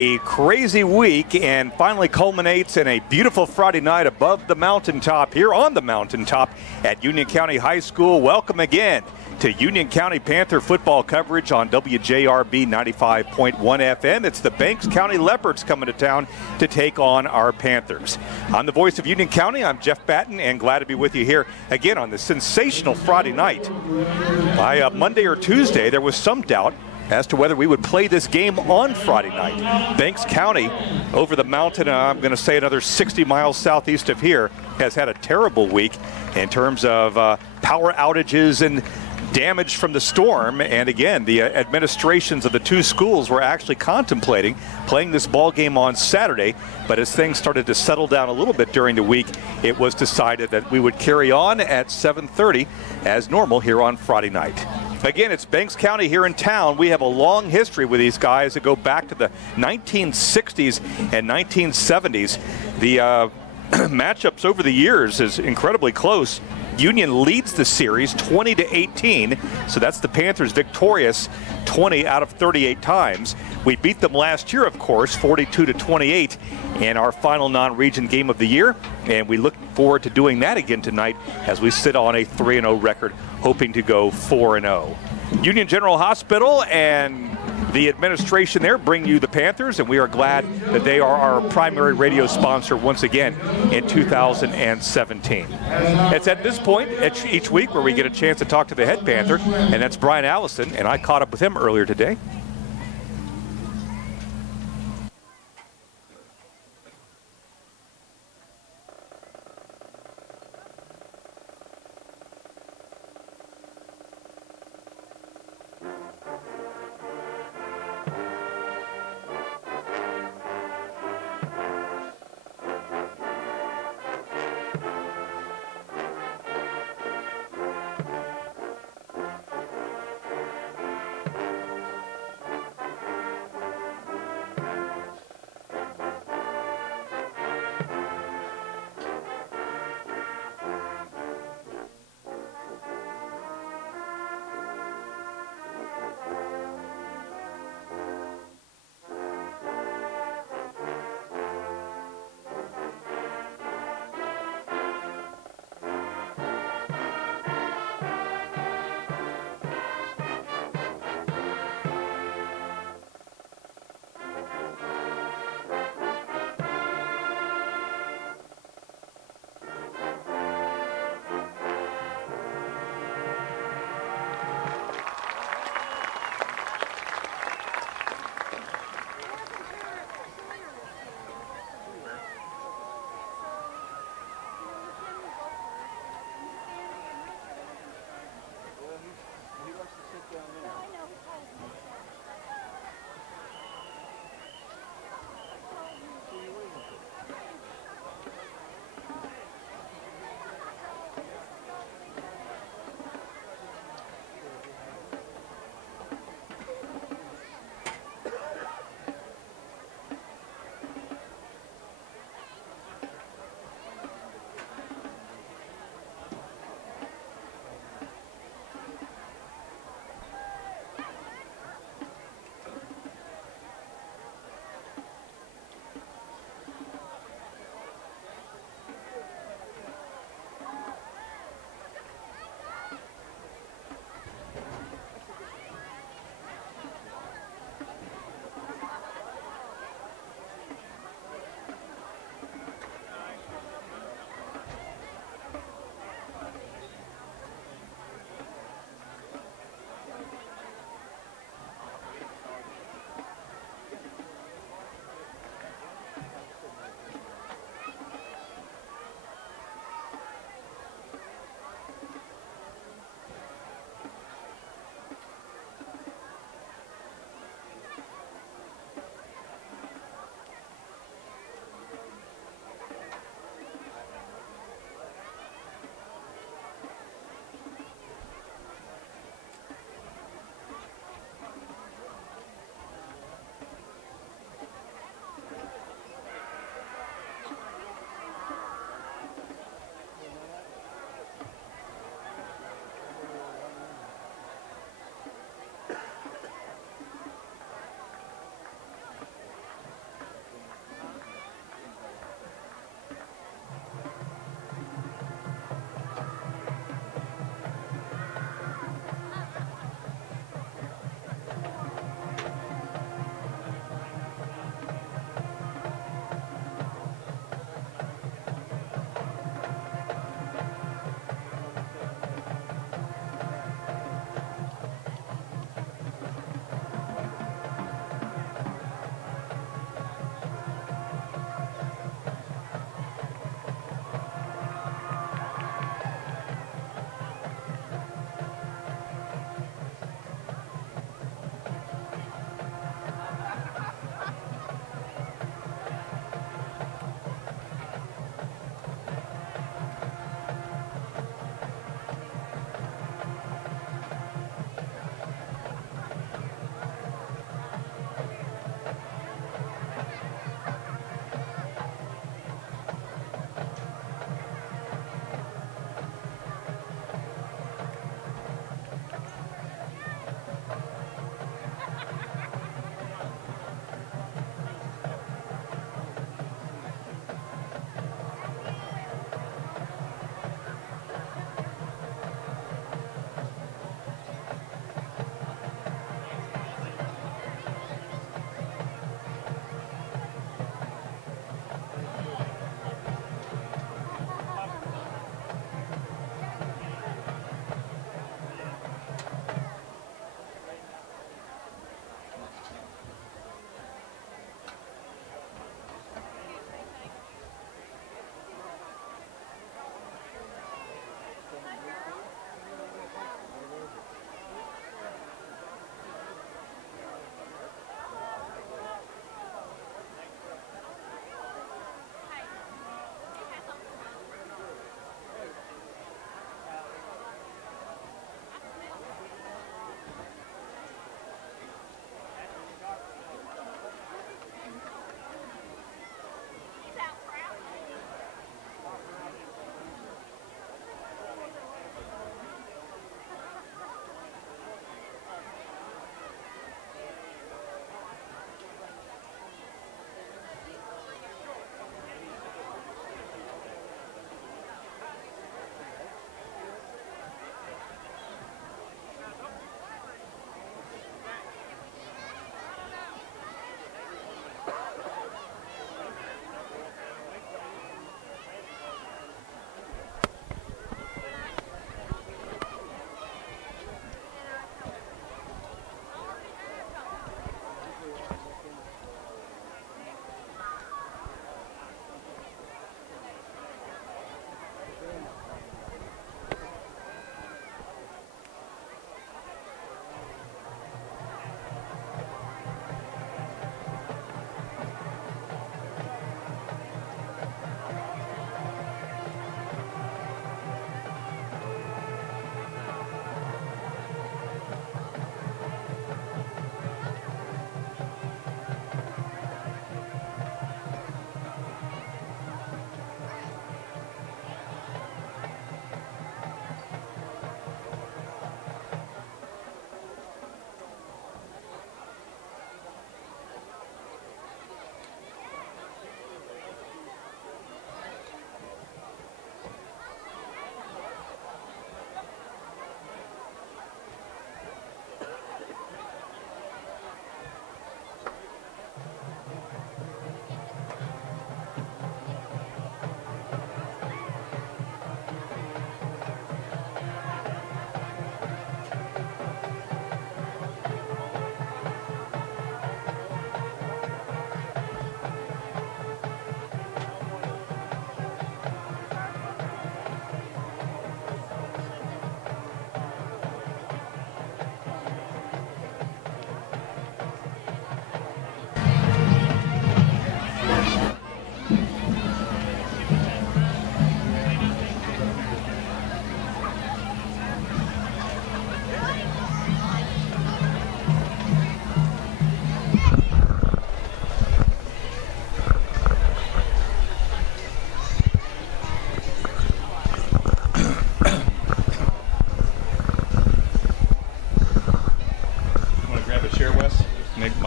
A crazy week and finally culminates in a beautiful Friday night above the mountaintop here on the mountaintop at Union County High School. Welcome again to Union County Panther football coverage on WJRB 95.1 FM. It's the Banks County Leopards coming to town to take on our Panthers. I'm the voice of Union County. I'm Jeff Batten, and glad to be with you here again on this sensational Friday night. By Monday or Tuesday, there was some doubt as to whether we would play this game on Friday night. Banks County, over the mountain, I'm going to say another 60 miles southeast of here, has had a terrible week in terms of power outages and damage from the storm. And again, the administrations of the two schools were actually contemplating playing this ball game on Saturday, but as things started to settle down a little bit during the week, it was decided that we would carry on at 7:30 as normal here on Friday night. Again, it's Banks County here in town. We have a long history with these guys that go back to the 1960s and 1970s. The matchups over the years is incredibly close. Union leads the series 20-18, so that's the Panthers victorious 20 out of 38 times. We beat them last year, of course, 42-28 in our final non-region game of the year, and we look forward to doing that again tonight as we sit on a 3-0 record, hoping to go 4-0. Union General Hospital and the administration there bring you the Panthers, and we are glad that they are our primary radio sponsor once again in 2017. It's at this point each week where we get a chance to talk to the head Panther, and that's Brian Allison, and I caught up with him earlier today.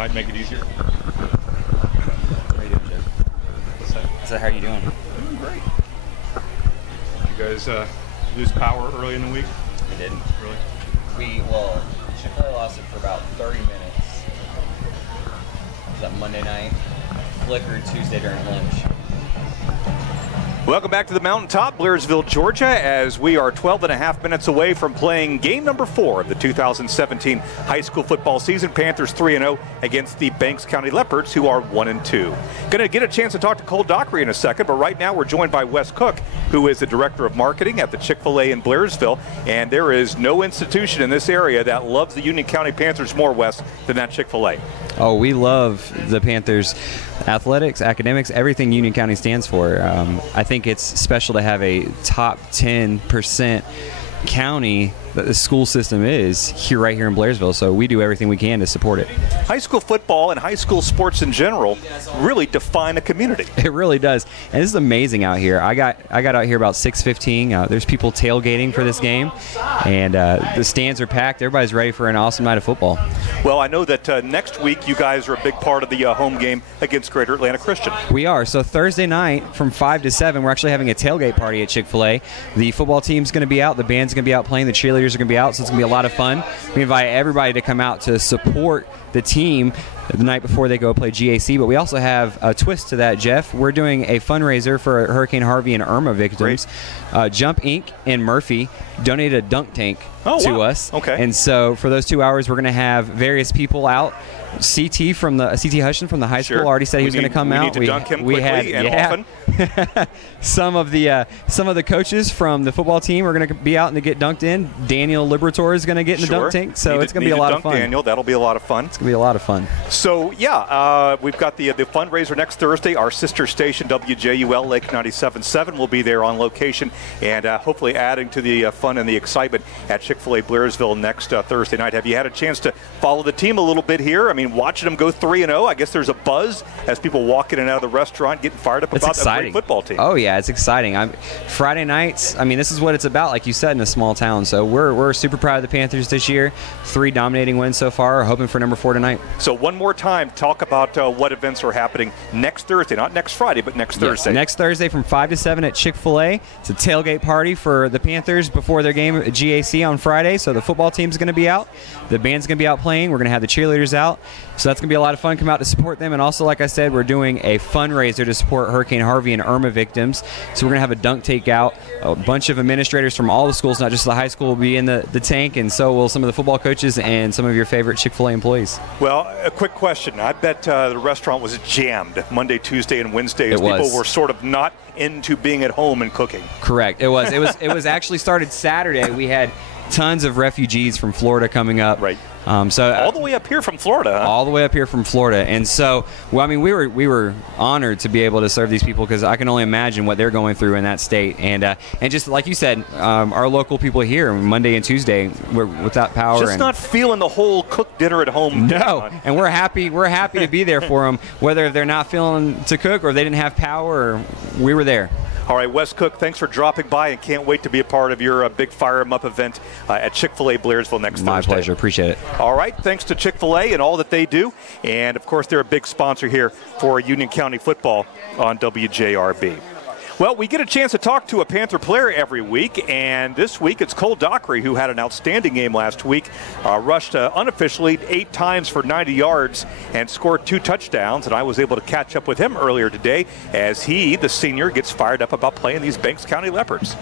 might make it easier. How are you doing, Jeff? What's that? I said, how are you doing? Doing great. You guys lose power early in the week? We didn't. Really? Well, Chick-fil-A lost it for about 30 minutes. Was that Monday night? Flickered Tuesday during lunch. Welcome back to the Mountaintop, Blairsville, Georgia, as we are 12 and a half minutes away from playing game number 4 of the 2017 high school football season. Panthers 3-0 against the Banks County Leopards, who are 1-2. Going to get a chance to talk to Cole Dockery in a second, but right now we're joined by Wes Cook, who is the Director of Marketing at the Chick-fil-A in Blairsville, and there is no institution in this area that loves the Union County Panthers more, Wes, than that Chick-fil-A. Oh, we love the Panthers. Athletics, academics, everything Union County stands for. I think it's special to have a top 10% county that the school system is here, right here in Blairsville. So we do everything we can to support it. High school football and high school sports in general really define a community. It really does. And this is amazing out here. I got out here about 6:15. There's people tailgating for this game, and the stands are packed. Everybody's ready for an awesome night of football. Well, I know that next week you guys are a big part of the home game against Greater Atlanta Christian. We are. So Thursday night from 5 to 7, we're actually having a tailgate party at Chick-fil-A. The football team's going to be out. The band's going to be out playing. The cheerleaders are going to be out, so it's going to be a lot of fun. We invite everybody to come out to support the team the night before they go play GAC. But we also have a twist to that, Jeff. We're doing a fundraiser for Hurricane Harvey and Irma victims. Jump Inc. and Murphy donated a dunk tank to us. Okay. And so for those 2 hours, we're going to have various people out. CT Hutchinson from the high school already said he was going to come out. We need to dunk him quickly and often. some of the coaches from the football team are going to be out and to get dunked in. Daniel Liberator is going to get in the dunk tank, so it's going to be a lot of fun. Daniel, that'll be a lot of fun. It's going to be a lot of fun. So we've got the fundraiser next Thursday. Our sister station WJUL Lake 97.7 will be there on location, and hopefully adding to the fun and the excitement at Chick-fil-A Blairsville next Thursday night. Have you had a chance to follow the team a little bit here? I mean, watching them go 3-0, I guess there's a buzz as people walk in and out of the restaurant getting fired up about a great football team. Oh yeah, it's exciting. Friday nights, I mean, this is what it's about, like you said, in a small town. So we're super proud of the Panthers this year. 3 dominating wins so far. Hoping for number 4 tonight. So one more time, talk about what events are happening next Thursday, not next Friday, but next Thursday. Next Thursday from 5 to 7 at Chick-fil-A. It's a tailgate party for the Panthers before their game at GAC on Friday. So the football team's going to be out. The band's going to be out playing. We're going to have the cheerleaders out. So that's going to be a lot of fun. Come out to support them. And also, like I said, we're doing a fundraiser to support Hurricane Harvey and Irma victims. So we're going to have a dunk take out. A bunch of administrators from all the schools, not just the high school, will be in the tank. And so will some of the football coaches and some of your favorite Chick-fil-A employees. Well, a quick question. I bet the restaurant was jammed Monday, Tuesday, and Wednesday as people were sort of not into being at home and cooking. Correct. It was. It was actually started Saturday. We had tons of refugees from Florida coming up. Right. So all the way up here from Florida, huh? All the way up here from Florida. And so, well, I mean, we were honored to be able to serve these people, because I can only imagine what they're going through in that state. And just like you said, our local people here Monday and Tuesday were without power. Just not feeling the whole cooked dinner at home. No, and we're happy to be there for them, whether they're not feeling to cook or they didn't have power. Or we were there. All right, Wes Cook, thanks for dropping by, and can't wait to be a part of your big Fire 'em Up event at Chick-fil-A Blairsville next Thursday. My pleasure. Appreciate it. All right, thanks to Chick-fil-A and all that they do. And, of course, they're a big sponsor here for Union County football on WJRB. Well, we get a chance to talk to a Panther player every week, and this week it's Cole Dockery, who had an outstanding game last week, rushed unofficially 8 times for 90 yards and scored 2 touchdowns, and I was able to catch up with him earlier today as he, the senior, gets fired up about playing these Banks County Leopards.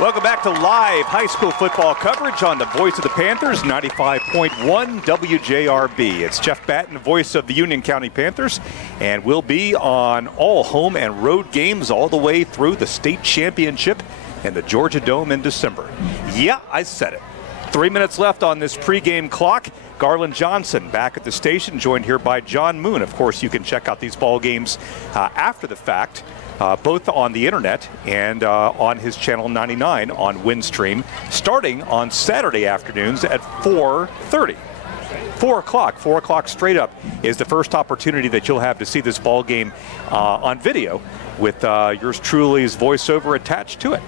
Welcome back to live high school football coverage on the voice of the Panthers, 95.1 WJRB. It's Jeff Batten, voice of the Union County Panthers, and we'll be on all home and road games all the way through the state championship and the Georgia Dome in December. Yeah, I said it. 3 minutes left on this pregame clock. Garland Johnson back at the station, joined here by John Moon. Of course, you can check out these ball games after the fact. Both on the internet and on his channel 99 on Windstream, starting on Saturday afternoons at 4:30. 4 o'clock straight up is the first opportunity that you'll have to see this ball game on video with yours truly's voiceover attached to it.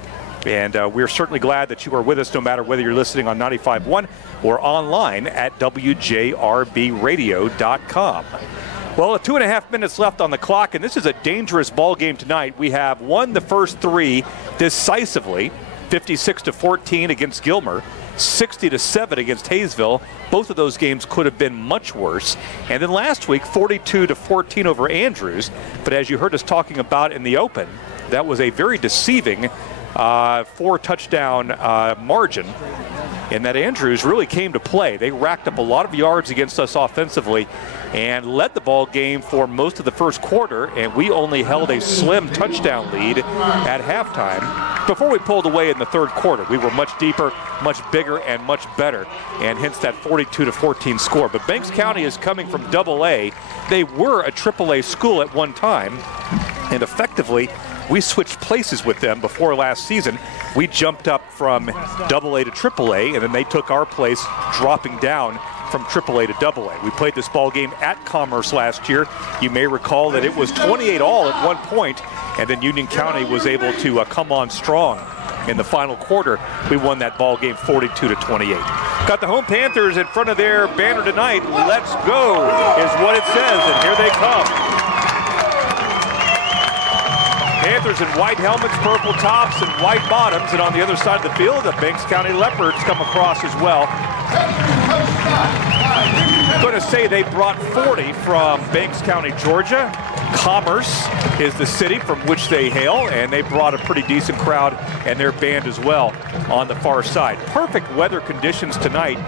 And we're certainly glad that you are with us, no matter whether you're listening on 95.1 or online at WJRBradio.com. Well, 2.5 minutes left on the clock, and this is a dangerous ball game tonight. We have won the first three decisively, 56-14 against Gilmer, 60-7 against Hayesville. Both of those games could have been much worse. And then last week, 42-14 over Andrews. But as you heard us talking about in the open, that was a very deceiving 4-touchdown margin. And that Andrews really came to play. They racked up a lot of yards against us offensively and led the ball game for most of the first quarter, and we only held a slim touchdown lead at halftime before we pulled away in the third quarter. We were much deeper, much bigger, and much better, and hence that 42-14 score. But Banks County is coming from AA. They were a AAA school at one time, and effectively we switched places with them before last season. We jumped up from AA to AAA, and then they took our place, dropping down from AAA to AA. We played this ball game at Commerce last year. You may recall that it was 28-all at one point, and then Union County was able to come on strong in the final quarter. We won that ball game 42-28. Got the home Panthers in front of their banner tonight. Let's go is what it says, and here they come. Panthers in white helmets, purple tops, and white bottoms. And on the other side of the field, the Banks County Leopards come across as well. I'm going to say they brought 40 from Banks County, Georgia. Commerce is the city from which they hail, and they brought a pretty decent crowd and their band as well on the far side. Perfect weather conditions tonight.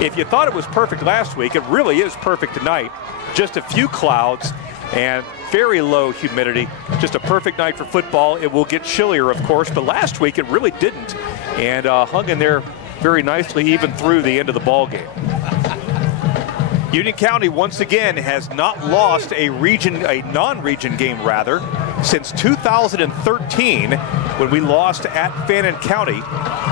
If you thought it was perfect last week, it really is perfect tonight. Just a few clouds and very low humidity. Just a perfect night for football. It will get chillier, of course, but last week it really didn't, and hung in there very nicely even through the end of the ball game. Union County once again has not lost a non-region game since 2013, when we lost at Fannin County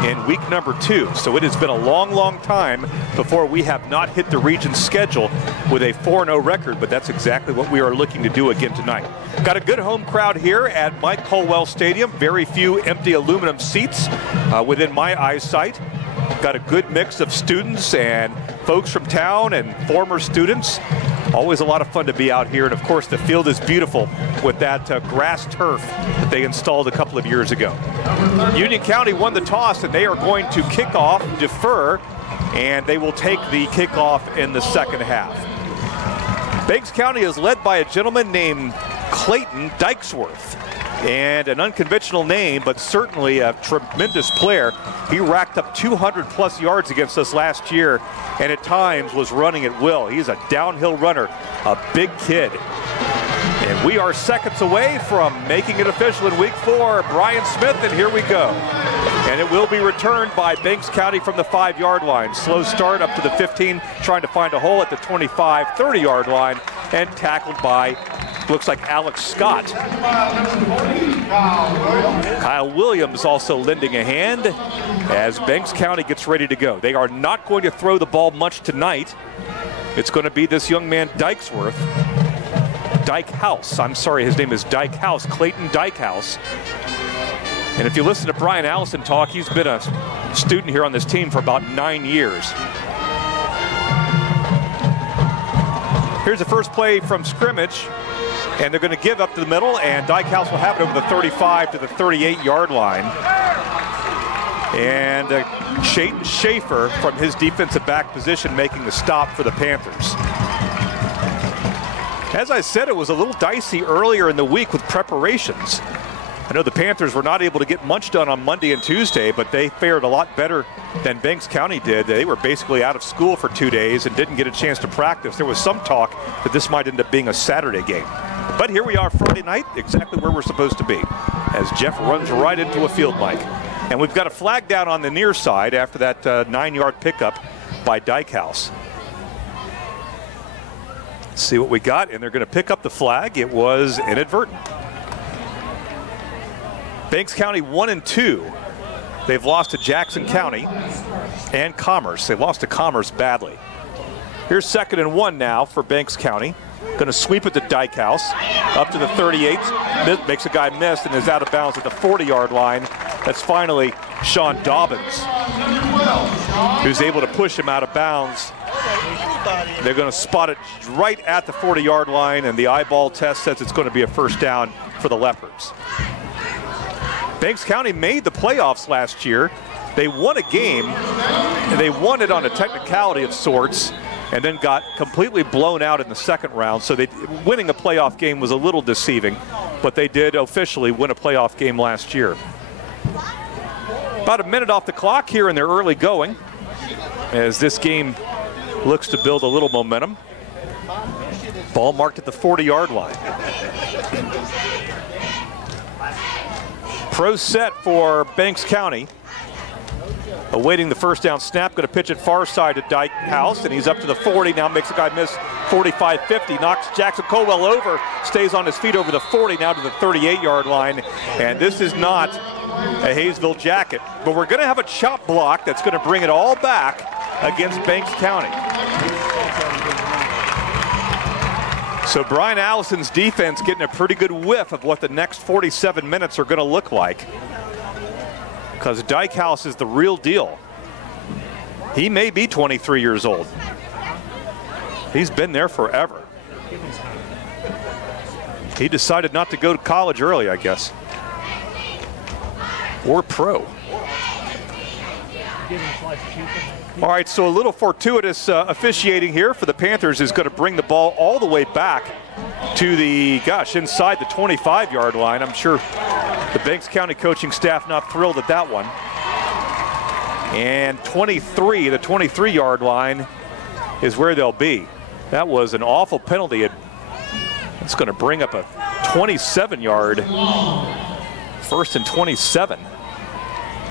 in week number 2. So it has been a long, long time before we have not hit the region schedule with a 4-0 record, but that's exactly what we are looking to do again tonight. Got a good home crowd here at Mike Colwell Stadium. Very few empty aluminum seats within my eyesight. Got a good mix of students and folks from town and former students. Always a lot of fun to be out here, and of course the field is beautiful with that grass turf that they installed a couple of years ago. Union County won the toss, and they are going to kick off, defer, and they will take the kickoff in the second half. Banks County is led by a gentleman named Clayton Dykesworth, and an unconventional name, but certainly a tremendous player. He racked up 200-plus yards against us last year, and at times was running at will. He's a downhill runner, a big kid. And we are seconds away from making it official in week 4. Brian Smith, and here we go. And it will be returned by Banks County from the 5-yard line. Slow start up to the 15, trying to find a hole at the 25, 30-yard line, and tackled by, looks like Alex Scott. Kyle Williams also lending a hand as Banks County gets ready to go. They are not going to throw the ball much tonight. It's going to be this young man, Dykesworth. Dykehouse, I'm sorry, his name is Dykehouse, Clayton Dykehouse. And if you listen to Brian Allison talk, he's been a student here on this team for about 9 years. Here's the first play from scrimmage, and they're going to give up to the middle, and Dykehouse will have it over the 35 to the 38-yard line. And Schaefer from his defensive back position making the stop for the Panthers. As I said, it was a little dicey earlier in the week with preparations. I know the Panthers were not able to get much done on Monday and Tuesday, but they fared a lot better than Banks County did. They were basically out of school for 2 days and didn't get a chance to practice. There was some talk that this might end up being a Saturday game. But here we are Friday night, exactly where we're supposed to be, as Jeff runs right into a field mic. And we've got a flag down on the near side after that 9-yard pickup by Dykehouse. Let's see what we got, and they're going to pick up the flag. It was inadvertent. Banks County 1-2. They've lost to Jackson County and Commerce. They lost to Commerce badly. Here's 2nd and 1 now for Banks County. Going to sweep it to Dykehouse up to the 38. Makes a guy miss and is out of bounds at the 40-yard line. That's finally Sean Dobbins, who's able to push him out of bounds. They're going to spot it right at the 40-yard line, and the eyeball test says it's going to be a first down for the Leopards. Banks County made the playoffs last year. They won a game, and they won it on a technicality of sorts, and then got completely blown out in the second round. So winning a playoff game was a little deceiving, but they did officially win a playoff game last year. About a minute off the clock here in their early going, as this game looks to build a little momentum. Ball marked at the 40-yard line. Pro set for Banks County. Awaiting the first down snap, going to pitch it far side to Dykehouse, and he's up to the 40, now makes a guy miss 45-50, knocks Jackson Colwell over, stays on his feet over the 40, now to the 38-yard line, and this is not a Hayesville jacket, but we're going to have a chop block that's going to bring it all back against Banks County. So Brian Allison's defense getting a pretty good whiff of what the next 47 minutes are going to look like, because Dykehouse is the real deal. He may be 23 years old. He's been there forever. He decided not to go to college early, I guess. Or pro. All right, so a little fortuitous officiating here for the Panthers is going to bring the ball all the way back to the, inside the 25-yard line. I'm sure the Banks County coaching staff not thrilled at that one. And the 23-yard line is where they'll be. That was an awful penalty. It's going to bring up a 27-yard 1st and 27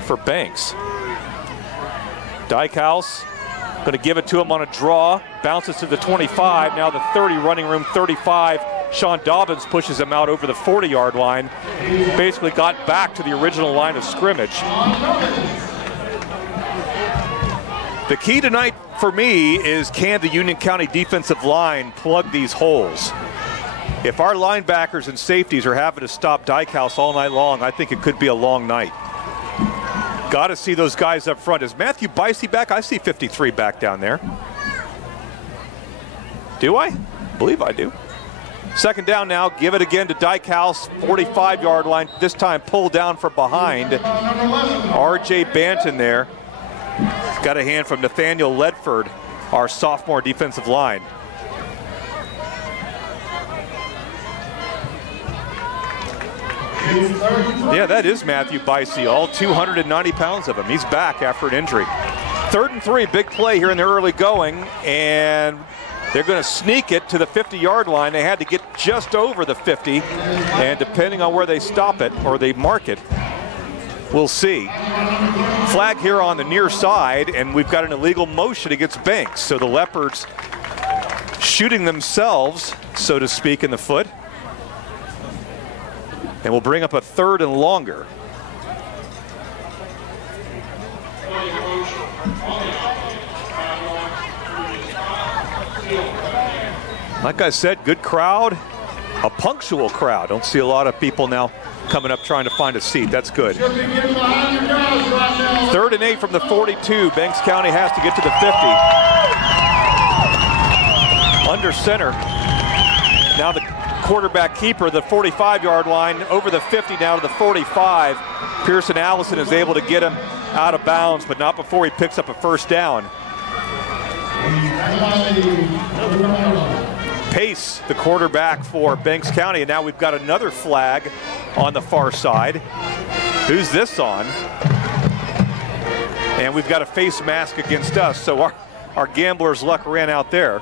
for Banks. Dykehouse going to give it to him on a draw. Bounces to the 25. Now the 30, running room 35. Sean Dobbins pushes him out over the 40-yard line. Basically got back to the original line of scrimmage. The key tonight for me is, can the Union County defensive line plug these holes? If our linebackers and safeties are having to stop Dykhouse all night long, I think it could be a long night. Got to see those guys up front. Is Matthew Bicey back? I see 53 back down there. Do I? I believe I do. Second down now. Give it again to Dykhouse. 45-yard line. This time pulled down from behind. R.J. Banton there. Got a hand from Nathaniel Ledford, our sophomore defensive line. Yeah, that is Matthew Bicey, all 290 pounds of him. He's back after an injury. 3rd and 3, big play here in the early going, and they're going to sneak it to the 50-yard line. They had to get just over the 50, and depending on where they stop it or they mark it, we'll see. Flag here on the near side, and we've got an illegal motion against Banks. So the Leopards shooting themselves, so to speak, in the foot. And we'll bring up a 3rd and longer. Like I said, good crowd, a punctual crowd. Don't see a lot of people now coming up trying to find a seat. That's good. 3rd and 8 from the 42. Banks County has to get to the 50. Under center. Now the quarterback keeper, the 45-yard line, over the 50 now to the 45. Pearson Allison is able to get him out of bounds, but not before he picks up a first down. Pace, the quarterback for Banks County, and now we've got another flag on the far side. Who's this on? And we've got a face mask against us, so our gamblers' luck ran out there.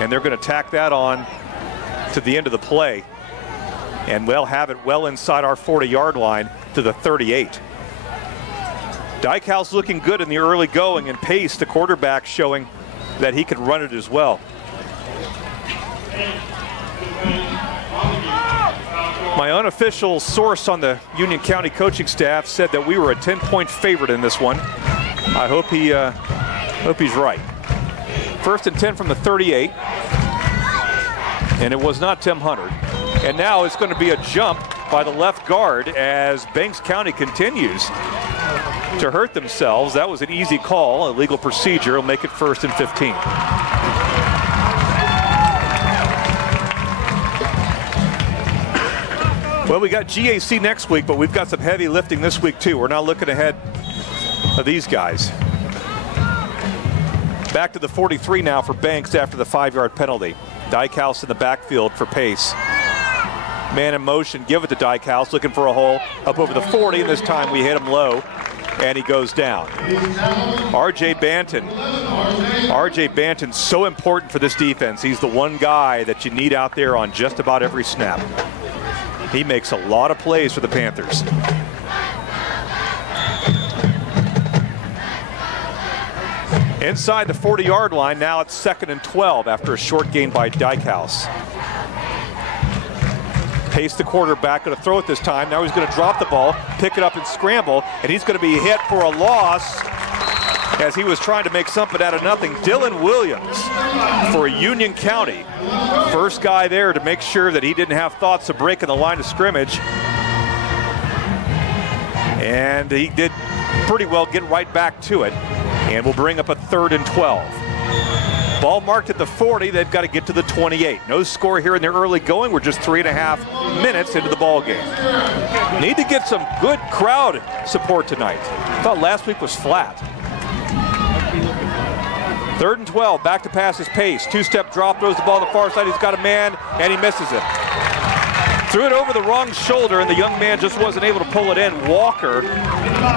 And they're going to tack that on to the end of the play. And we'll have it well inside our 40-yard line to the 38. Dykhouse looking good in the early going, and Pace, the quarterback, showing that he can run it as well. My unofficial source on the Union County coaching staff said that we were a 10-point favorite in this one. I hope he's right. 1st and 10 from the 38. And it was not Tim Hunter. And now it's going to be a jump by the left guard as Banks County continues to hurt themselves. That was an easy call, a legal procedure. Will make it 1st and 15. Well, we got GAC next week, but we've got some heavy lifting this week too. We're not looking ahead of these guys. Back to the 43 now for Banks after the 5-yard penalty. Dykhouse in the backfield for Pace. Man in motion, give it to Dykhouse, looking for a hole up over the 40, and this time we hit him low, and he goes down. R.J. Banton. R.J. Banton's so important for this defense. He's the one guy that you need out there on just about every snap. He makes a lot of plays for the Panthers. Inside the 40-yard line, now it's 2nd and 12 after a short gain by Dykhouse. Pace, the quarterback, going to throw it this time. Now he's going to drop the ball, pick it up and scramble, and he's going to be hit for a loss as he was trying to make something out of nothing. Dylan Williams for Union County. First guy there to make sure that he didn't have thoughts of breaking the line of scrimmage. And he did pretty well get right back to it. And we'll bring up a 3rd and 12. Ball marked at the 40. They've got to get to the 28. No score here in the early going. We're just 3.5 minutes into the ball game. Need to get some good crowd support tonight. I thought last week was flat. 3rd and 12. Back to pass his Pace. 2-step drop. Throws the ball on the far side. He's got a man, and he misses it. Threw it over the wrong shoulder, and the young man just wasn't able to pull it in. Walker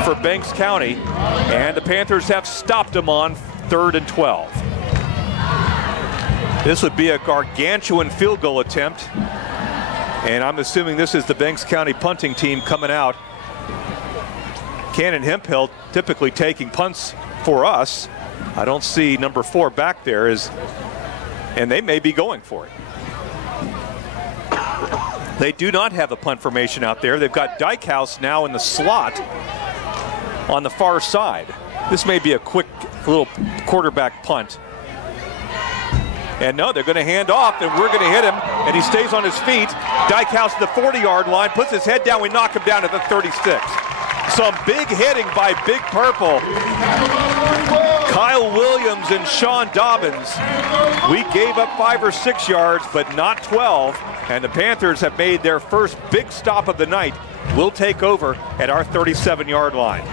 for Banks County, and the Panthers have stopped him on 3rd and 12. This would be a gargantuan field goal attempt, and I'm assuming this is the Banks County punting team coming out. Cannon Hemphill typically taking punts for us. I don't see number 4 back there, and they may be going for it. They do not have a punt formation out there. They've got Dykhouse now in the slot on the far side. This may be a quick little quarterback punt. And no, they're going to hand off, and we're going to hit him, and he stays on his feet. Dykhouse to the 40-yard line, puts his head down. We knock him down at the 36. Some big hitting by Big Purple. Kyle Williams and Sean Dobbins. We gave up 5 or 6 yards, but not 12. And the Panthers have made their first big stop of the night. We'll take over at our 37-yard line.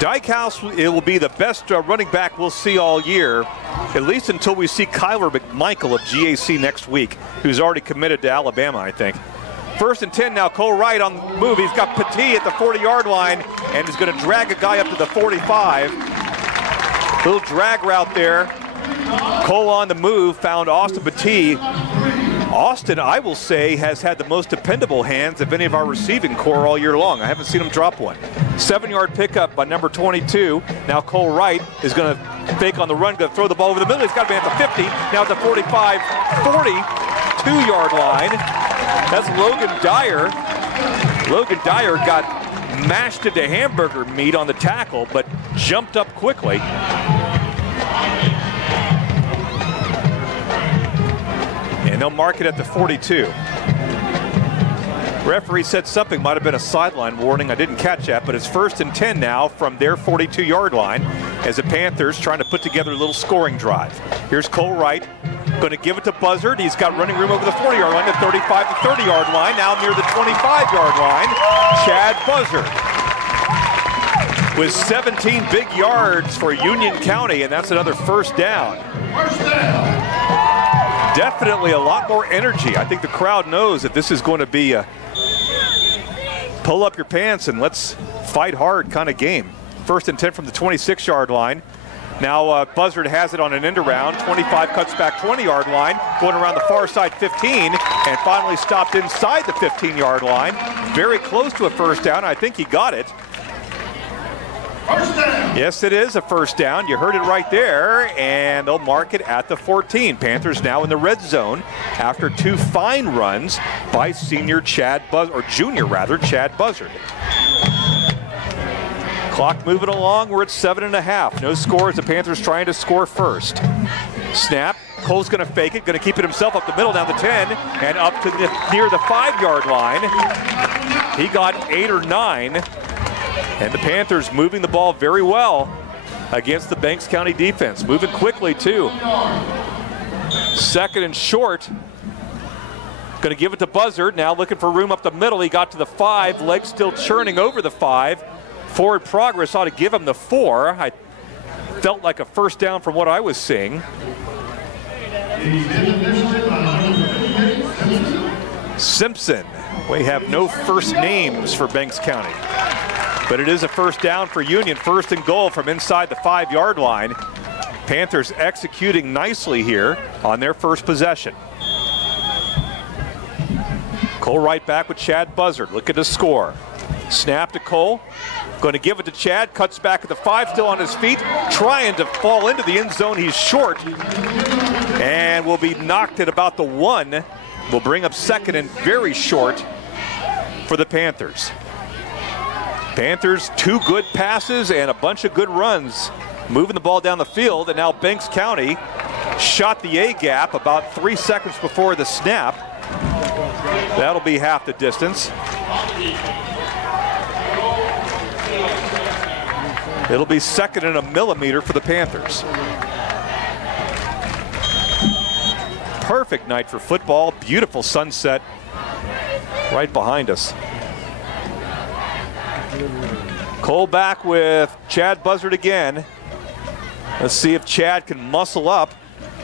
Dykhouse, it will be the best running back we'll see all year, at least until we see Kyler McMichael of GAC next week, who's already committed to Alabama, I think. 1st and 10 now, Cole Wright on the move. He's got Petit at the 40-yard line and is going to drag a guy up to the 45. Little drag route there. Cole on the move, found Austin Petit. Austin, I will say, has had the most dependable hands of any of our receiving core all year long. I haven't seen him drop one. 7-yard pickup by number 22. Now Cole Wright is going to fake on the run, going to throw the ball over the middle. He's got to be at the 50, now at the 45, 42-yard line. That's Logan Dyer. Logan Dyer got mashed into hamburger meat on the tackle, but jumped up quickly. And they'll mark it at the 42. Referee said something might have been a sideline warning. I didn't catch that, but it's 1st and 10 now from their 42-yard line as the Panthers trying to put together a little scoring drive. Here's Cole Wright, going to give it to Buzzard. He's got running room over the 40-yard line, the 35 to 30-yard line, now near the 25-yard line. Chad Buzzard with 17 big yards for Union County, and that's another first down. Definitely a lot more energy. I think the crowd knows that this is going to be a pull up your pants and let's fight hard kind of game. 1st and 10 from the 26-yard line. Now Buzzard has it on an end around. 25 cuts back 20-yard line, going around the far side 15, and finally stopped inside the 15-yard line. Very close to a first down. I think he got it. First down. Yes, it is a first down. You heard it right there, and they'll mark it at the 14. Panthers now in the red zone after 2 fine runs by junior Chad Buzzard. Clock moving along. We're at 7.5. No score as the Panthers trying to score first. Snap. Cole's going to fake it, going to keep it himself up the middle, down the 10, and up to near the 5-yard line. He got 8 or 9. And the Panthers moving the ball very well against the Banks County defense. Moving quickly, too. 2nd and short. Going to give it to Buzzard. Now looking for room up the middle. He got to the 5. Legs still churning over the 5. Forward progress ought to give him the 4. I felt like a first down from what I was seeing. Simpson. We have no first names for Banks County. But it is a first down for Union. 1st and goal from inside the 5-yard line. Panthers executing nicely here on their first possession. Cole right back with Chad Buzzard. Look at the score. Snap to Cole. Going to give it to Chad. Cuts back at the 5, still on his feet. Trying to fall into the end zone. He's short. And will be knocked at about the 1. Will bring up 2nd and very short for the Panthers. Panthers, 2 good passes and a bunch of good runs, moving the ball down the field, and now Banks County shot the A-gap about 3 seconds before the snap. That'll be half the distance. It'll be 2nd and a millimeter for the Panthers. Perfect night for football. Beautiful sunset right behind us. Cole back with Chad Buzzard again. Let's see if Chad can muscle up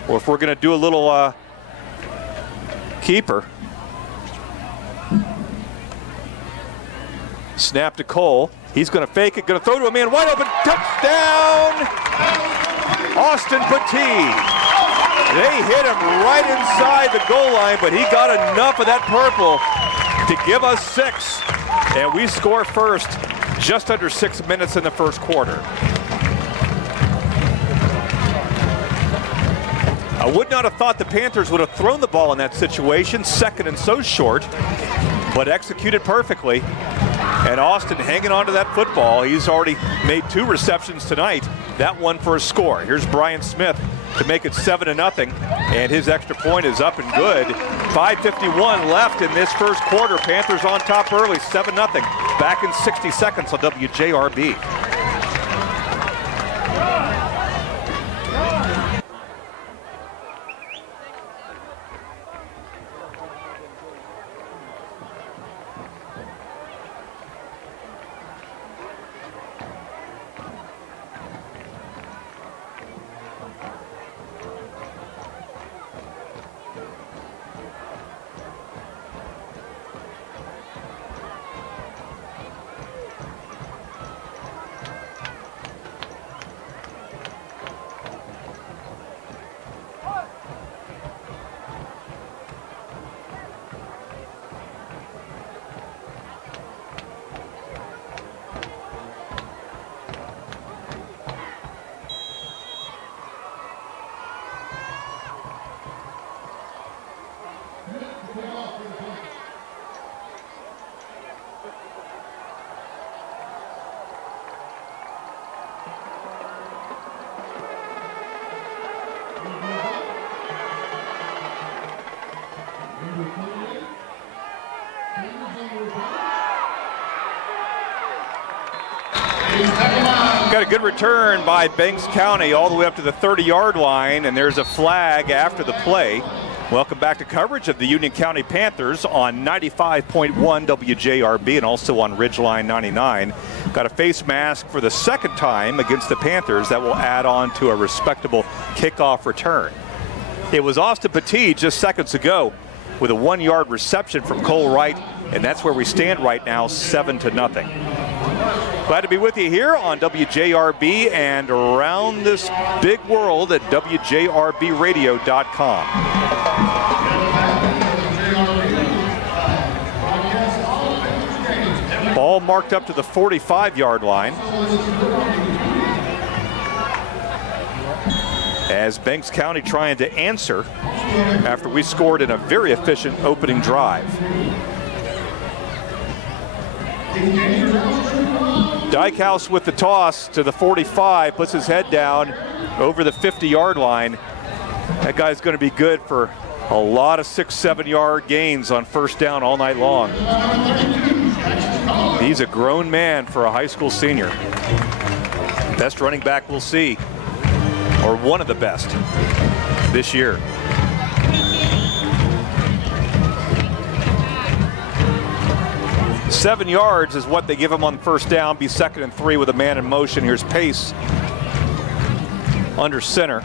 or if we're going to do a little keeper. Snap to Cole. He's going to fake it, going to throw to a man wide open. Touchdown! Austin Petit. They hit him right inside the goal line, but he got enough of that purple to give us 6. And we score first just under 6 minutes in the first quarter. I would not have thought the Panthers would have thrown the ball in that situation, second and so short, but executed perfectly. And Austin hanging on to that football. He's already made 2 receptions tonight. That one for a score. Here's Brian Smith to make it 7-0, and his extra point is up and good. 5:51 left in this first quarter. Panthers on top early, 7-0. Back in 60 seconds on WJRB. Got a good return by Banks County all the way up to the 30-yard line, and there's a flag after the play. Welcome back to coverage of the Union County Panthers on 95.1 WJRB and also on Ridgeline 99. Got a face mask for the second time against the Panthers that will add on to a respectable kickoff return. It was Austin Petit just seconds ago with a 1-yard reception from Cole Wright, and that's where we stand right now, 7-0. Glad to be with you here on WJRB and around this big world at WJRBradio.com. Ball marked up to the 45-yard line as Banks County trying to answer after we scored in a very efficient opening drive. Dykehouse with the toss to the 45, puts his head down over the 50-yard line. That guy's going to be good for a lot of 6-7-yard gains on first down all night long. He's a grown man for a high school senior. Best running back we'll see, or one of the best this year. 7 yards is what they give him on first down. Be 2nd and 3 with a man in motion. Here's Pace under center.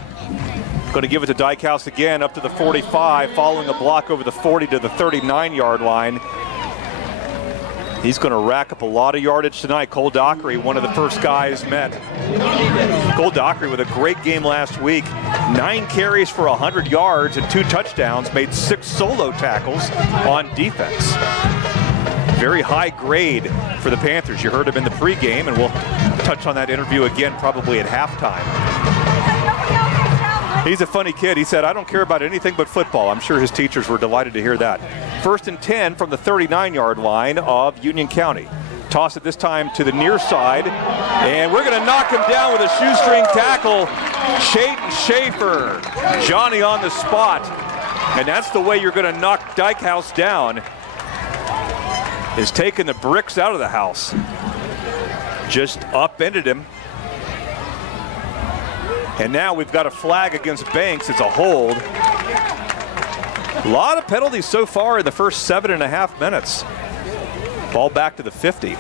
Going to give it to Dykehouse again up to the 45, following a block over the 40 to the 39-yard line. He's going to rack up a lot of yardage tonight. Cole Dockery, one of the first guys met. Cole Dockery with a great game last week. 9 carries for 100 yards and 2 touchdowns, made 6 solo tackles on defense. Very high grade for the Panthers. You heard him in the pregame, and we'll touch on that interview again probably at halftime. He's a funny kid. He said, I don't care about anything but football. I'm sure his teachers were delighted to hear that. 1st and 10 from the 39-yard line of Union County. Toss it this time to the near side, and we're going to knock him down with a shoestring tackle. Shaden Schaefer, Johnny on the spot. And that's the way you're going to knock Dykehouse down, is taking the bricks out of the house. Just upended him. And now we've got a flag against Banks. It's a hold. A lot of penalties so far in the first 7.5 minutes. Ball back to the 50.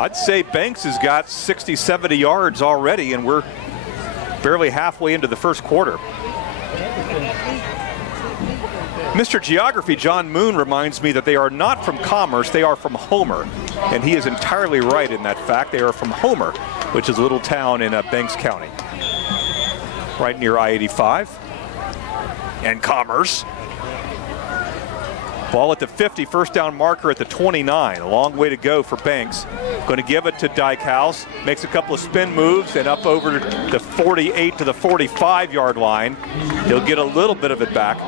I'd say Banks has got 60, 70 yards already, and we're barely halfway into the first quarter. Mr. Geography, John Moon, reminds me that they are not from Commerce, they are from Homer. And he is entirely right in that fact. They are from Homer, which is a little town in Banks County, right near I-85 and Commerce. Ball at the 50, first down marker at the 29. A long way to go for Banks. Going to give it to Dykhouse. Makes a couple of spin moves and up over the 48 to the 45-yard line. He'll get a little bit of it back.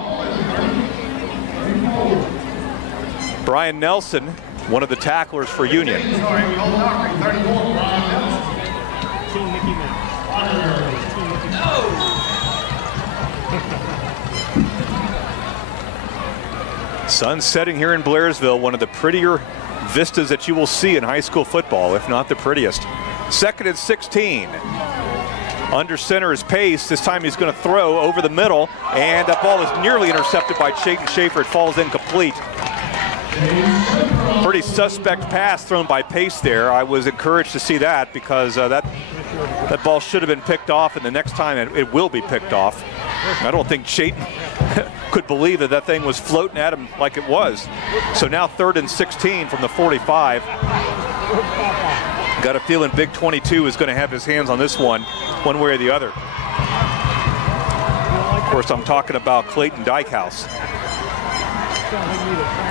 Brian Nelson, one of the tacklers for Union. Sun setting here in Blairsville, one of the prettier vistas that you will see in high school football, if not the prettiest. 2nd and 16. Under center is Pace. This time he's going to throw over the middle, and that ball is nearly intercepted by Chayton Schaefer. It falls incomplete. Pretty suspect pass thrown by Pace there. I was encouraged to see that because that ball should have been picked off, and the next time it will be picked off. I don't think Chayton could believe that thing was floating at him like it was. So now 3rd and 16 from the 45. Got a feeling Big 22 is going to have his hands on this one way or the other. Of course, I'm talking about Clayton Dykhouse.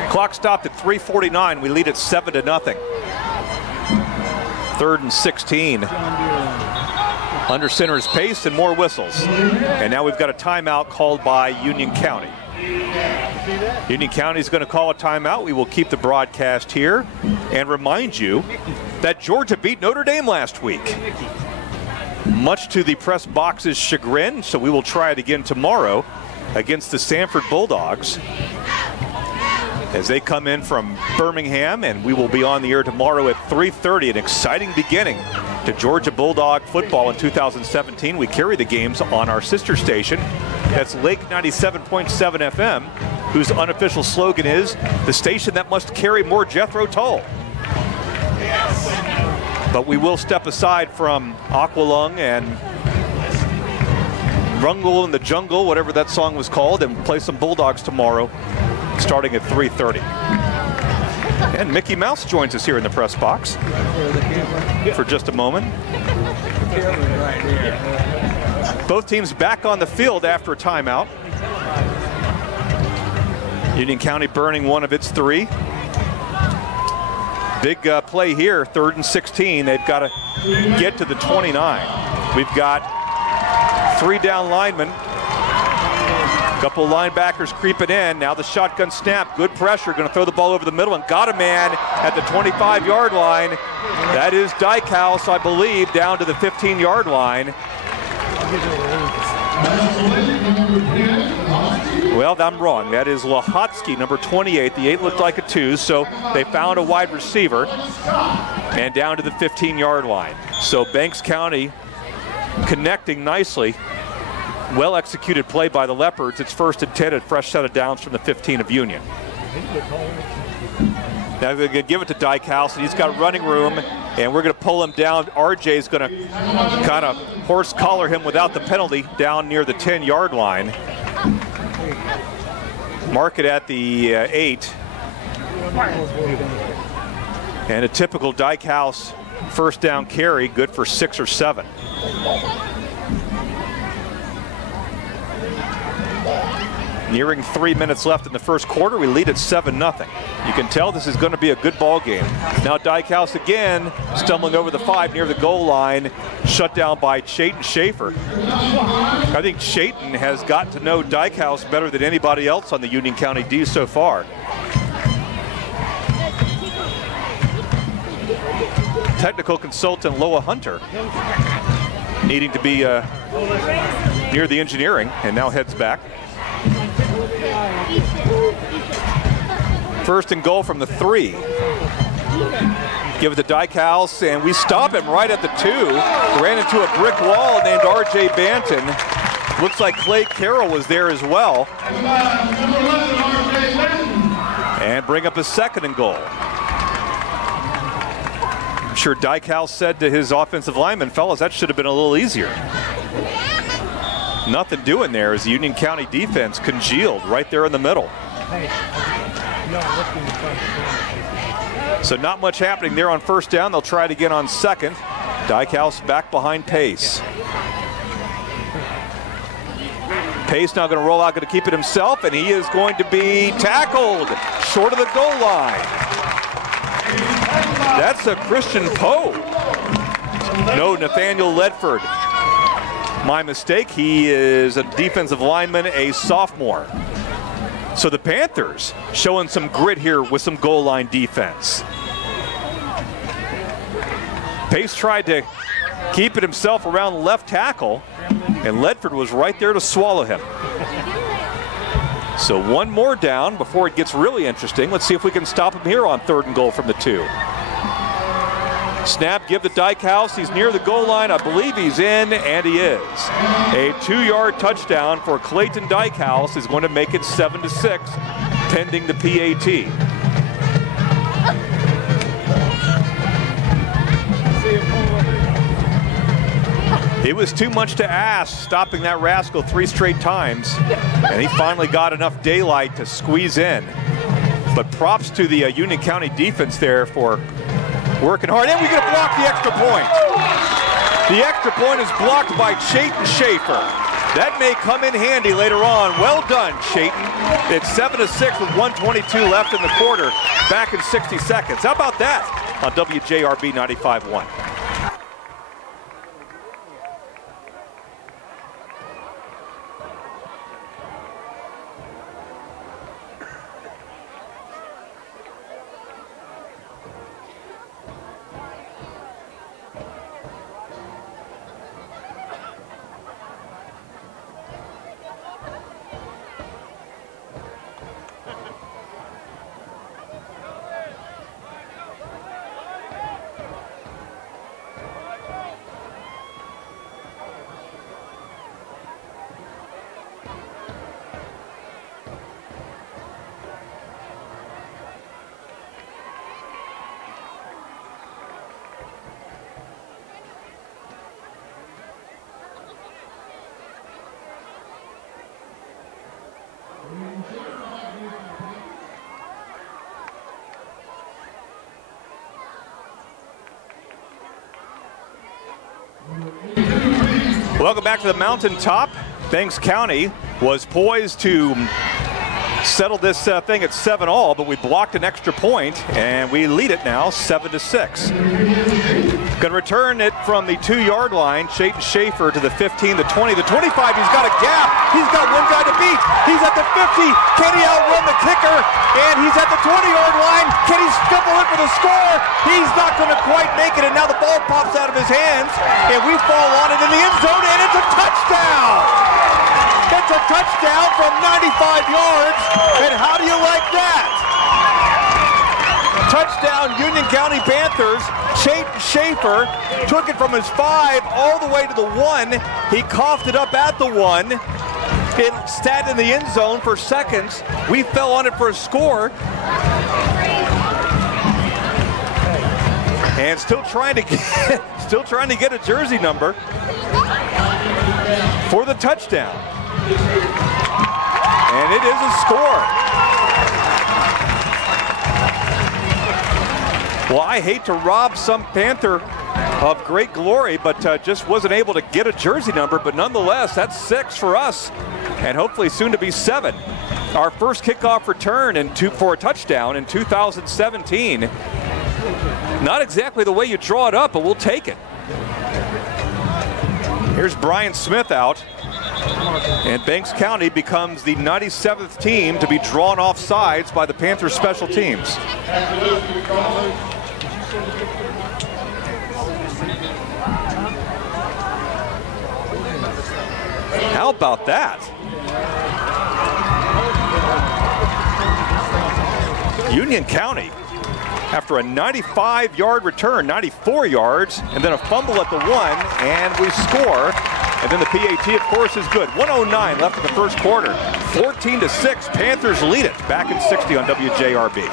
Clock stopped at 3:49. We lead at 7-0. 3rd and 16. Under center is Pace and more whistles. And now we've got a timeout called by Union County. Union County is going to call a timeout. We will keep the broadcast here and remind you that Georgia beat Notre Dame last week, much to the press box's chagrin. So we will try it again tomorrow against the Sanford Bulldogs as they come in from Birmingham, and we will be on the air tomorrow at 3:30. An exciting beginning to Georgia Bulldog football in 2017. We carry the games on our sister station. That's Lake 97.7 FM, whose unofficial slogan is the station that must carry more Jethro Tull. But we will step aside from Aqualung and Rungle in the Jungle, whatever that song was called, and play some Bulldogs tomorrow, starting at 3:30. And Mickey Mouse joins us here in the press box for just a moment. Both teams back on the field after a timeout. Union County burning one of its 3. Big play here, 3rd and 16. They've got to get to the 29. We've got 3 down linemen. Couple linebackers creeping in. Now the shotgun snap. Good pressure. Going to throw the ball over the middle and got a man at the 25-yard line. That is Dykhouse, I believe, down to the 15-yard line. Well, I'm wrong. That is Lahotsky, number 28. The 8 looked like a 2, so they found a wide receiver and down to the 15-yard line. So Banks County connecting nicely. Well-executed play by the Leopards. It's 1st and 10, a fresh set of downs from the 15 of Union. Now they're going to give it to Dykhouse, and he's got running room, and we're going to pull him down. RJ's going to kind of horse collar him without the penalty down near the 10-yard line. Mark it at the 8. And a typical Dykhouse first down carry, good for 6 or 7. Nearing 3 minutes left in the first quarter. We lead at 7-0. You can tell this is going to be a good ball game. Now Dykhouse again, stumbling over the 5 near the goal line, shut down by Chayton Schaefer. I think Chayton has gotten to know Dykhouse better than anybody else on the Union County D so far. Technical consultant Loa Hunter needing to be near the engineering, and now heads back. 1st and goal from the 3. Give it to Dykhouse, and we stop him right at the 2. Ran into a brick wall named R.J. Banton. Looks like Clay Carroll was there as well. And bring up a 2nd and goal. I'm sure Dykhouse said to his offensive lineman, fellas, that should have been a little easier. Nothing doing there as the Union County defense congealed right there in the middle. So not much happening there on 1st down. They'll try it again on 2nd. Dykhouse back behind Pace. Pace now going to roll out, going to keep it himself, and he is going to be tackled short of the goal line. That's a Christian Poe. No, Nathaniel Ledford. My mistake. He is a defensive lineman, a sophomore. So the Panthers showing some grit here with some goal line defense. Pace tried to keep it himself around left tackle, and Ledford was right there to swallow him. So one more down before it gets really interesting. Let's see if we can stop him here on 3rd and goal from the 2. Snap, give to Dykehouse. He's near the goal line. I believe he's in, and he is. A 2-yard touchdown for Clayton Dykehouse is going to make it 7-6, pending the PAT. It was too much to ask, stopping that rascal 3 straight times, and he finally got enough daylight to squeeze in. But props to the Union County defense there for working hard, and we get to block the extra point. The extra point is blocked by Chayton Schaefer. That may come in handy later on. Well done, Chayton. It's 7-6 with 1:22 left in the quarter, back in 60 seconds. How about that on WJRB 95.1? Welcome back to the mountaintop. Banks County was poised to settle this thing at 7-all, but we blocked an extra point, and we lead it now 7-6. Going to return it from the 2-yard line. Chayton Schaefer to the 15, the 20, the 25. He's got a gap. He's got one guy to beat. He's at the 50. Can he outrun the kicker? And he's at the 20-yard line. Can he stumble in for the score? He's not going to quite make it, and now the ball pops out of his hands, and we fall on it in the end zone, and it's a touchdown! It's a touchdown from 95 yards, and how do you like that? Touchdown, Union County Panthers. Chayton Schaefer took it from his 5 all the way to the 1. He coughed it up at the 1. It sat in the end zone for seconds. We fell on it for a score. And still trying to get a jersey number for the touchdown. And it is a score. Well, I hate to rob some Panther of great glory, but just wasn't able to get a jersey number. But nonetheless, that's 6 for us, and hopefully soon to be 7. Our first kickoff return for a touchdown in 2017. Not exactly the way you draw it up, but we'll take it. Here's Brian Smith out. And Banks County becomes the 97th team to be drawn off sides by the Panthers special teams. How about that? Union County, after a 95-yard return, 94 yards, and then a fumble at the 1, and we score. And then the PAT, of course, is good. 1:09 left in the first quarter. 14-6, Panthers lead it. Back in 60 on WJRB.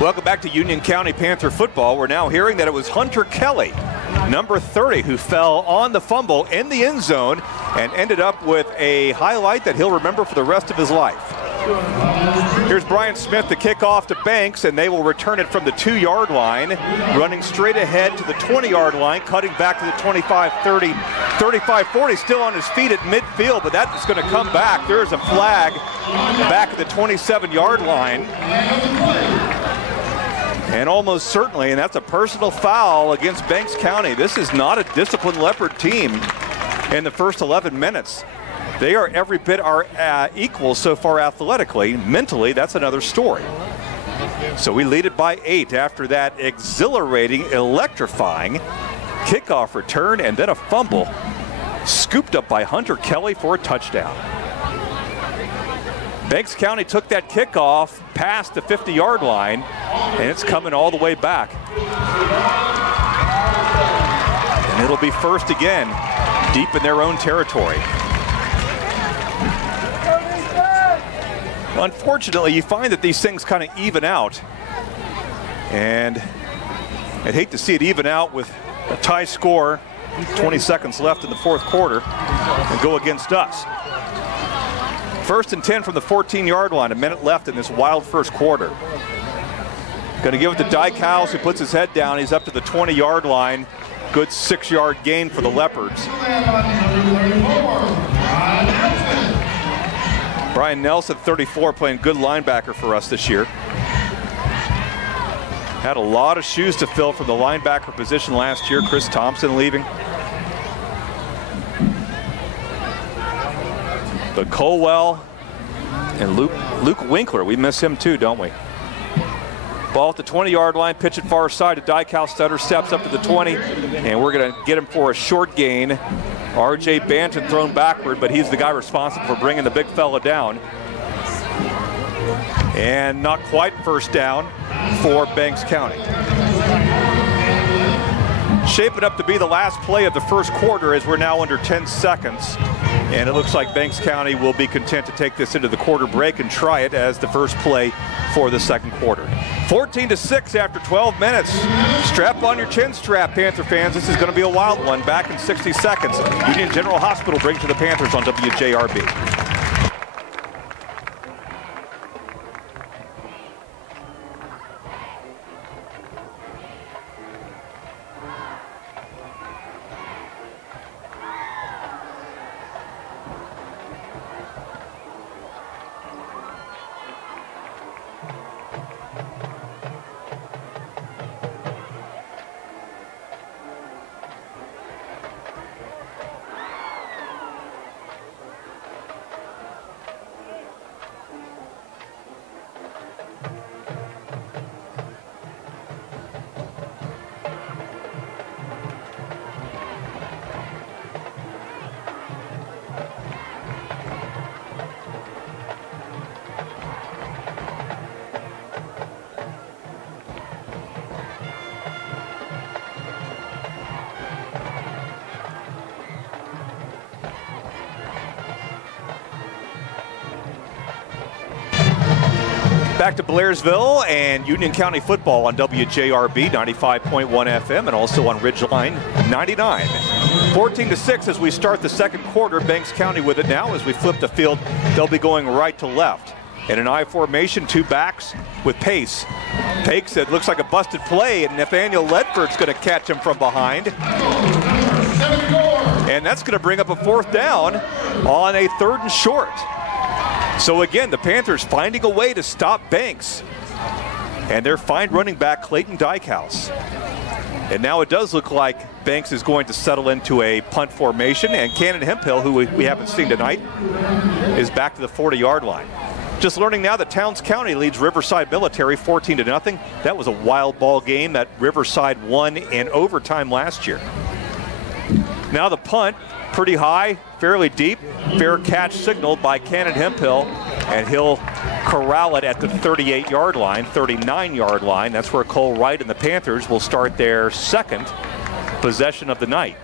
Welcome back to Union County Panther football. We're now hearing that it was Hunter Kelly, number 30, who fell on the fumble in the end zone and ended up with a highlight that he'll remember for the rest of his life. Here's Brian Smith, the kickoff to Banks, and they will return it from the 2-yard line, running straight ahead to the 20-yard line, cutting back to the 25, 30, 35, 40, still on his feet at midfield, but that is going to come back. There's a flag back at the 27-yard line. And almost certainly, and that's a personal foul against Banks County. This is not a disciplined Leopard team in the first 11 minutes. They are every bit equal so far athletically. Mentally, that's another story. So we lead it by 8 after that exhilarating, electrifying kickoff return and then a fumble scooped up by Hunter Kelly for a touchdown. Banks County took that kickoff past the 50-yard line, and it's coming all the way back. And it'll be first again, deep in their own territory. Unfortunately, you find that these things kind of even out. And I'd hate to see it even out with a tie score, 20 seconds left in the fourth quarter, and go against us. First and 10 from the 14-yard line, a minute left in this wild first quarter. Going to give it to Dykhouse, who puts his head down. He's up to the 20-yard line. Good 6-yard gain for the Leopards. Brian Nelson, 34, playing good linebacker for us this year. Had a lot of shoes to fill from the linebacker position last year. Chris Thompson leaving. But Colwell and Luke Winkler, we miss him too, don't we? Ball at the 20-yard line, pitch it far side to Dykhouse. Stutter steps up to the 20, and we're going to get him for a short gain. R.J. Banton thrown backward, but he's the guy responsible for bringing the big fella down. And not quite first down for Banks County. Shaping up to be the last play of the first quarter as we're now under 10 seconds. And it looks like Banks County will be content to take this into the quarter break and try it as the first play for the second quarter. 14-6 after 12 minutes. Strap on your chin strap, Panther fans. This is going to be a wild one. Back in 60 seconds. Union General Hospital brings to the Panthers on WJRB. Back to Blairsville and Union County football on WJRB 95.1 FM and also on Ridgeline 99. 14-6 as we start the second quarter. Banks County with it now as we flip the field. They'll be going right to left. In an I formation, two backs with pace. Takes it, looks like a busted play, and Nathaniel Ledford's going to catch him from behind. And that's going to bring up a fourth down on a 3rd and short. So again, the Panthers finding a way to stop Banks. And they're fine running back Clayton Dykhouse. And now it does look like Banks is going to settle into a punt formation, and Cannon Hemphill, who we haven't seen tonight, is back to the 40-yard line. Just learning now that Towns County leads Riverside Military 14-0. That was a wild ball game that Riverside won in overtime last year. Now the punt, pretty high, fairly deep, fair catch signaled by Cannon Hemphill, and he'll corral it at the 38-yard line, 39-yard line. That's where Cole Wright and the Panthers will start their second possession of the night.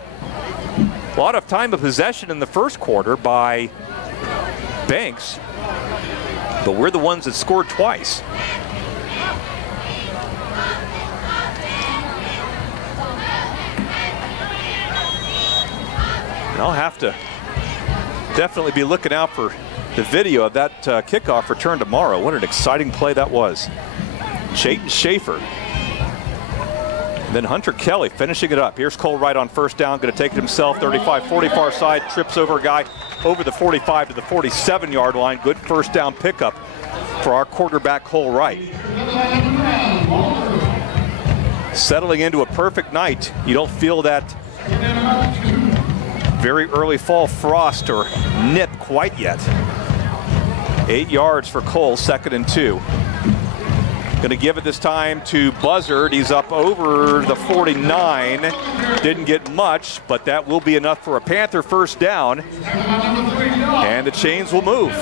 A lot of time of possession in the first quarter by Banks, but we're the ones that scored twice. I'll have to definitely be looking out for the video of that kickoff return tomorrow. What an exciting play that was. Chayton Schaefer. Then Hunter Kelly finishing it up. Here's Cole Wright on first down, going to take it himself, 35-40 far side, trips over a guy over the 45 to the 47-yard line. Good first down pickup for our quarterback, Cole Wright. Settling into a perfect night. You don't feel that very early fall frost or nip quite yet. 8 yards for Cole, 2nd and 2. Going to give it this time to Buzzard. He's up over the 49. Didn't get much, but that will be enough for a Panther first down. And the chains will move.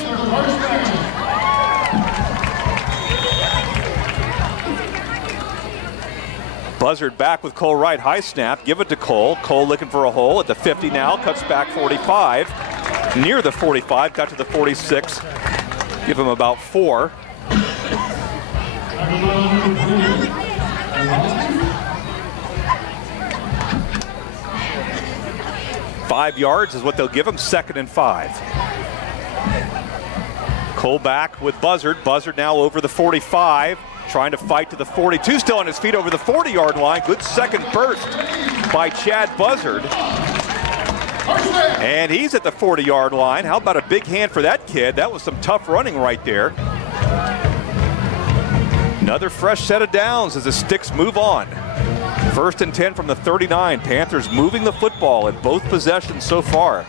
Buzzard back with Cole Wright. High snap. Give it to Cole. Cole looking for a hole at the 50 now. Cuts back 45. Near the 45. Got to the 46. Give him about 4. Five yards is what they'll give him, 2nd and 5. Cole back with Buzzard. Buzzard now over the 45, trying to fight to the 42, still on his feet over the 40-yard line. Good second burst by Chad Buzzard. And he's at the 40-yard line. How about a big hand for that kid? That was some tough running right there. Another fresh set of downs as the Sticks move on. 1st and 10 from the 39. Panthers moving the football in both possessions so far.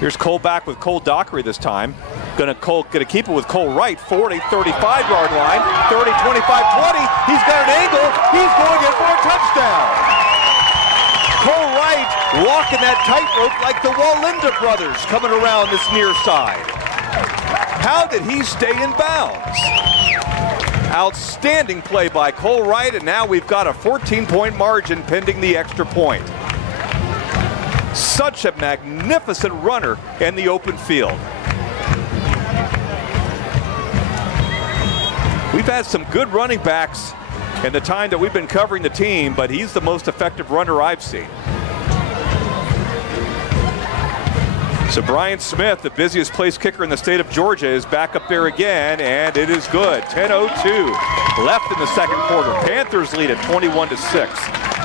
Here's Cole back with Cole Dockery this time. Gonna keep it with Cole Wright, 40, 35-yard line, 30, 25, 20. He's got an angle. He's going in for a touchdown. Cole Wright walking that tightrope like the Wallinda brothers coming around this near side. How did he stay in bounds? Outstanding play by Cole Wright, and now we've got a 14-point margin pending the extra point. Such a magnificent runner in the open field. We've had some good running backs in the time that we've been covering the team, but he's the most effective runner I've seen. So Brian Smith, the busiest place kicker in the state of Georgia, is back up there again, and it is good. 10:02 left in the second quarter. Panthers lead at 21-6.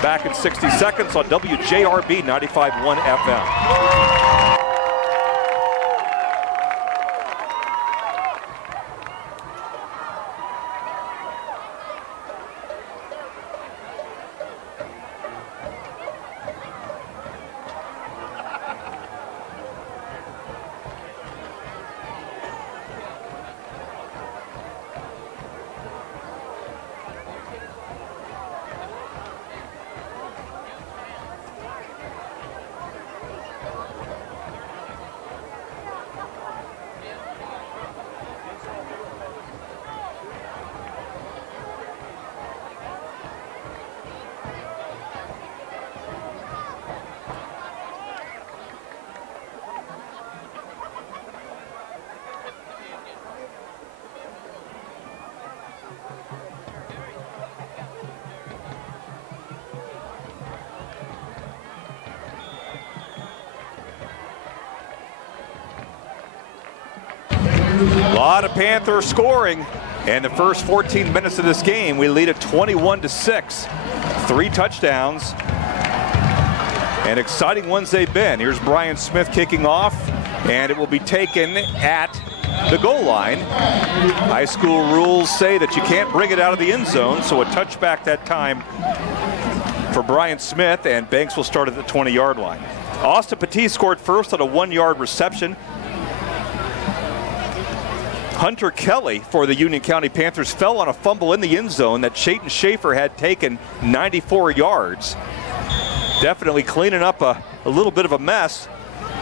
Back in 60 seconds on WJRB 95.1 FM. A lot of Panthers scoring. And the first 14 minutes of this game, we lead at 21-6. 3 touchdowns. And exciting ones they've been. Here's Brian Smith kicking off, and it will be taken at the goal line. High school rules say that you can't bring it out of the end zone, so a touchback that time for Brian Smith, and Banks will start at the 20-yard line. Austin Petit scored first on a 1-yard reception. Hunter Kelly for the Union County Panthers fell on a fumble in the end zone that Chayton Schaefer had taken 94 yards. Definitely cleaning up a little bit of a mess.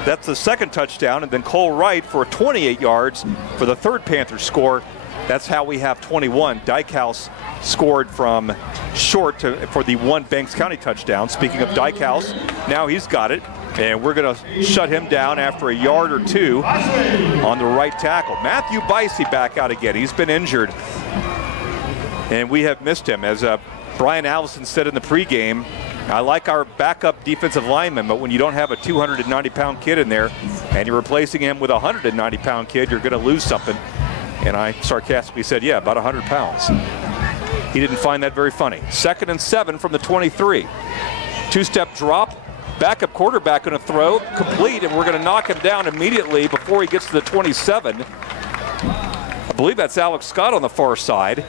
That's the second touchdown, and then Cole Wright for 28 yards for the third Panthers score. That's how we have 21. Dykehouse scored from short for the 1 Banks County touchdown. Speaking of Dykehouse, now he's got it, and we're going to shut him down after a yard or 2 on the right tackle. Matthew Bicey back out again. He's been injured, and we have missed him. As Brian Allison said in the pregame, I like our backup defensive lineman, but when you don't have a 290-pound kid in there and you're replacing him with a 190-pound kid, you're going to lose something. And I sarcastically said, yeah, about 100 pounds. He didn't find that very funny. 2nd and 7 from the 23. Two-step drop. Backup quarterback going to throw, complete, and we're going to knock him down immediately before he gets to the 27. I believe that's Alex Scott on the far side.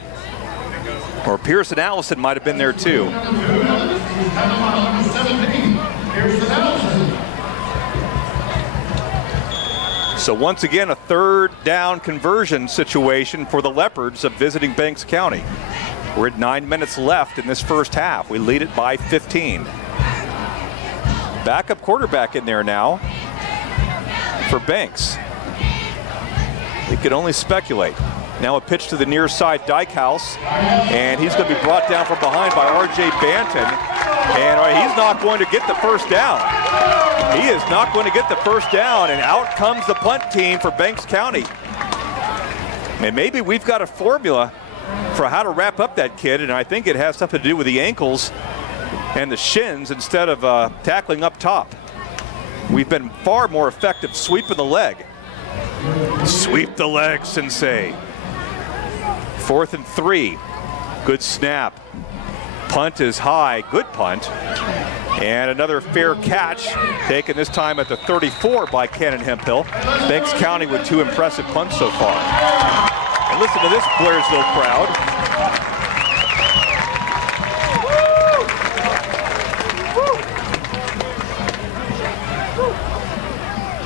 Or Pearson Allison might have been there too. So once again, a 3rd down conversion situation for the Leopards of visiting Banks County. We're at 9 minutes left in this first half. We lead it by 15. Backup quarterback in there now for Banks. We can only speculate. Now a pitch to the near side, Dykehouse, and he's going to be brought down from behind by R.J. Banton, and he's not going to get the first down. He is not going to get the first down, and out comes the punt team for Banks County. And maybe we've got a formula for how to wrap up that kid, and I think it has something to do with the ankles and the shins instead of tackling up top. We've been far more effective sweeping the leg. Sweep the leg, Sensei. 4th and 3. Good snap. Punt is high. Good punt. And another fair catch taken this time at the 34 by Cannon Hemphill. Banks County with 2 impressive punts so far. And listen to this Blairsville crowd.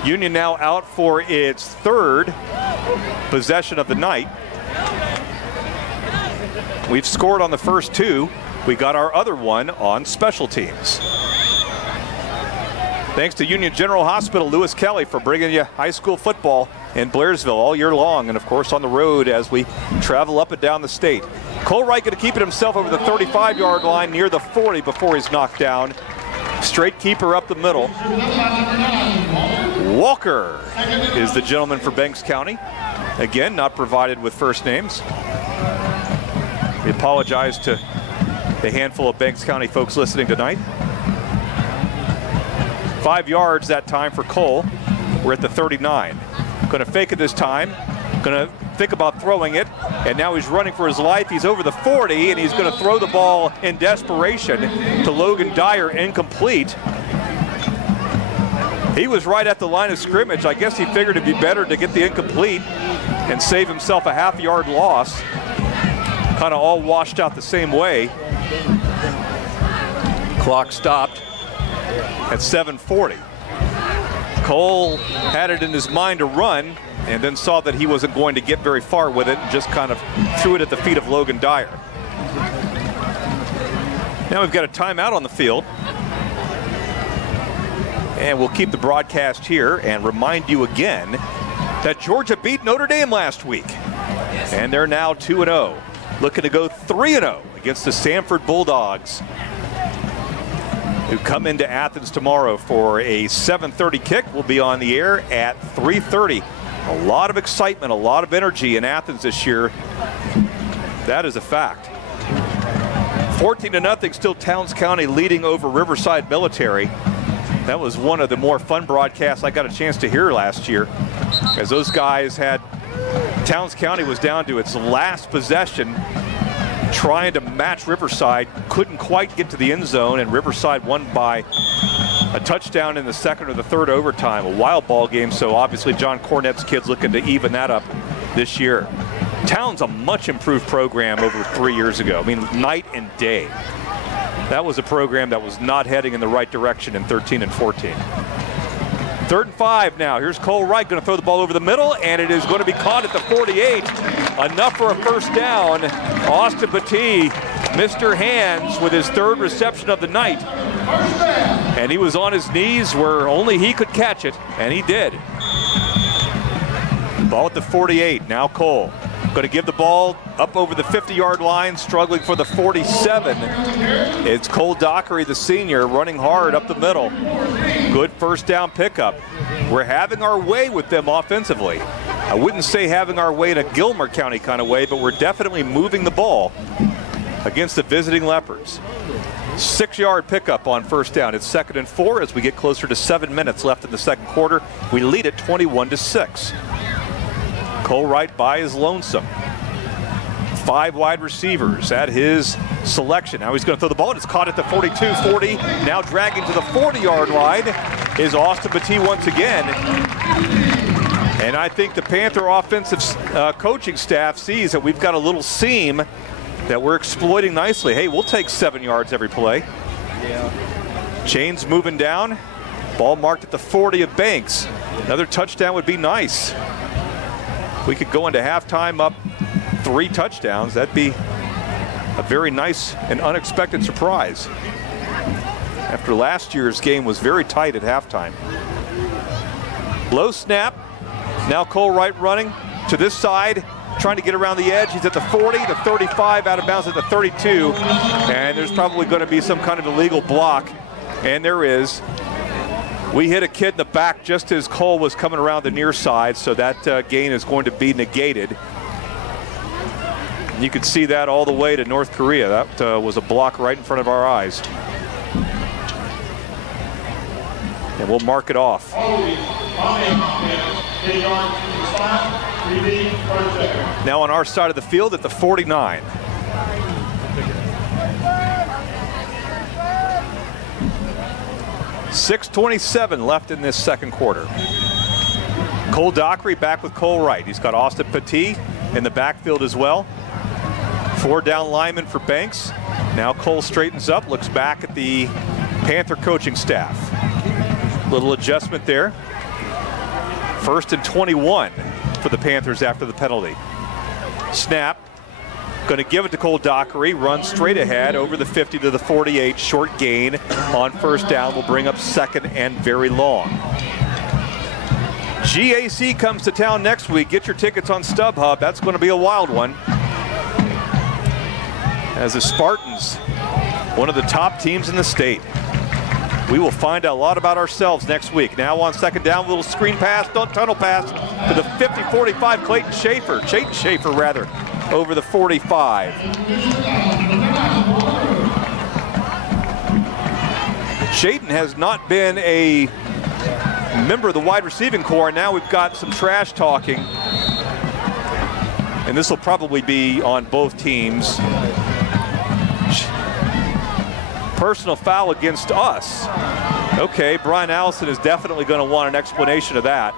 Union now out for its 3rd possession of the night. We've scored on the first 2. We got our other one on special teams. Thanks to Union General Hospital, Lewis Kelly, for bringing you high school football in Blairsville all year long, and of course on the road as we travel up and down the state. Cole Wright going to keep it himself over the 35-yard line near the 40 before he's knocked down. Straight keeper up the middle. Walker is the gentleman for Banks County. Again, not provided with first names. We apologize to the handful of Banks County folks listening tonight. 5 yards that time for Cole. We're at the 39. Going to fake it this time. Going to think about throwing it. And now he's running for his life. He's over the 40, and he's going to throw the ball in desperation to Logan Dyer, incomplete. He was right at the line of scrimmage. I guess he figured it'd be better to get the incomplete and save himself a half-yard loss. Kind of all washed out the same way. Clock stopped at 7:40. Cole had it in his mind to run and then saw that he wasn't going to get very far with it and just kind of threw it at the feet of Logan Dyer. Now we've got a timeout on the field. And we'll keep the broadcast here and remind you again that Georgia beat Notre Dame last week. And they're now 2-0. Looking to go 3-0 against the Sanford Bulldogs, who come into Athens tomorrow for a 7:30 kick. We'll be on the air at 3:30. A lot of excitement, a lot of energy in Athens this year. That is a fact. 14-0, still Towns County leading over Riverside Military. That was one of the more fun broadcasts I got a chance to hear last year, as those guys had, Towns County was down to its last possession trying to match Riverside, couldn't quite get to the end zone, and Riverside won by a touchdown in the 2nd or the 3rd overtime. A wild ball game, so obviously John Cornett's kids looking to even that up this year. Towns a much improved program over 3 years ago. I mean, night and day. That was a program that was not heading in the right direction in 13 and 14. 3rd and 5 now. Here's Cole Wright going to throw the ball over the middle, and it is going to be caught at the 48. Enough for a first down. Austin Petit, Mr. Hands, with his 3rd reception of the night. And he was on his knees where only he could catch it, and he did. Ball at the 48. Now Cole going to give the ball up over the 50-yard line, struggling for the 47. It's Cole Dockery, the senior, running hard up the middle. Good first down pickup. We're having our way with them offensively. I wouldn't say having our way in a Gilmer County kind of way, but we're definitely moving the ball against the visiting Leopards. 6-yard pickup on first down. It's 2nd and 4 as we get closer to 7 minutes left in the second quarter. We lead it 21-6. Cole Wright by his lonesome. 5 wide receivers at his selection. Now he's going to throw the ball. It's caught at the 42-40. Now dragging to the 40-yard line is Austin Petit once again. And I think the Panther offensive coaching staff sees that we've got a little seam that we're exploiting nicely. Hey, we'll take 7 yards every play. Yeah. Chains moving down. Ball marked at the 40 of Banks. Another touchdown would be nice. We could go into halftime up 3 touchdowns. That'd be a very nice and unexpected surprise. After last year's game was very tight at halftime. Low snap. Now Cole Wright running to this side, trying to get around the edge. He's at the 40, the 35, out of bounds at the 32. And there's probably going to be some kind of illegal block. And there is. We hit a kid in the back just as Cole was coming around the near side, so that gain is going to be negated. And you could see that all the way to North Korea. That was a block right in front of our eyes. And we'll mark it off. Now on our side of the field at the 49. .6:27 left in this second quarter. Cole Dockery back with Cole Wright. He's got Austin Petit in the backfield as well. 4 down linemen for Banks. Now Cole straightens up, looks back at the Panther coaching staff. Little adjustment there. 1st and 21 for the Panthers after the penalty. Snap. Going to give it to Cole Dockery. Run straight ahead over the 50 to the 48. Short gain on first down will bring up 2nd and very long. GAC comes to town next week. Get your tickets on StubHub. That's going to be a wild one. As the Spartans, one of the top teams in the state. We will find out a lot about ourselves next week. Now on 2nd down, little screen pass, tunnel pass to the 50-45, Clayton Schaefer rather, over the 45. Shaden has not been a member of the wide receiving corps. Now we've got some trash talking. And this will probably be on both teams. Personal foul against us. Okay, Brian Allison is definitely going to want an explanation of that.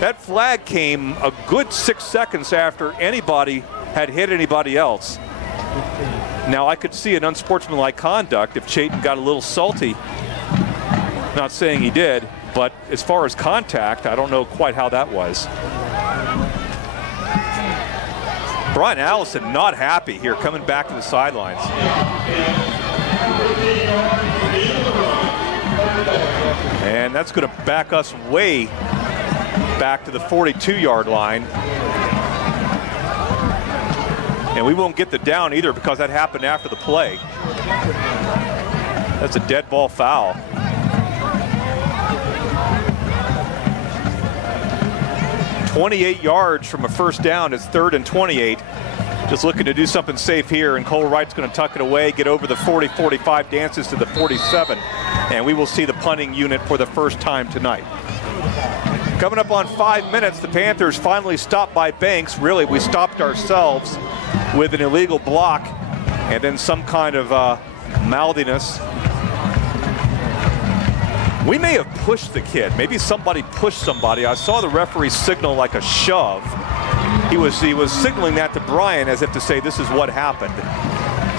That flag came a good 6 seconds after anybody had hit anybody else. Now I could see an unsportsmanlike conduct if Chayton got a little salty. Not saying he did, but as far as contact, I don't know quite how that was. Brian Allison not happy here coming back to the sidelines. And that's going to back us way back to the 42-yard line. And we won't get the down either because that happened after the play. That's a dead ball foul. .28 yards from a first down. It's 3rd and 28. Just looking to do something safe here, and Cole Wright's going to tuck it away, get over the 40-45, dances to the 47, and we will see the punting unit for the first time tonight. Coming up on 5 minutes, the Panthers finally stopped by Banks. Really, we stopped ourselves with an illegal block and then some kind of mouthiness. We may have pushed the kid. Maybe somebody pushed somebody. I saw the referee signal like a shove. He was signaling that to Brian as if to say this is what happened.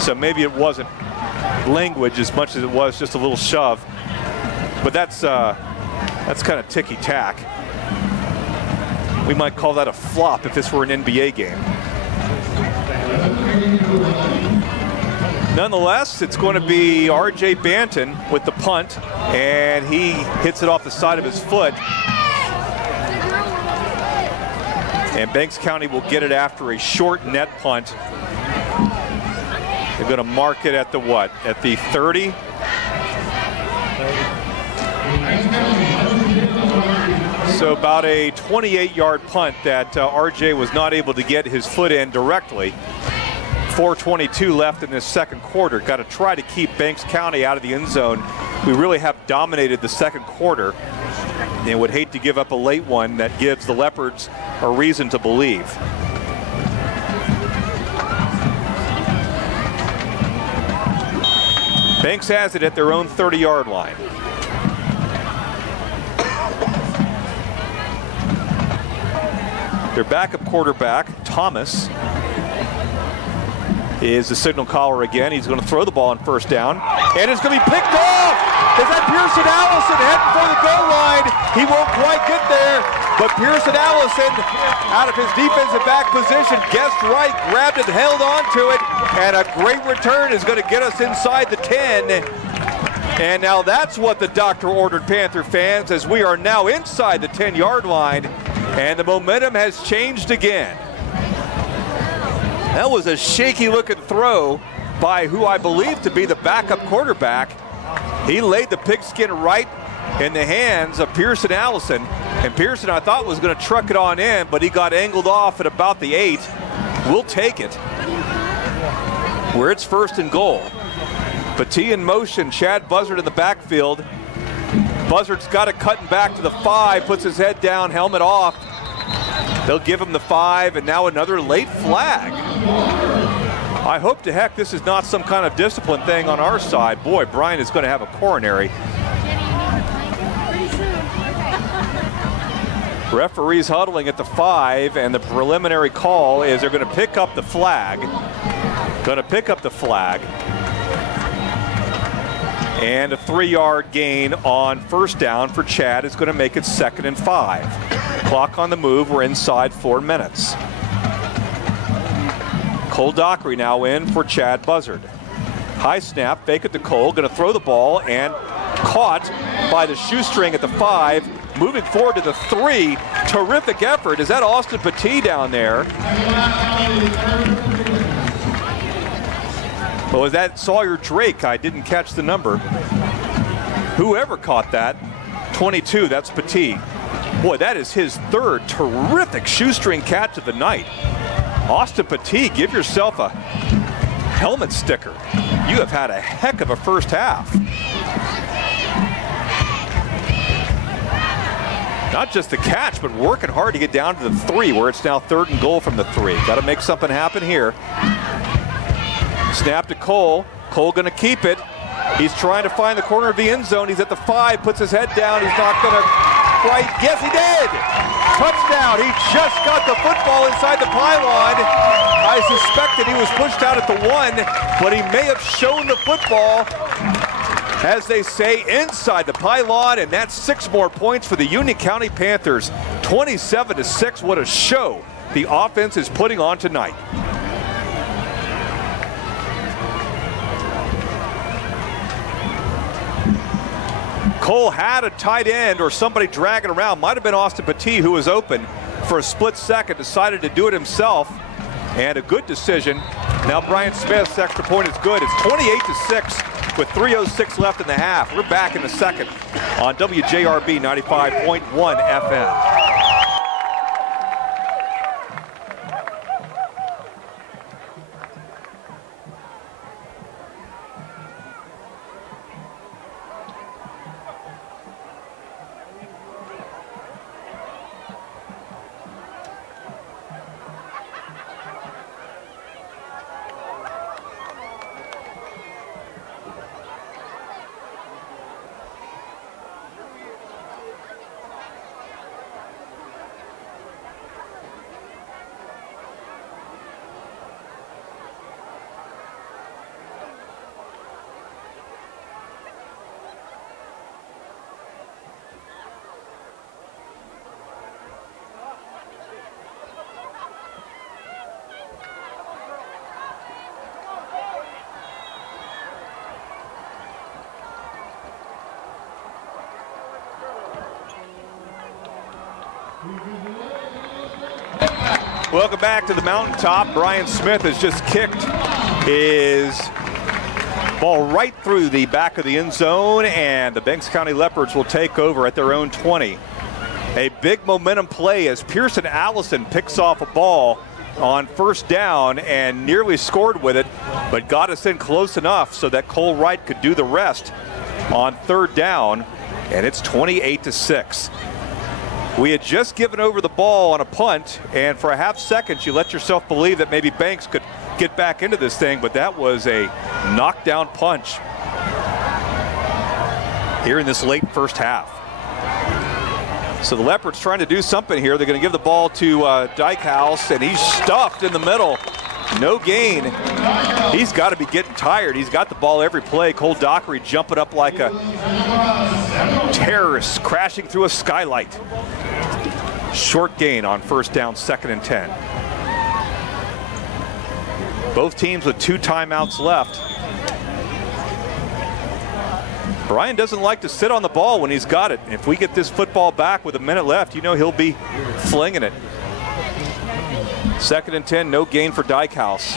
So maybe it wasn't language as much as it was just a little shove. But that's kind of ticky-tack. We might call that a flop if this were an NBA game. Nonetheless, it's going to be R.J. Banton with the punt, and he hits it off the side of his foot. And Banks County will get it after a short net punt. They're going to mark it at the what? At the 30? So about a 28-yard punt that RJ was not able to get his foot in directly. 4:22 left in this second quarter. Got to try to keep Banks County out of the end zone. We really have dominated the second quarter and would hate to give up a late one that gives the Leopards a reason to believe. Banks has it at their own 30-yard line. Their backup quarterback, Thomas, is the signal caller again. He's going to throw the ball on first down, and it's going to be picked off. Is that Pearson Allison heading for the goal line? He won't quite get there, but Pearson Allison, out of his defensive back position, guessed right, grabbed it, held on to it, and a great return is going to get us inside the 10. And now that's what the doctor ordered, Panther fans, as we are now inside the 10-yard line, and the momentum has changed again. That was a shaky-looking throw by who I believe to be the backup quarterback. He laid the pigskin right in the hands of Pearson Allison, and Pearson, I thought, was going to truck it on in, but he got angled off at about the 8. We'll take it. Where it's first and goal. Petit in motion, Chad Buzzard in the backfield. Buzzard's got it cutting back to the 5, puts his head down, helmet off. They'll give him the 5, and now another late flag. I hope to heck this is not some kind of discipline thing on our side. Boy, Brian is going to have a coronary. Referees huddling at the 5, and the preliminary call is they're going to pick up the flag. And a 3-yard gain on first down for Chad is going to make it 2nd and 5. Clock on the move. We're inside 4 minutes. Cole Dockery now in for Chad Buzzard. High snap, fake it to Cole, going to throw the ball, and caught by the shoestring at the 5. Moving forward to the 3. Terrific effort. Is that Austin Petit down there? Well, is that Sawyer Drake? I didn't catch the number. Whoever caught that, 22, that's Petit. Boy, that is his 3rd terrific shoestring catch of the night. Austin Petit, give yourself a helmet sticker. You have had a heck of a first half. Not just the catch, but working hard to get down to the 3, where it's now 3rd and goal from the 3. Got to make something happen here. Snap to Cole. Cole going to keep it. He's trying to find the corner of the end zone. He's at the 5, puts his head down. He's not going to quite. Yes, he did. Touchdown. He just got the football inside the pylon. I suspected he was pushed out at the 1, but he may have shown the football, as they say, inside the pylon, and that's 6 more points for the Union County Panthers. 27-6. What a show the offense is putting on tonight. Cole had a tight end or somebody dragging around. Might have been Austin Petit, who was open for a split second, decided to do it himself, and a good decision. Now Brian Smith's extra point is good. It's 28-6 with 3:06 left in the half. We're back in the second on WJRB 95.1 FM. Welcome back to the mountaintop. Brian Smith has just kicked his ball right through the back of the end zone, and the Banks County Leopards will take over at their own 20. A big momentum play as Pearson Allison picks off a ball on first down and nearly scored with it, but got us in close enough so that Cole Wright could do the rest on third down, and it's 28-6. We had just given over the ball on a punt, and for a half second you let yourself believe that maybe Banks could get back into this thing, but that was a knockdown punch here in this late first half. So the Leopards trying to do something here. They're going to give the ball to Dykehouse, and he's stuffed in the middle. No gain. He's got to be getting tired. He's got the ball every play. Cole Dockery jumping up like a terrorist crashing through a skylight. Short gain on first down, 2nd and 10. Both teams with 2 timeouts left. Brian doesn't like to sit on the ball when he's got it. If we get this football back with a minute left, you know he'll be flinging it. 2nd and 10, no gain for Dykehouse.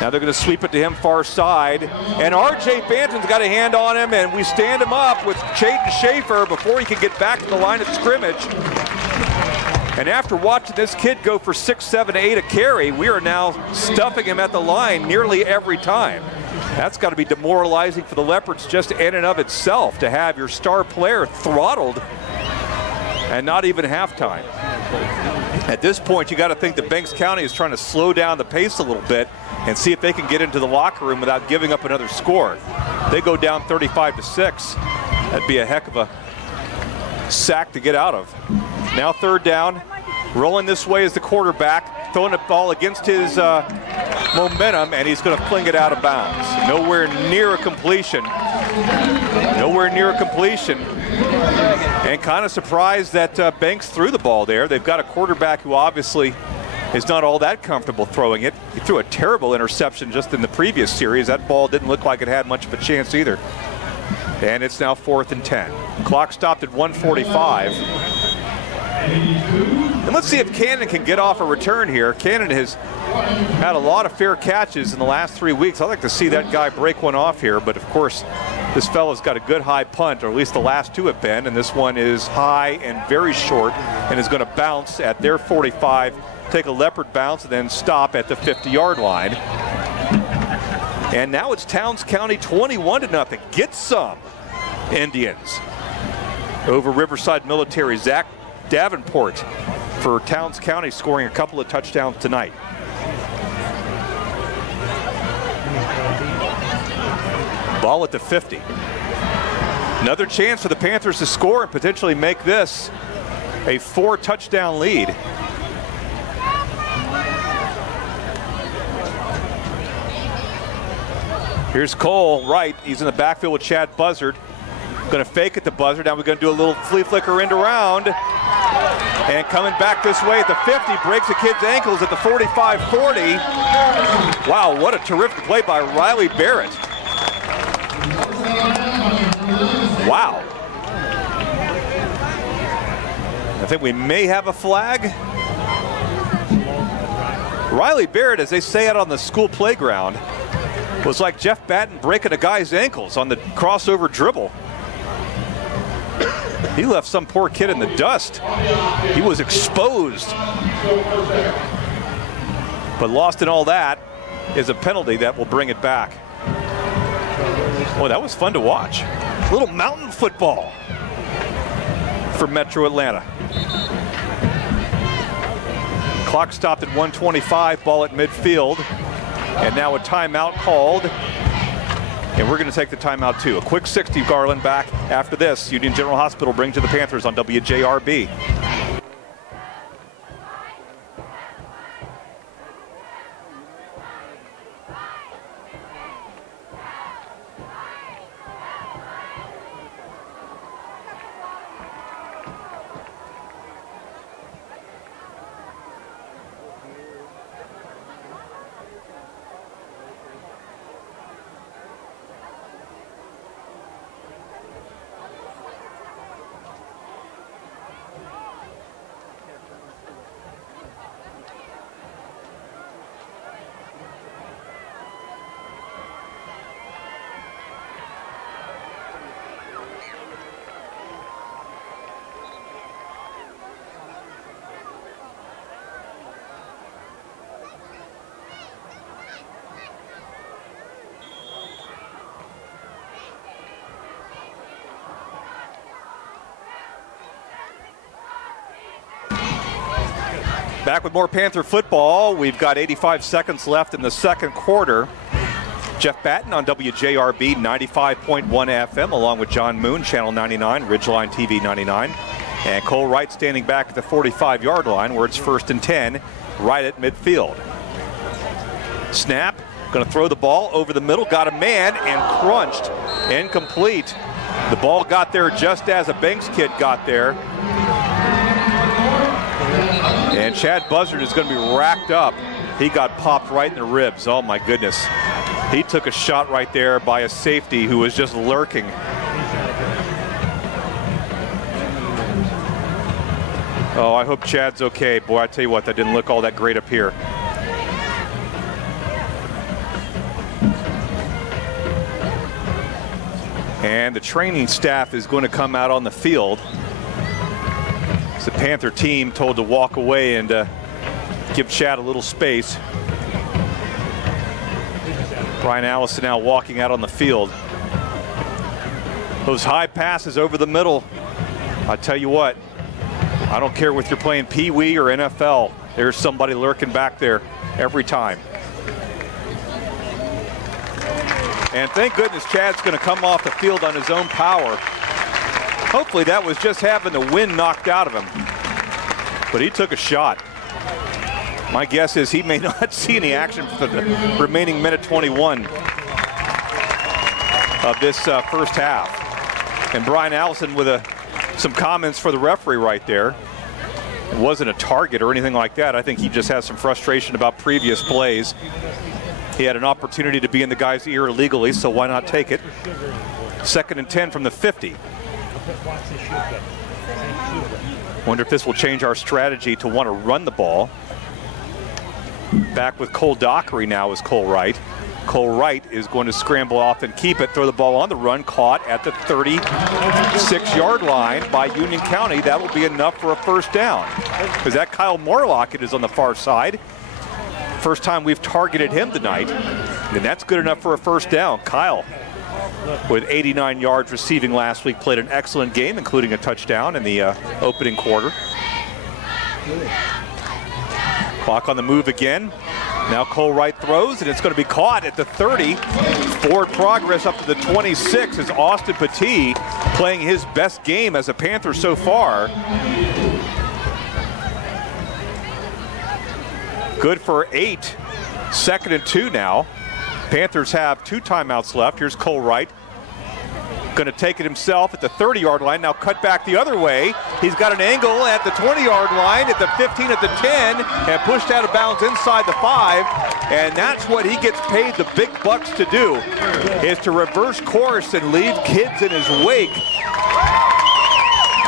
Now they're going to sweep it to him far side. And R.J. Banton's got a hand on him, and we stand him up with Chayton Schaefer before he can get back to the line of scrimmage. And after watching this kid go for 6, 7, 8 a carry, we are now stuffing him at the line nearly every time. That's got to be demoralizing for the Leopards just in and of itself, to have your star player throttled and not even halftime. At this point, you got to think that Banks County is trying to slow down the pace a little bit and see if they can get into the locker room without giving up another score. They go down 35-6. That'd be a heck of a sack to get out of. Now third down, rolling this way is the quarterback, throwing the ball against his momentum, and he's going to fling it out of bounds. Nowhere near a completion. Nowhere near a completion. And kind of surprised that Banks threw the ball there. They've got a quarterback who obviously is not all that comfortable throwing it. He threw a terrible interception just in the previous series. That ball didn't look like it had much of a chance either. And it's now 4th and 10. Clock stopped at 1:45. And let's see if Cannon can get off a return here. Cannon has had a lot of fair catches in the last 3 weeks. I'd like to see that guy break one off here, but of course, this fellow's got a good high punt, or at least the last 2 have been, and this one is high and very short and is going to bounce at their 45, take a Leopard bounce, and then stop at the 50-yard line. And now it's Towns County 21-0. Get some, Indians. Over Riverside Military. Zach Davenport for Towns County scoring a couple of touchdowns tonight. Ball at the 50. Another chance for the Panthers to score and potentially make this a 4-touchdown lead. Here's Cole Wright. He's in the backfield with Chad Buzzard. Going to fake it to Buzzard. Now we're going to do a little flea flicker end around. And coming back this way at the 50, breaks the kid's ankles at the 45-40. Wow, what a terrific play by Riley Barrett. Wow. I think we may have a flag. Riley Barrett, as they say out on the school playground, was like Jeff Batten breaking a guy's ankles on the crossover dribble. He left some poor kid in the dust. He was exposed. But lost in all that is a penalty that will bring it back. Boy, that was fun to watch. A little mountain football for Metro Atlanta. Clock stopped at 1:25, ball at midfield. And now a timeout called. And we're going to take the timeout too. A quick 60, Garland, back after this. Union General Hospital brings you the Panthers on WJRB. Back with more Panther football. We've got 85 seconds left in the second quarter. Jeff Batten on WJRB 95.1 FM, along with John Moon, Channel 99, Ridgeline TV 99. And Cole Wright standing back at the 45-yard line where it's 1st and 10, right at midfield. Snap, going to throw the ball over the middle, got a man and crunched. Incomplete. The ball got there just as a Banks kid got there. And Chad Buzzard is going to be racked up. He got popped right in the ribs. Oh my goodness. He took a shot right there by a safety who was just lurking. Oh, I hope Chad's okay. Boy, I tell you what, that didn't look all that great up here. And the training staff is going to come out on the field. It's the Panther team told to walk away and give Chad a little space. Brian Allison now walking out on the field. Those high passes over the middle, I tell you what, I don't care if you're playing Pee Wee or NFL, there's somebody lurking back there every time. And thank goodness Chad's going to come off the field on his own power. Hopefully that was just having the wind knocked out of him. But he took a shot. My guess is he may not see any action for the remaining minute 21 of this first half. And Brian Allison with some comments for the referee right there. It wasn't a target or anything like that. I think he just has some frustration about previous plays. He had an opportunity to be in the guy's ear illegally, so why not take it? 2nd and 10 from the 50. Wonder if this will change our strategy to want to run the ball. Back with Cole Dockery now is Cole Wright. Cole Wright is going to scramble off and keep it, throw the ball on the run, caught at the 36-yard line by Union County. That will be enough for a first down. Because that Kyle Morlock is on the far side. First time we've targeted him tonight, and that's good enough for a first down. Kyle, with 89 yards receiving last week, played an excellent game, including a touchdown in the opening quarter. Clock on the move again. Now Cole Wright throws, and it's going to be caught at the 30. Forward progress up to the 26 is Austin Petit playing his best game as a Panther so far. Good for 8. 2nd and 2 now. Panthers have 2 timeouts left. Here's Cole Wright. Going to take it himself at the 30-yard line. Now cut back the other way. He's got an angle at the 20-yard line, at the 15, at the 10, and pushed out of bounds inside the 5. And that's what he gets paid the big bucks to do, is to reverse course and leave kids in his wake.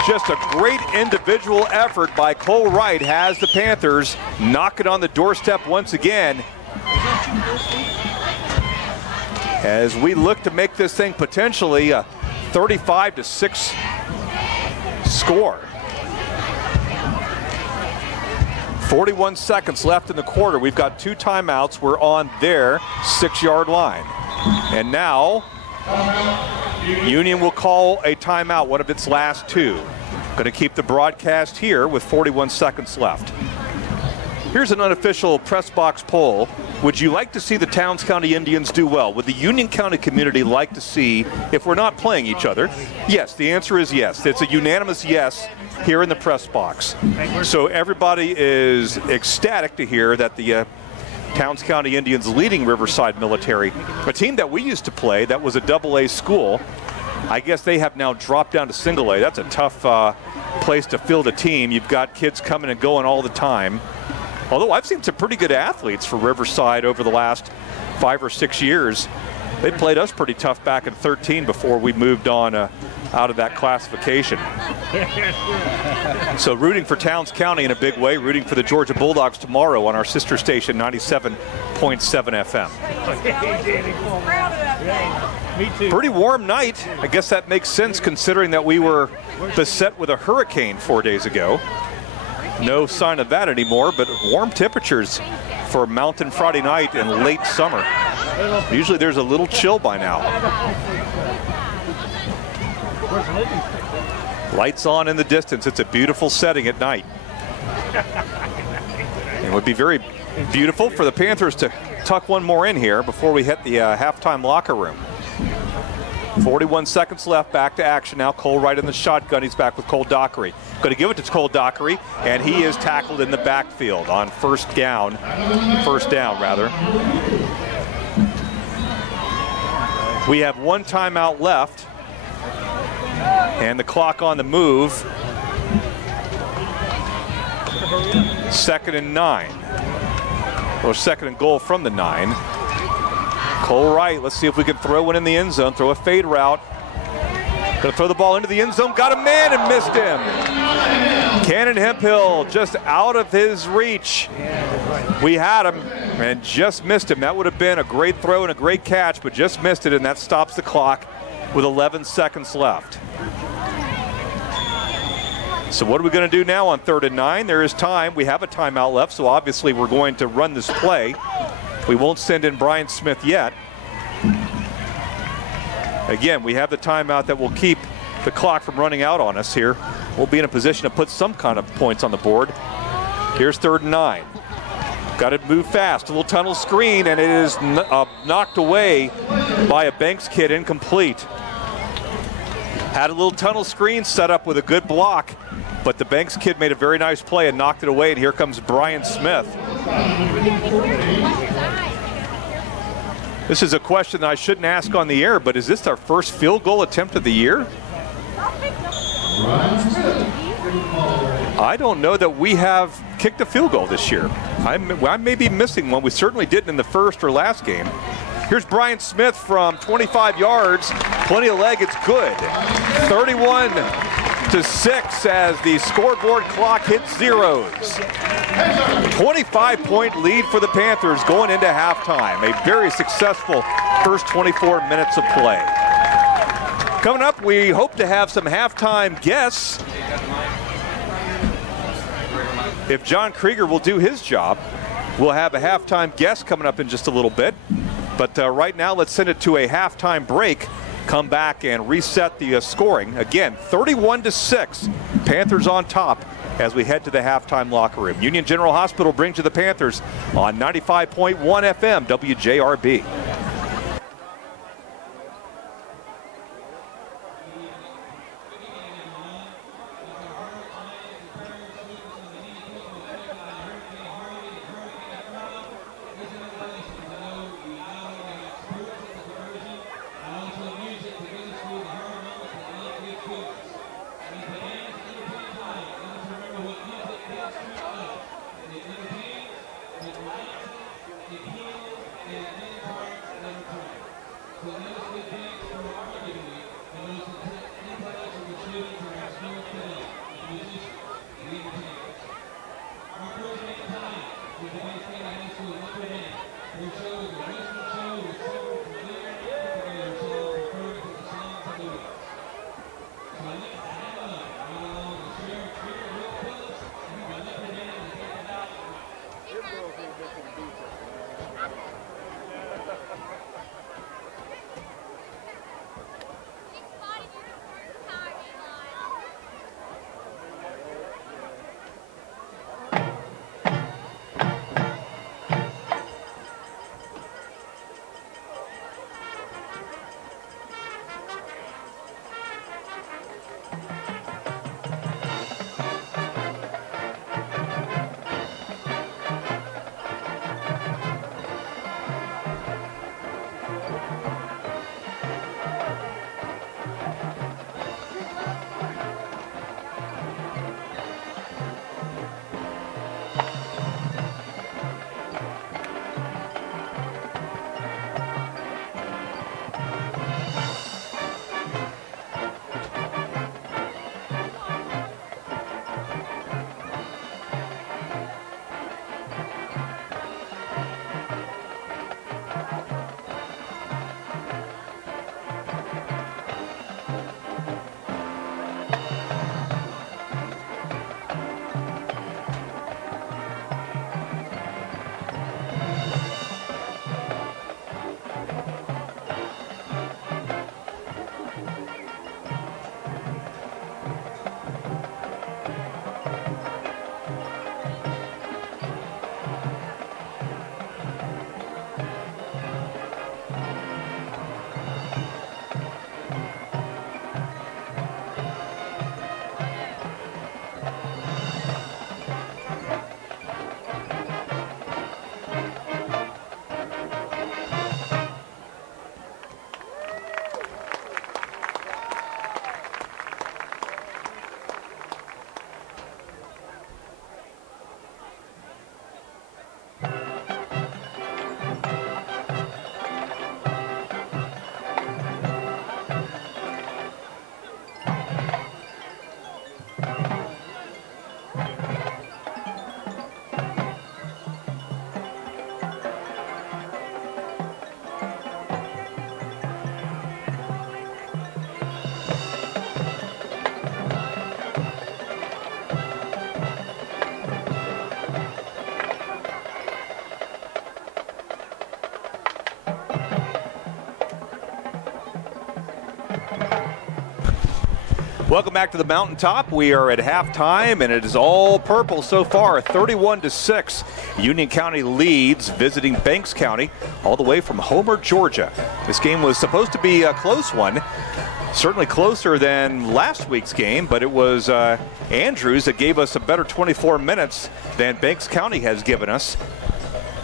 Just a great individual effort by Cole Wright has the Panthers knocking on the doorstep once again, as we look to make this thing potentially a 35-6 score. 41 seconds left in the quarter. We've got 2 timeouts. We're on their 6-yard line. And now Union will call a timeout, one of its last 2. Going to keep the broadcast here with 41 seconds left. Here's an unofficial press box poll. Would you like to see the Towns County Indians do well? Would the Union County community like to see if we're not playing each other? Yes, the answer is yes. It's a unanimous yes here in the press box. So everybody is ecstatic to hear that the Towns County Indians leading Riverside Military, a team that we used to play that was a AA school. I guess they have now dropped down to single A. That's a tough place to field a team. You've got kids coming and going all the time. Although I've seen some pretty good athletes for Riverside over the last 5 or 6 years. They played us pretty tough back in 13 before we moved on out of that classification. So rooting for Towns County in a big way, rooting for the Georgia Bulldogs tomorrow on our sister station 97.7 FM. Pretty warm night. I guess that makes sense considering that we were beset with a hurricane 4 days ago. No sign of that anymore, but warm temperatures for Mountain Friday night in late summer. Usually there's a little chill by now. Lights on in the distance. It's a beautiful setting at night. would be very beautiful for the Panthers to tuck one more in here before we hit the halftime locker room. 41 seconds left, back to action now. Cole Wright in the shotgun. He's back with Cole Dockery. Going to give it to Cole Dockery, and he is tackled in the backfield on first down rather. We have one timeout left, and the clock on the move. 2nd and 9. Or 2nd and goal from the 9. Cole Wright, let's see if we can throw one in the end zone, throw a fade route. Gonna throw the ball into the end zone, got a man and missed him. Cannon Hemphill just out of his reach. We had him and just missed him. That would have been a great throw and a great catch, but just missed it, and that stops the clock with 11 seconds left. So what are we gonna do now on 3rd and 9? There is time, we have a timeout left, so obviously we're going to run this play. We won't send in Brian Smith yet. Again, we have the timeout that will keep the clock from running out on us here. We'll be in a position to put some kind of points on the board. Here's 3rd and 9. Got to move fast. A little tunnel screen, and it is knocked away by a Banks kid, incomplete. Had a little tunnel screen set up with a good block, but the Banks kid made a very nice play and knocked it away, and here comes Brian Smith. This is a question that I shouldn't ask on the air, but is this our first field goal attempt of the year? I don't know that we have kicked a field goal this year. I may be missing one. We certainly didn't in the first or last game. Here's Brian Smith from 25 yards. Plenty of leg, it's good. 31-6 as the scoreboard clock hits zeros. 25-point lead for the Panthers going into halftime. A very successful first 24 minutes of play. Coming up, we hope to have some halftime guests. If John Krieger will do his job, we'll have a halftime guest coming up in just a little bit. But right now, let's send it to a halftime break. Come back and reset the scoring. Again, 31-6. Panthers on top as we head to the halftime locker room. Union General Hospital brings you the Panthers on 95.1 FM WJRB. Welcome back to the mountaintop. We are at halftime, and it is all purple so far, 31-6. Union County leads, visiting Banks County, all the way from Homer, Georgia. This game was supposed to be a close one, certainly closer than last week's game, but it was Andrews that gave us a better 24 minutes than Banks County has given us.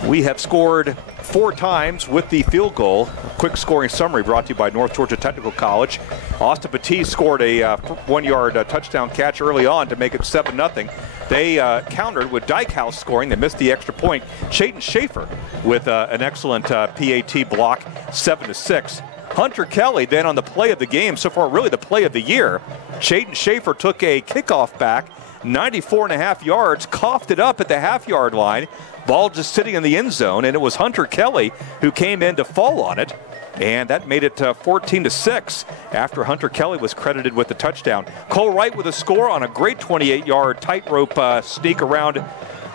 We have scored 4 times with the field goal. Quick scoring summary brought to you by North Georgia Technical College. Austin Petit scored a 1-yard touchdown catch early on to make it 7-0. They countered with Dykehouse scoring. They missed the extra point. Chayton Schaefer with an excellent PAT block, 7-6. Hunter Kelly then on the play of the game, so far really the play of the year. Chayton Schaefer took a kickoff back, 94.5 yards, coughed it up at the half-yard line. Ball just sitting in the end zone, and it was Hunter Kelly who came in to fall on it, and that made it 14-6 after Hunter Kelly was credited with the touchdown. Cole Wright with a score on a great 28-yard tightrope sneak around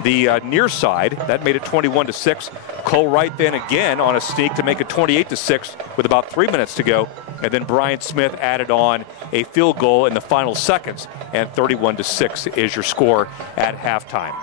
the near side. That made it 21-6. Cole Wright then again on a sneak to make it 28-6 with about 3 minutes to go. And then Brian Smith added on a field goal in the final seconds, and 31-6 is your score at halftime.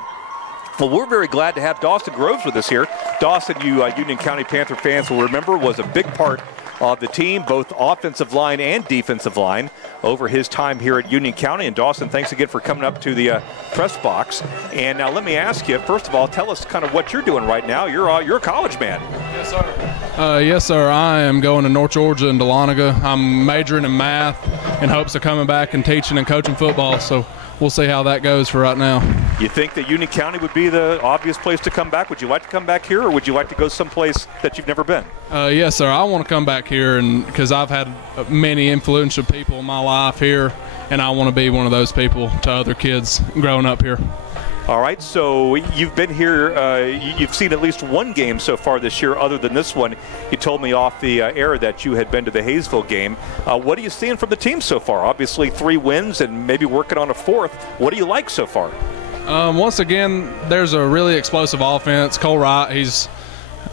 Well, we're very glad to have Dawson Groves with us here. Dawson, you Union County Panther fans will remember, was a big part of the team, both offensive line and defensive line, over his time here at Union County. And Dawson, thanks again for coming up to the press box. And now let me ask you, first of all, tell us kind of what you're doing right now. You're a college man. Yes, sir. Yes, sir. I am going to North Georgia in Dahlonega. I'm majoring in math in hopes of coming back and teaching and coaching football. So we'll see how that goes for right now. You think that Union County would be the obvious place to come back? Would you like to come back here, or would you like to go someplace that you've never been? Yes, sir. I want to come back here, and because I've had many influential people in my life here, and I want to be one of those people to other kids growing up here. All right, so you've been here, you've seen at least one game so far this year other than this one. You told me off the air that you had been to the Hayesville game. What are you seeing from the team so far? Obviously 3 wins and maybe working on a 4th. What do you like so far? Once again, there's a really explosive offense. Cole Wright, he's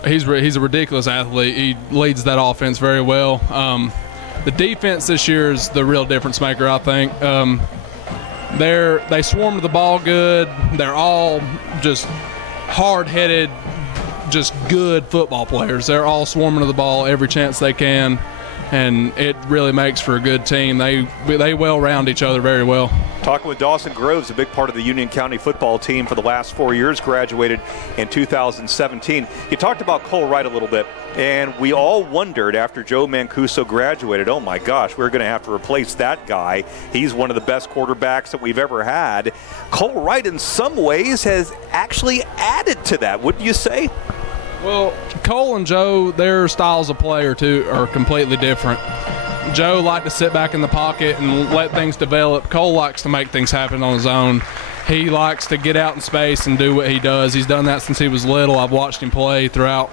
a ridiculous athlete. He leads that offense very well. The defense this year is the real difference maker, I think. They swarm to the ball good. They're all just hard-headed, just good football players. They're all swarming to the ball every chance they can, and it really makes for a good team. They well round each other very well. Talking with Dawson Groves, a big part of the Union County football team for the last 4 years, graduated in 2017. You talked about Cole Wright a little bit, and we all wondered after Joe Mancuso graduated, oh my gosh, we're going to have to replace that guy. He's one of the best quarterbacks that we've ever had. Cole Wright in some ways has actually added to that, wouldn't you say? Well, Cole and Joe, their styles of play are completely different. Joe liked to sit back in the pocket and let things develop. Cole likes to make things happen on his own. He likes to get out in space and do what he does. He's done that since he was little. I've watched him play throughout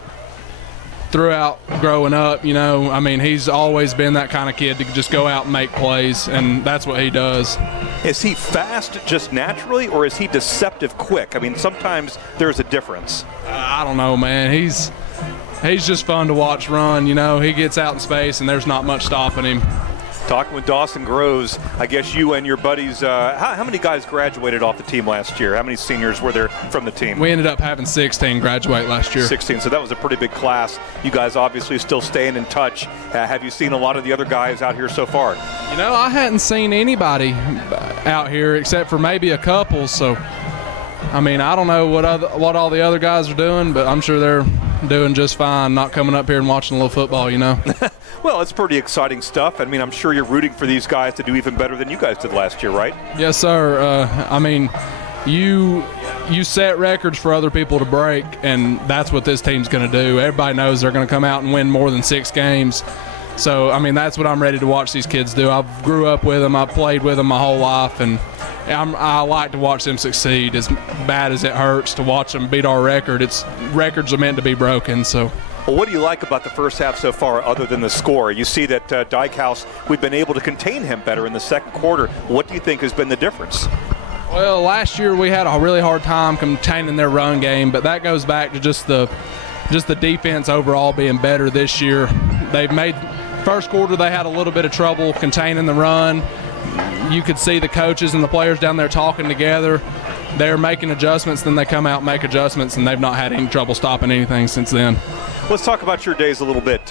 growing up. You know, I mean, he's always been that kind of kid to just go out and make plays, and that's what he does. Is he fast just naturally, or is he deceptive quick? I mean, sometimes there's a difference. I don't know, man. He's just fun to watch run. You know, he gets out in space, and there's not much stopping him. Talking with Dawson Groves, I guess you and your buddies, how many guys graduated off the team last year? How many seniors were there from the team? We ended up having 16 graduate last year. 16, so that was a pretty big class. You guys obviously still staying in touch. Have you seen a lot of the other guys out here so far? You know, I hadn't seen anybody out here except for maybe a couple, so I mean, I don't know what all the other guys are doing, but I'm sure they're doing just fine, not coming up here and watching a little football, you know. Well, it's pretty exciting stuff. I mean, I'm sure you're rooting for these guys to do even better than you guys did last year, right? Yes, sir. I mean, you set records for other people to break, and that's what this team's going to do. Everybody knows they're going to come out and win more than 6 games. So, I mean, that's what I'm ready to watch these kids do. I grew up with them. I played with them my whole life, and I like to watch them succeed. As bad as it hurts to watch them beat our record, records are meant to be broken. So, well, what do you like about the first half so far other than the score? You see that Dykehouse, we've been able to contain him better in the second quarter. What do you think has been the difference? Well, last year we had a really hard time containing their run game, but that goes back to just the defense overall being better this year. They've made first quarter they had a little bit of trouble containing the run, you could see the coaches and the players down there talking together. They're making adjustments, then they come out and make adjustments, and they've not had any trouble stopping anything since then. Let's talk about your days a little bit.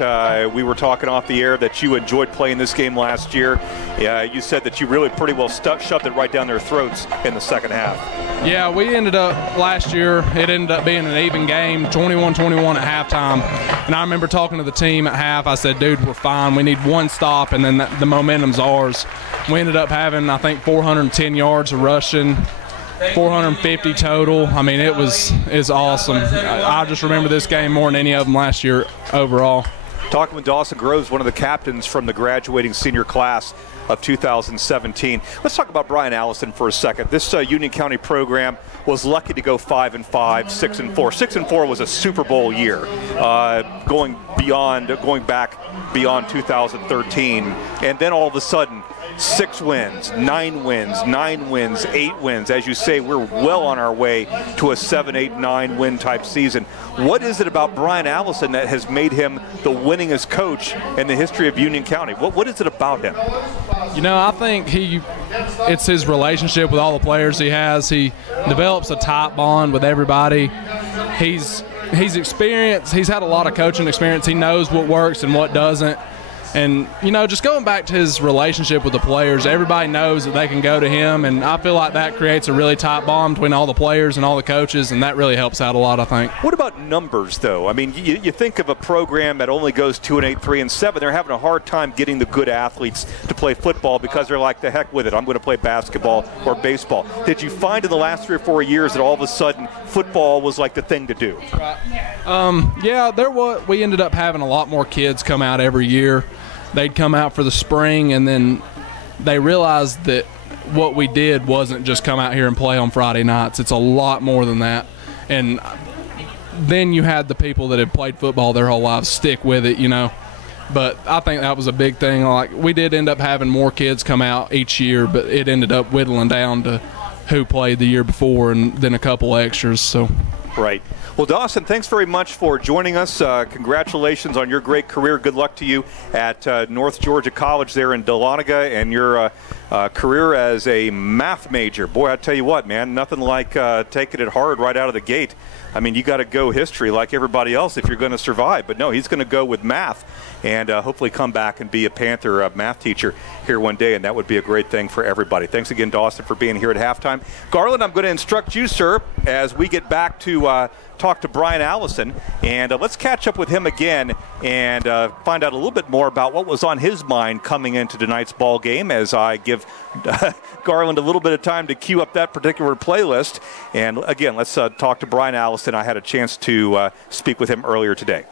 We were talking off the air that you enjoyed playing this game last year. You said that you really pretty well shoved it right down their throats in the second half. Yeah, we ended up last year, it ended up being an even game, 21-21 at halftime. And I remember talking to the team at half. I said, dude, we're fine. We need one stop, and then the momentum's ours. We ended up having, I think, 410 yards of rushing, 450 total. I mean, it's awesome. I just remember this game more than any of them last year overall. Talking with Dawson Groves, one of the captains from the graduating senior class of 2017. Let's talk about Brian Allison for a second. This Union County program was lucky to go 5-5, 6-4. 6-4 was a Super Bowl year, going back beyond 2013, and then all of a sudden 6 wins, 9 wins, 9 wins, 8 wins. As you say, we're well on our way to a 7, 8, 9 win type season. What is it about Brian Allison that has made him the winningest coach in the history of Union County? What is it about him? You know, I think it's his relationship with all the players he has. He develops a tight bond with everybody. He's experienced. He's had a lot of coaching experience. He knows what works and what doesn't. And, you know, just going back to his relationship with the players, everybody knows that they can go to him, and I feel like that creates a really tight bond between all the players and all the coaches, and that really helps out a lot, I think. What about numbers, though? I mean, you think of a program that only goes 2-8, 3-7. They're having a hard time getting the good athletes to play football because they're like, the heck with it. I'm going to play basketball or baseball. Did you find in the last 3 or 4 years that all of a sudden football was like the thing to do? Yeah, we ended up having a lot more kids come out every year. They'd come out for the spring, and then they realized that what we did wasn't just come out here and play on Friday nights. It's a lot more than that. And then you had the people that had played football their whole lives stick with it, you know. But I think that was a big thing. Like, we did end up having more kids come out each year, but it ended up whittling down to who played the year before and then a couple extras. So. Right. Well, Dawson, thanks very much for joining us. Congratulations on your great career. Good luck to you at North Georgia College there in Dahlonega and your career as a math major. Boy, I tell you what, man, nothing like taking it hard right out of the gate. I mean, you got to go history like everybody else if you're going to survive. But no, he's going to go with math and hopefully come back and be a Panther math teacher here one day, and that would be a great thing for everybody. Thanks again, Dawson, for being here at halftime. Garland, I'm going to instruct you, sir, as we get back to talk to Brian Allison, and let's catch up with him again and find out a little bit more about what was on his mind coming into tonight's ball game, as I give Garland a little bit of time to queue up that particular playlist. And again, let's talk to Brian Allison. I had a chance to speak with him earlier today.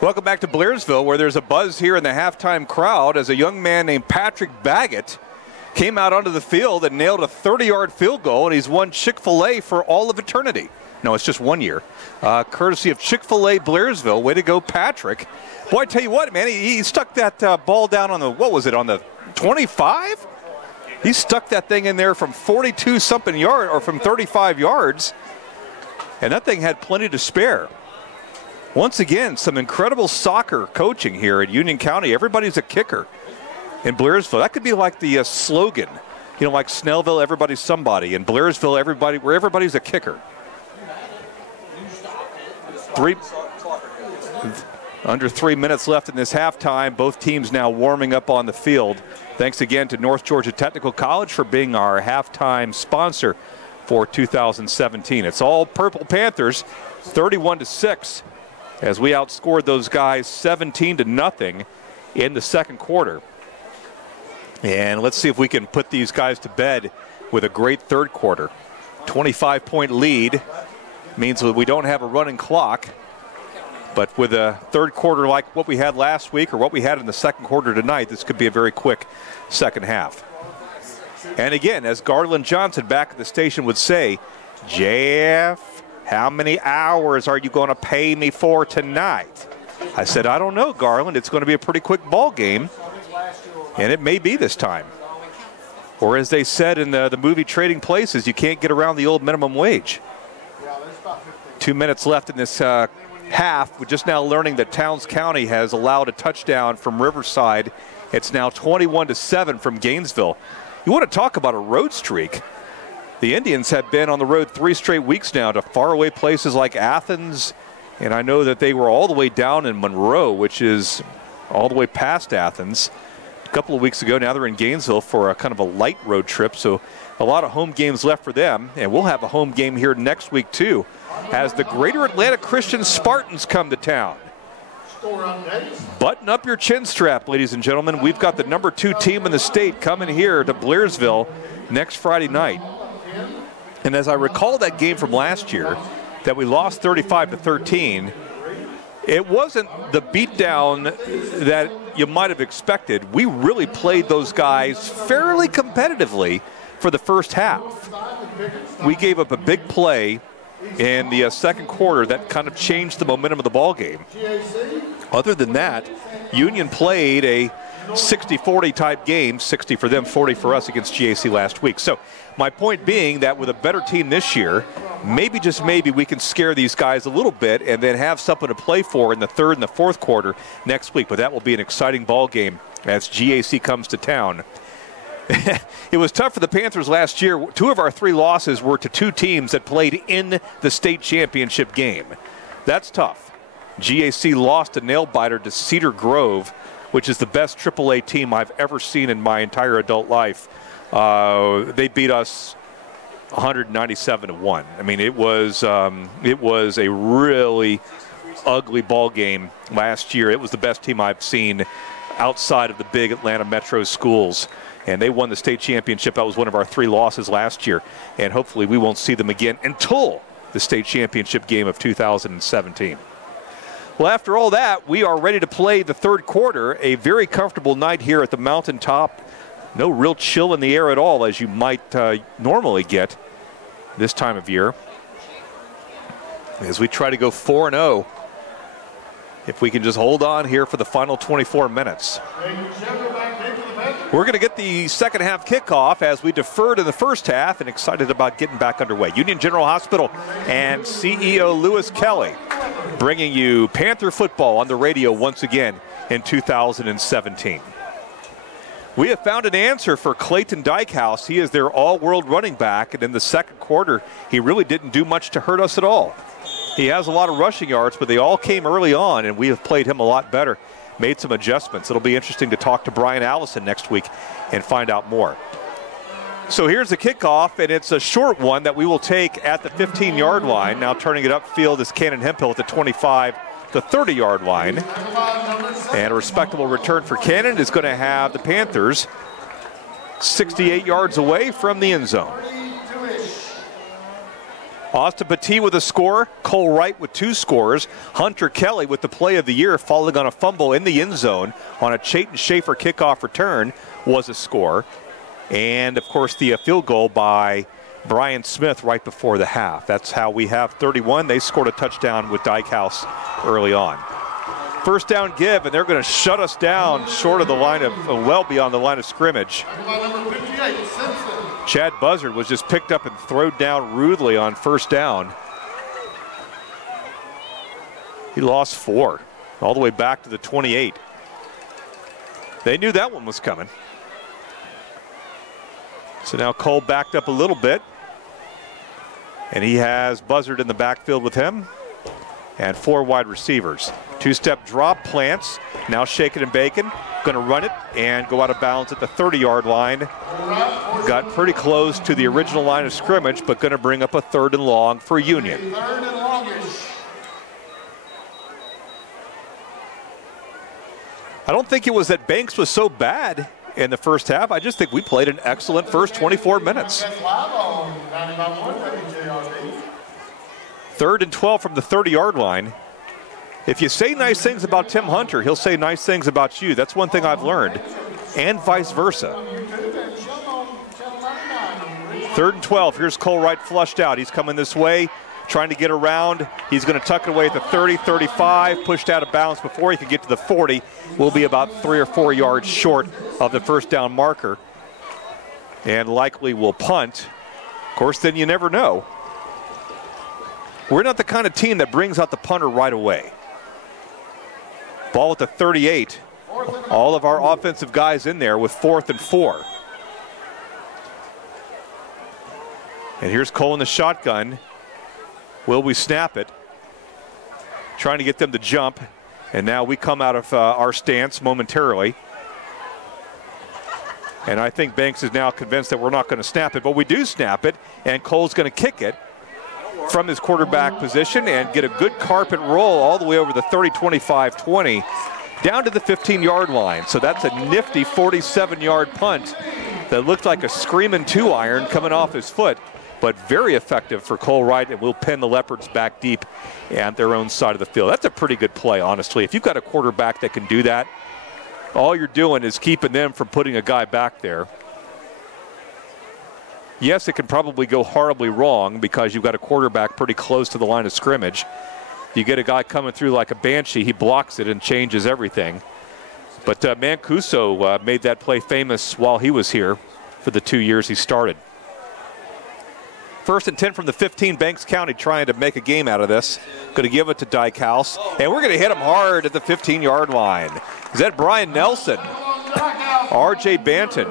Welcome back to Blairsville, where there's a buzz here in the halftime crowd as a young man named Patrick Baggett came out onto the field and nailed a 30-yard field goal, and he's won Chick-fil-A for all of eternity. No, it's just 1 year. Courtesy of Chick-fil-A Blairsville. Way to go, Patrick. Boy, I tell you what, man, he stuck that ball down on the, what was it, on the 25? He stuck that thing in there from 42-something yards, or from 35 yards, and that thing had plenty to spare. Once again, some incredible soccer coaching here at Union County. Everybody's a kicker in Blairsville. That could be like the slogan, you know, like Snellville, everybody's somebody. In Blairsville, everybody's a kicker. Under 3 minutes left in this halftime. Both teams now warming up on the field. Thanks again to North Georgia Technical College for being our halftime sponsor for 2017. It's all Purple Panthers, 31-6. As we outscored those guys 17-0 in the second quarter. And let's see if we can put these guys to bed with a great third quarter. 25-point lead means that we don't have a running clock. But with a third quarter like what we had last week or what we had in the second quarter tonight, this could be a very quick second half. And again, as Garland Johnson back at the station would say, Jeff, how many hours are you going to pay me for tonight? I said, I don't know, Garland. It's going to be a pretty quick ball game, and it may be this time. Or as they said in the movie Trading Places, you can't get around the old minimum wage. 2 minutes left in this half. We're just now learning that Towns County has allowed a touchdown from Riverside. It's now 21-7 from Gainesville. You want to talk about a road streak? The Indians have been on the road 3 straight weeks now to faraway places like Athens, and I know that they were all the way down in Monroe, which is all the way past Athens. A couple of weeks ago, now they're in Gainesville for a kind of a light road trip, so a lot of home games left for them, and we'll have a home game here next week too, as the Greater Atlanta Christian Spartans come to town. Button up your chin strap, ladies and gentlemen. We've got the number 2 team in the state coming here to Blairsville next Friday night. And as I recall that game from last year that we lost 35-13, it wasn't the beatdown that you might have expected. We really played those guys fairly competitively for the first half. We gave up a big play in the second quarter that kind of changed the momentum of the ball game. Other than that, Union played a 60-40 type game, 60 for them, 40 for us against GAC last week. So my point being that with a better team this year, maybe, just maybe, we can scare these guys a little bit and then have something to play for in the third and the fourth quarter next week. But that will be an exciting ball game as GAC comes to town. It was tough for the Panthers last year. 2 of our 3 losses were to 2 teams that played in the state championship game. That's tough. GAC lost a nail-biter to Cedar Grove, which is the best AAA team I've ever seen in my entire adult life. They beat us 197-1. I mean, it was a really ugly ball game last year. It was the best team I've seen outside of the big Atlanta metro schools. And they won the state championship. That was one of our 3 losses last year. And hopefully we won't see them again until the state championship game of 2017. Well, after all that, we are ready to play the third quarter. A very comfortable night here at the mountaintop. No real chill in the air at all, as you might normally get this time of year. As we try to go 4-0, if we can just hold on here for the final 24 minutes. We're going to get the second half kickoff as we deferred in the first half and excited about getting back underway. Union General Hospital and CEO Lewis Kelly bringing you Panther football on the radio once again in 2017. We have found an answer for Clayton Dykehouse. He is their all-world running back, and in the second quarter, he really didn't do much to hurt us at all. He has a lot of rushing yards, but they all came early on, and we have played him a lot better. Made some adjustments. It'll be interesting to talk to Brian Allison next week and find out more. So here's the kickoff, and it's a short one that we will take at the 15-yard line. Now turning it upfield is Cannon Hemphill at the 25, the 30-yard line. And a respectable return for Cannon is going to have the Panthers 68 yards away from the end zone. Austin Petit with a score. Cole Wright with 2 scores. Hunter Kelly with the play of the year, falling on a fumble in the end zone on a Chayton Schaefer kickoff return was a score. And, of course, the field goal by Brian Smith right before the half. That's how we have 31. They scored a touchdown with Dykehouse early on. First down give, and they're going to shut us down short of the line of, well beyond the line of scrimmage. Chad Buzzard was just picked up and thrown down rudely on first down. He lost 4, all the way back to the 28. They knew that one was coming. So now Cole backed up a little bit. And he has Buzzard in the backfield with him. And 4 wide receivers. 2-step drop, plants. Now shaking and baking. Going to run it and go out of bounds at the 30-yard line. Got pretty close to the original line of scrimmage, but going to bring up a 3rd and long for Union. I don't think it was that Banks was so bad in the first half. I just think we played an excellent first 24 minutes. 3rd and 12 from the 30-yard line. If you say nice things about Tim Hunter, he'll say nice things about you. That's one thing I've learned, and vice versa. 3rd and 12. Here's Cole Wright flushed out. He's coming this way, trying to get around. He's going to tuck it away at the 30, 35, pushed out of bounds before he could get to the 40. Will be about 3 or 4 yards short of the first down marker, and likely will punt. Of course, then you never know. We're not the kind of team that brings out the punter right away. Ball at the 38. All of our offensive guys in there with 4th and 4. And here's Cole in the shotgun. Will we snap it? Trying to get them to jump. And now we come out of our stance momentarily. And I think Banks is now convinced that we're not going to snap it, but we do snap it, and Cole's going to kick it from his quarterback position and get a good carpet roll all the way over the 30, 25, 20, down to the 15-yard line. So that's a nifty 47-yard punt that looked like a screaming 2-iron coming off his foot, but very effective for Cole Wright, and will pin the Leopards back deep at their own side of the field. That's a pretty good play, honestly. If you've got a quarterback that can do that, all you're doing is keeping them from putting a guy back there. Yes, it can probably go horribly wrong because you've got a quarterback pretty close to the line of scrimmage. You get a guy coming through like a banshee, he blocks it and changes everything. But Mancuso made that play famous while he was here for the 2 years he started. 1st and 10 from the 15, Banks County trying to make a game out of this. Going to give it to Dykehouse, and we're going to hit him hard at the 15-yard line. Is that Brian Nelson? R.J. Banton.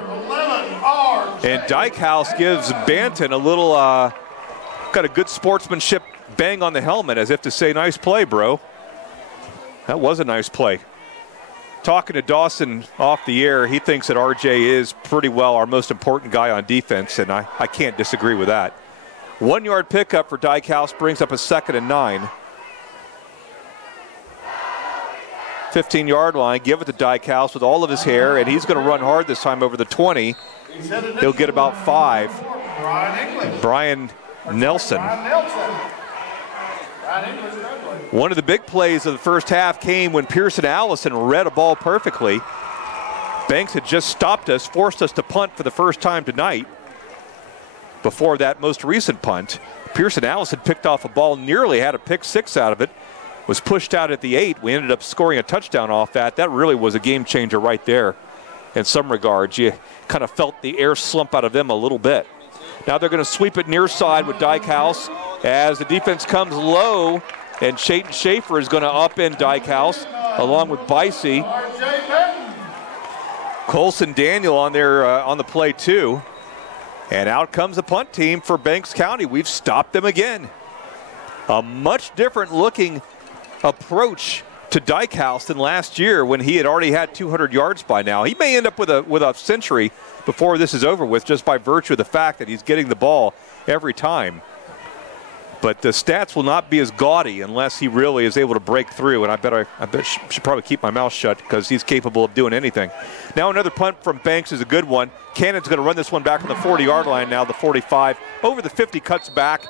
And Dykehouse gives Banton a little, got a good sportsmanship bang on the helmet as if to say, nice play, bro. That was a nice play. Talking to Dawson off the air, he thinks that R.J. is pretty well our most important guy on defense, and I can't disagree with that. 1-yard pickup for Dykehouse brings up a 2nd and 9. 15-yard line, give it to Dykehouse with all of his hair, and he's going to run hard this time over the 20. He'll get about 5. Brian Nelson. One of the big plays of the first half came when Pearson Allison read a ball perfectly. Banks had just stopped us, forced us to punt for the first time tonight. Before that most recent punt, Pearson Allison picked off a ball, nearly had a pick 6 out of it, was pushed out at the 8. We ended up scoring a touchdown off that. That really was a game changer right there in some regards. You kind of felt the air slump out of them a little bit. Now they're going to sweep it near side with Dykehouse as the defense comes low, and Chayton Schaefer is going to upend Dykehouse along with Bicey. Colson Daniel on there on the play too. And out comes the punt team for Banks County. We've stopped them again. A much different looking approach to Dykehouse than last year when he had already had 200 yards by now. He may end up with a century before this is over with, just by virtue of the fact that he's getting the ball every time. But the stats will not be as gaudy unless he really is able to break through, and I bet I should probably keep my mouth shut because he's capable of doing anything. Now another punt from Banks is a good one. Cannon's going to run this one back on the 40-yard line now, the 45. Over the 50, cuts back,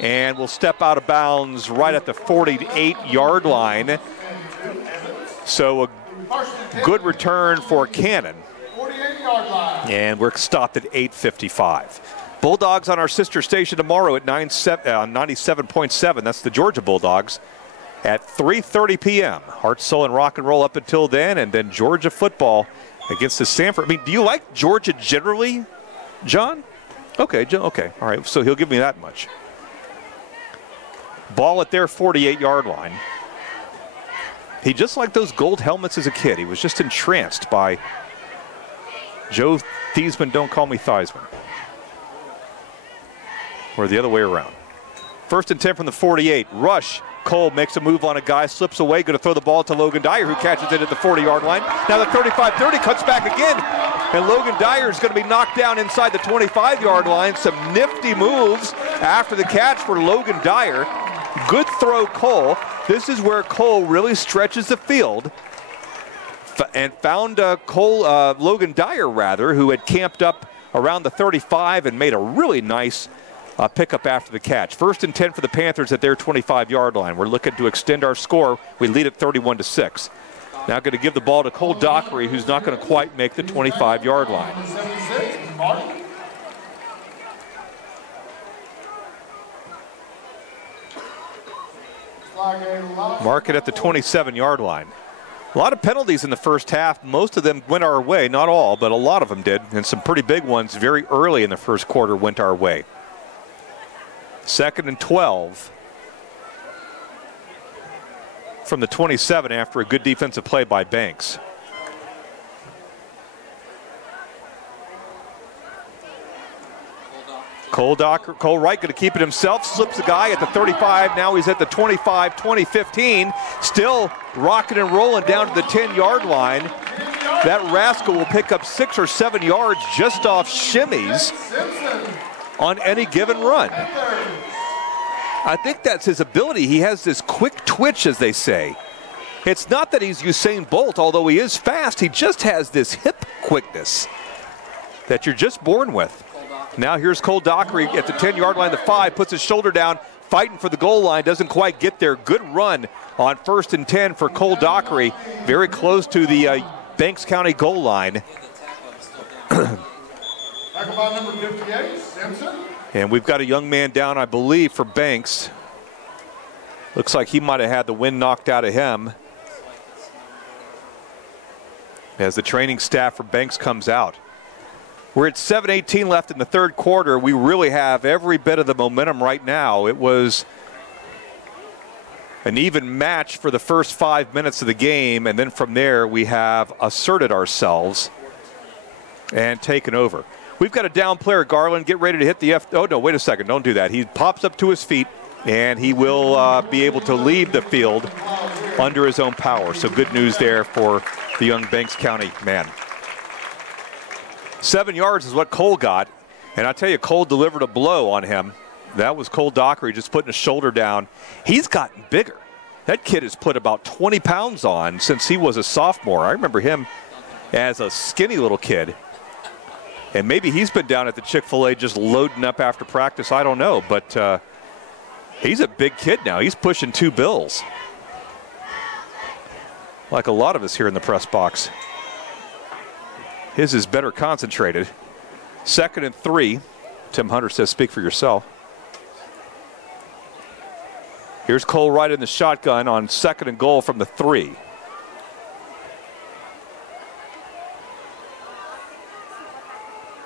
and will step out of bounds right at the 48-yard line. So a good return for Cannon. And we're stopped at 8:55. Bulldogs on our sister station tomorrow at 97.7. That's the Georgia Bulldogs at 3:30 p.m. Heart, soul, and rock and roll up until then, and then Georgia football against the Sanford. I mean, do you like Georgia generally, John? Okay, okay. All right, so he'll give me that much. Ball at their 48-yard line. He just liked those gold helmets as a kid. He was just entranced by Joe Thiesman, don't call me Theismann. Or the other way around. 1st and 10 from the 48. Rush. Cole makes a move on a guy, slips away, going to throw the ball to Logan Dyer, who catches it at the 40-yard line. Now the 35-30 cuts back again, and Logan Dyer is going to be knocked down inside the 25-yard line. Some nifty moves after the catch for Logan Dyer. Good throw, Cole. This is where Cole really stretches the field and found Logan Dyer, who had camped up around the 35 and made a really nice pickup after the catch. 1st and 10 for the Panthers at their 25-yard line. We're looking to extend our score. We lead at 31-6. Now going to give the ball to Cole Dockery, who's not going to quite make the 25-yard line. Mark it at the 27-yard line. A lot of penalties in the first half. Most of them went our way. Not all, but a lot of them did. And some pretty big ones very early in the first quarter went our way. 2nd and 12 from the 27 after a good defensive play by Banks. Cole Wright going to keep it himself, slips the guy at the 35. Now he's at the 25, 20, 15. Still rocking and rolling down to the 10-yard line. That rascal will pick up 6 or 7 yards just off shimmies on any given run. I think that's his ability. He has this quick twitch, as they say. It's not that he's Usain Bolt, although he is fast. He just has this hip quickness that you're just born with. Now here's Cole Dockery at the 10-yard line, the 5, puts his shoulder down, fighting for the goal line, doesn't quite get there. Good run on 1st and 10 for Cole Dockery, very close to the Banks County goal line. Number 58, Simpson. And we've got a young man down, I believe, for Banks. Looks like he might have had the wind knocked out of him as the training staff for Banks comes out. We're at 7:18 left in the third quarter. We really have every bit of the momentum right now. It was an even match for the first 5 minutes of the game, and then from there we have asserted ourselves and taken over. We've got a down player, Garland. Get ready to hit the oh, no, wait a second. Don't do that. He pops up to his feet, and he will be able to leave the field under his own power. So good news there for the young Banks County man. 7 yards is what Cole got. And I tell you, Cole delivered a blow on him. That was Cole Dockery just putting his shoulder down. He's gotten bigger. That kid has put about 20 pounds on since he was a sophomore. I remember him as a skinny little kid. And maybe he's been down at the Chick-fil-A just loading up after practice. I don't know. But he's a big kid now. He's pushing 2 bills. Like a lot of us here in the press box. His is better concentrated. 2nd and 3. Tim Hunter says, speak for yourself. Here's Cole Wright in the shotgun on 2nd and goal from the 3.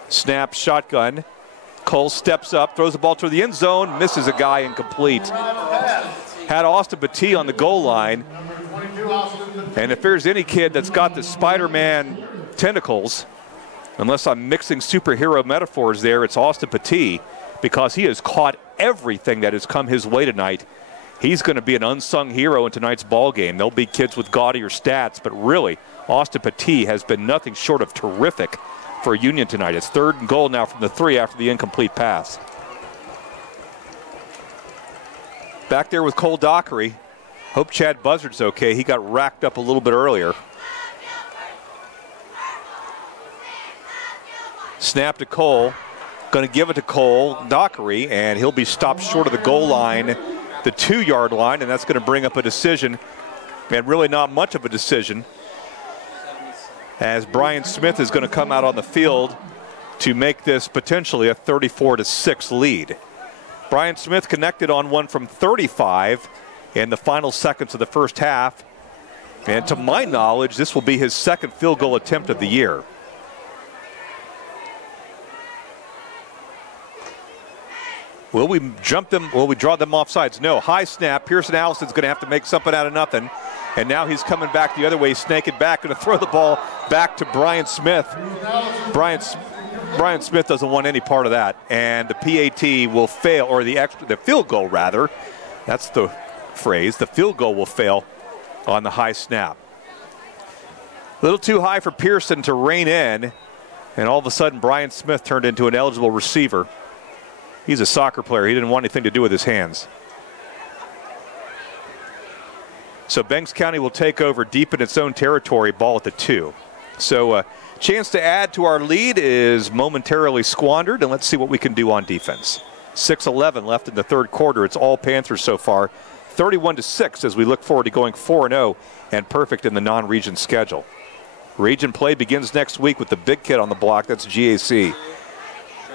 Snap, shotgun. Cole steps up, throws the ball toward the end zone, misses a guy, incomplete. Had Austin Battie on the goal line. And if there's any kid that's got the Spider-Man tentacles, unless I'm mixing superhero metaphors there, it's Austin Battie, because he has caught everything that has come his way tonight. He's going to be an unsung hero in tonight's ball game. There'll be kids with gaudier stats, but really, Austin Battie has been nothing short of terrific for Union tonight. It's 3rd and goal now from the 3 after the incomplete pass. Back there with Cole Dockery. Hope Chad Buzzard's okay. He got racked up a little bit earlier. Snap to Cole. Going to give it to Cole Dockery, and he'll be stopped short of the goal line, the 2-yard line, and that's going to bring up a decision, and really not much of a decision, as Brian Smith is going to come out on the field to make this potentially a 34-6 lead. Brian Smith connected on one from 35 in the final seconds of the first half, and to my knowledge, this will be his second field goal attempt of the year. Will we jump them? Will we draw them off sides? No. High snap. Pearson Allison's going to have to make something out of nothing. And now he's coming back the other way, snaking back, going to throw the ball back to Brian Smith. Brian Smith doesn't want any part of that. And the PAT will fail, or the field goal rather. That's the phrase. The field goal will fail on the high snap. A little too high for Pearson to rein in. And all of a sudden, Brian Smith turned into an eligible receiver. He's a soccer player. He didn't want anything to do with his hands. So Banks County will take over deep in its own territory, ball at the 2. So a chance to add to our lead is momentarily squandered, and let's see what we can do on defense. 6:11 left in the third quarter. It's all Panthers so far. 31-6 as we look forward to going 4-0 and perfect in the non-region schedule. Region play begins next week with the big kid on the block. That's GAC.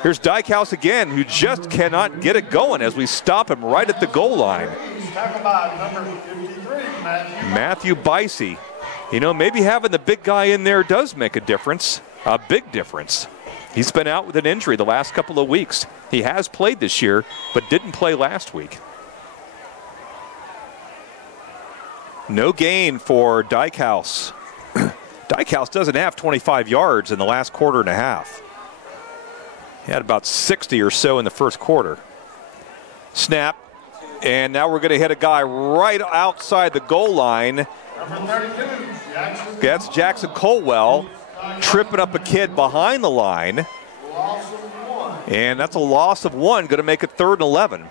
Here's Dykehouse again, who just cannot get it going as we stop him right at the goal line. Matthew Bicey. You know, maybe having the big guy in there does make a difference, a big difference. He's been out with an injury the last couple of weeks. He has played this year, but didn't play last week. No gain for Dykehouse. Dykehouse doesn't have 25 yards in the last quarter and a half. He had about 60 or so in the first quarter. Snap, and now we're going to hit a guy right outside the goal line. That's Jackson Colwell tripping up a kid behind the line. And that's a loss of 1, going to make it 3rd and 11.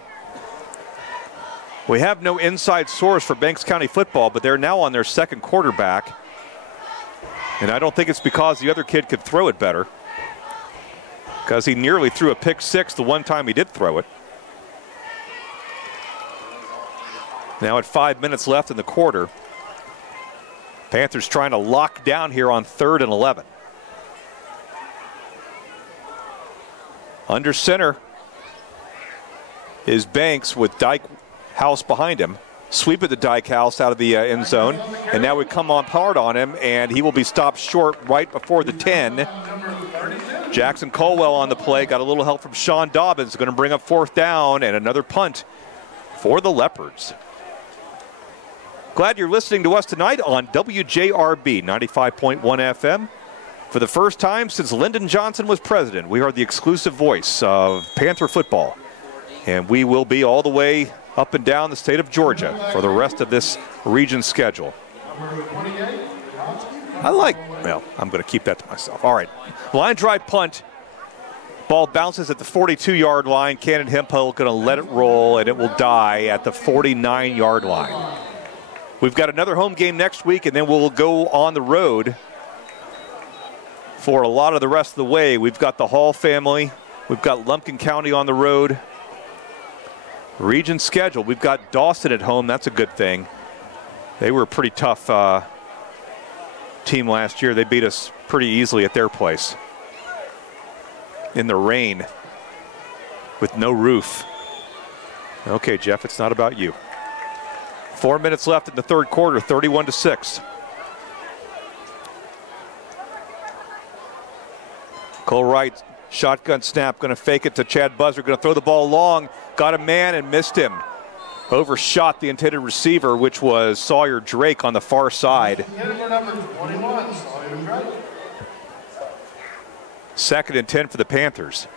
We have no inside source for Banks County football, but they're now on their second quarterback. And I don't think it's because the other kid could throw it better, because he nearly threw a pick 6 the one time he did throw it. Now at 5 minutes left in the quarter, Panthers trying to lock down here on 3rd and 11. Under center is Banks with Dykehouse behind him. Sweep at the Dykehouse out of the end zone. And now we come on hard on him, and he will be stopped short right before the 10. Jackson Colwell on the play. Got a little help from Sean Dobbins. Going to bring up 4th down and another punt for the Leopards. Glad you're listening to us tonight on WJRB 95.1 FM. For the first time since Lyndon Johnson was president, we are the exclusive voice of Panther football. And we will be all the way up and down the state of Georgia for the rest of this region schedule. Well, I'm going to keep that to myself. All right. Line drive punt. Ball bounces at the 42-yard line. Cannon Hemphill going to let it roll, and it will die at the 49-yard line. We've got another home game next week, and then we'll go on the road for a lot of the rest of the way. We've got the Hall family. We've got Lumpkin County on the road. Region schedule. We've got Dawson at home. That's a good thing. They were a pretty tough team last year. They beat us pretty easily at their place in the rain with no roof. Okay, Jeff, it's not about you. 4 minutes left in the third quarter, 31-6. Cole Wright, shotgun snap, going to fake it to Chad Buzzer, going to throw the ball long, got a man and missed him. Overshot the intended receiver, which was Sawyer Drake on the far side. 2nd and 10 for the Panthers.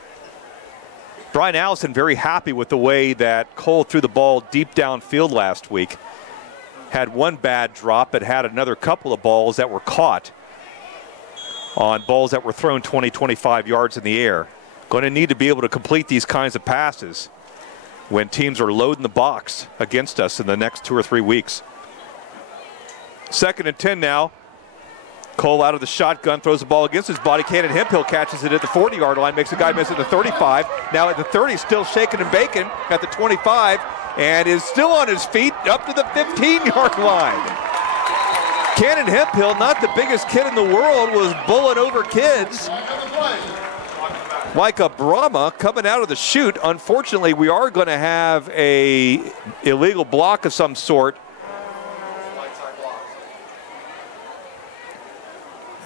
Brian Allison very happy with the way that Cole threw the ball deep downfield last week. Had one bad drop, but had another couple of balls that were caught on balls that were thrown 20, 25 yards in the air. Going to need to be able to complete these kinds of passes when teams are loading the box against us in the next 2 or 3 weeks. 2nd and 10 now. Cole out of the shotgun, throws the ball against his body. Cannon Hemphill catches it at the 40-yard line, makes a guy miss at the 35. Now at the 30, still shaking and baking at the 25, and is still on his feet up to the 15-yard line. Cannon Hemphill, not the biggest kid in the world, was bulling over kids like a Brahma coming out of the chute. Unfortunately, we are going to have a illegal block of some sort.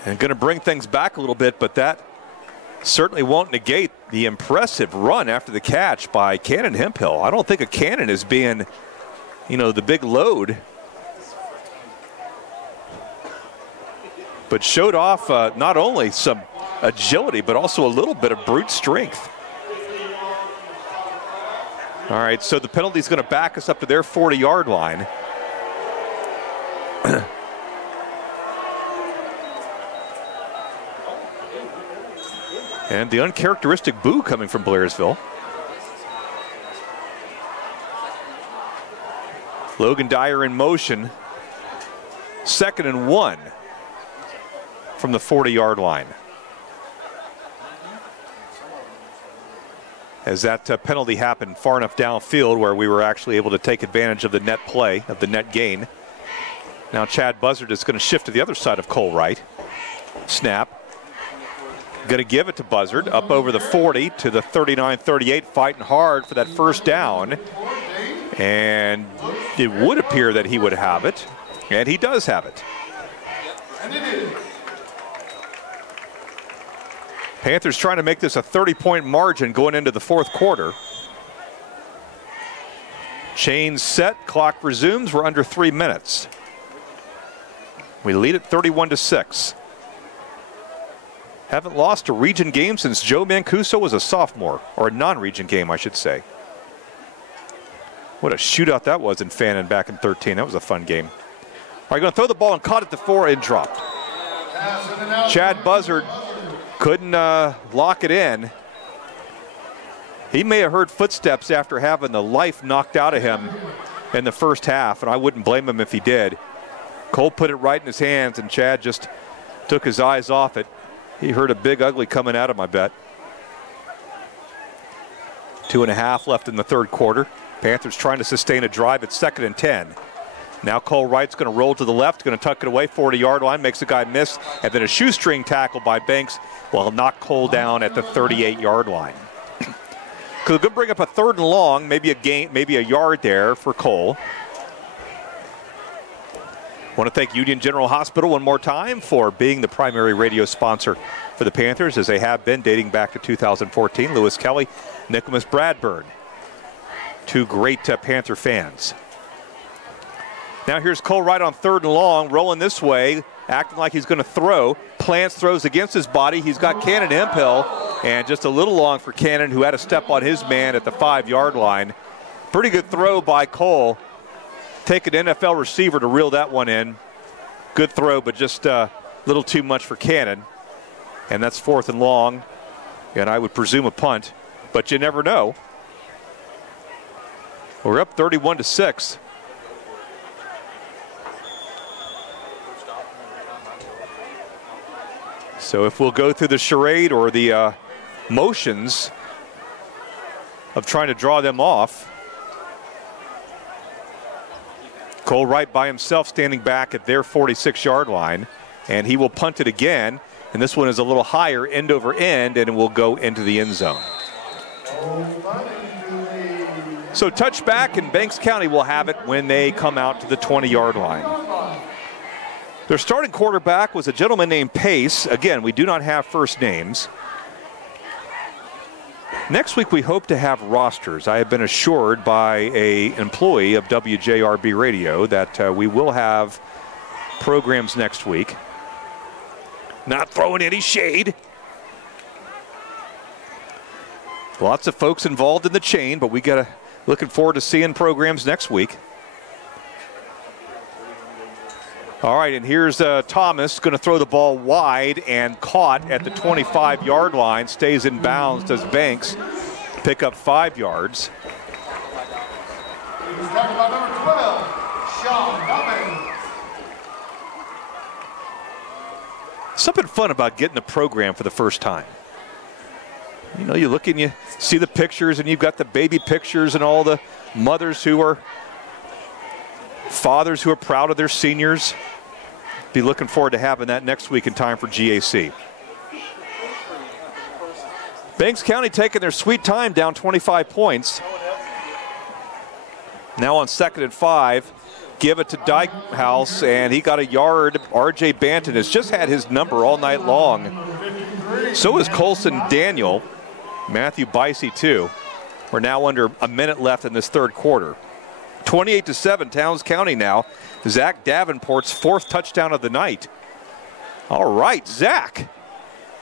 And going to bring things back a little bit, but that certainly won't negate the impressive run after the catch by Cannon Hemphill. I don't think a cannon is being, the big load. But showed off not only some agility, but also a little bit of brute strength. All right, so the penalty is going to back us up to their 40-yard line. And the uncharacteristic boo coming from Blairsville. Logan Dyer in motion. 2nd and 1 from the 40-yard line. As that penalty happened far enough downfield where we were actually able to take advantage of the net play, of the net gain. Now Chad Buzzard is going to shift to the other side of Cole Wright. Snap. Going to give it to Buzzard up over the 40 to the 39-38, fighting hard for that first down. And it would appear that he would have it, and he does have it. Panthers trying to make this a 30-point margin going into the fourth quarter. Chains set, clock resumes. We're under 3 minutes. We lead at 31-6. Haven't lost a region game since Joe Mancuso was a sophomore, or a non-region game, I should say. What a shootout that was in Fannin back in 13. That was a fun game. All right, going to throw the ball and caught at the 4 and dropped. Chad Buzzard couldn't lock it in. He may have heard footsteps after having the life knocked out of him in the first half, and I wouldn't blame him if he did. Cole put it right in his hands, and Chad just took his eyes off it. He heard a big ugly coming at him, I bet. 2.5 left in the third quarter. Panthers trying to sustain a drive at 2nd and 10. Now Cole Wright's going to roll to the left, going to tuck it away, 40-yard line, makes a guy miss, and then a shoestring tackle by Banks will knock Cole down at the 38-yard line. Could bring up a 3rd and long, maybe a yard there for Cole. Want to thank Union General Hospital one more time for being the primary radio sponsor for the Panthers, as they have been dating back to 2014. Lewis Kelly, Nicholas Bradburn, 2 great Panther fans. Now here's Cole Wright on 3rd and long, rolling this way, acting like he's going to throw. Plants throws against his body. He's got Cannon Hemphill, and just a little long for Cannon, who had to step on his man at the 5-yard line. Pretty good throw by Cole. Take an NFL receiver to reel that one in. Good throw, but just a little too much for Cannon. And that's 4th and long, and I would presume a punt, but you never know. We're up 31-6. So if we'll go through the charade or the motions of trying to draw them off. Cole Wright by himself standing back at their 46-yard line, and he will punt it again. And this one is a little higher, end over end, and it will go into the end zone. So touchback, and Banks County will have it when they come out to the 20-yard line. Their starting quarterback was a gentleman named Pace. Again, we do not have first names. Next week, we hope to have rosters. I have been assured by an employee of WJRB Radio that we will have programs next week. Not throwing any shade. Lots of folks involved in the chain, but we got looking forward to seeing programs next week. All right, and here's Thomas going to throw the ball wide and caught at the 25-yard line. Stays in bounds, does Banks. Pick up 5 yards. He was tackled by number 12, Sean Dubbin. Something fun about getting the program for the first time. You know, you look and you see the pictures, and you've got the baby pictures and all the mothers who are fathers who are proud of their seniors. Be looking forward to having that next week in time for GAC. Banks County taking their sweet time, down 25 points. Now on 2nd and 5. Give it to Dykehouse, and he got a yard. R.J. Banton has just had his number all night long. So is Colson Daniel. Matthew Bicey, too. We're now under a minute left in this third quarter. 28-7, Towns County now. Zach Davenport's 4th touchdown of the night. All right, Zach,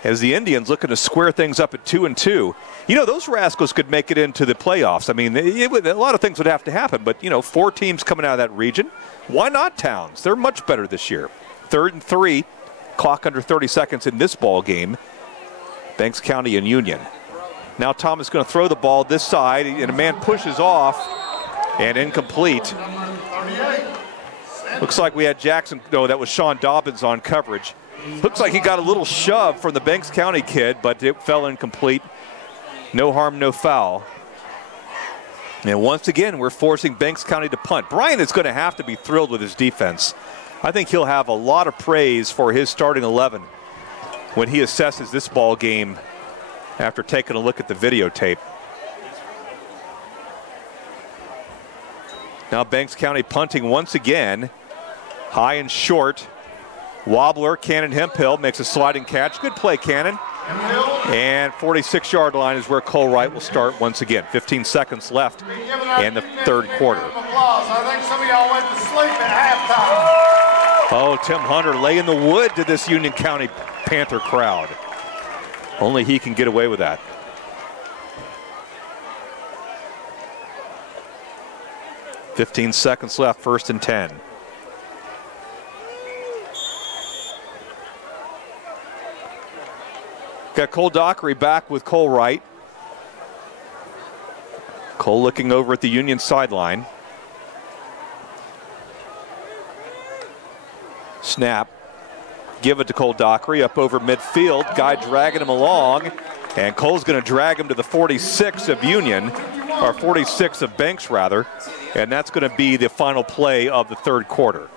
as the Indians looking to square things up at 2-2. You know, those Rascals could make it into the playoffs. I mean, a lot of things would have to happen, but, you know, 4 teams coming out of that region. Why not Towns? They're much better this year. 3rd and 3, clock under 30 seconds in this ball game. Banks County and Union. Now Thomas going to throw the ball this side, and a man pushes off, and incomplete. Looks like we had Jackson, no, that was Sean Dobbins on coverage. Looks like he got a little shove from the Banks County kid, but it fell incomplete. No harm, no foul. And once again, we're forcing Banks County to punt. Brian is going to have to be thrilled with his defense. I think he'll have a lot of praise for his starting 11 when he assesses this ball game after taking a look at the videotape. Now Banks County punting once again. High and short. Wobbler, Cannon Hemphill makes a sliding catch. Good play, Cannon. And 46-yard line is where Cole Wright will start once again. 15 seconds left in the third quarter. I think some of y'all went to sleep at halftime. Oh, Tim Hunter laying the wood to this Union County Panther crowd. Only he can get away with that. "15 seconds left, 1st and 10. Got Cole Dockery back with Cole Wright. Cole looking over at the Union sideline. Snap. Give it to Cole Dockery up over midfield. Guy dragging him along. And Cole's going to drag him to the 46 of Union, or 46 of Banks, rather. And that's going to be the final play of the third quarter.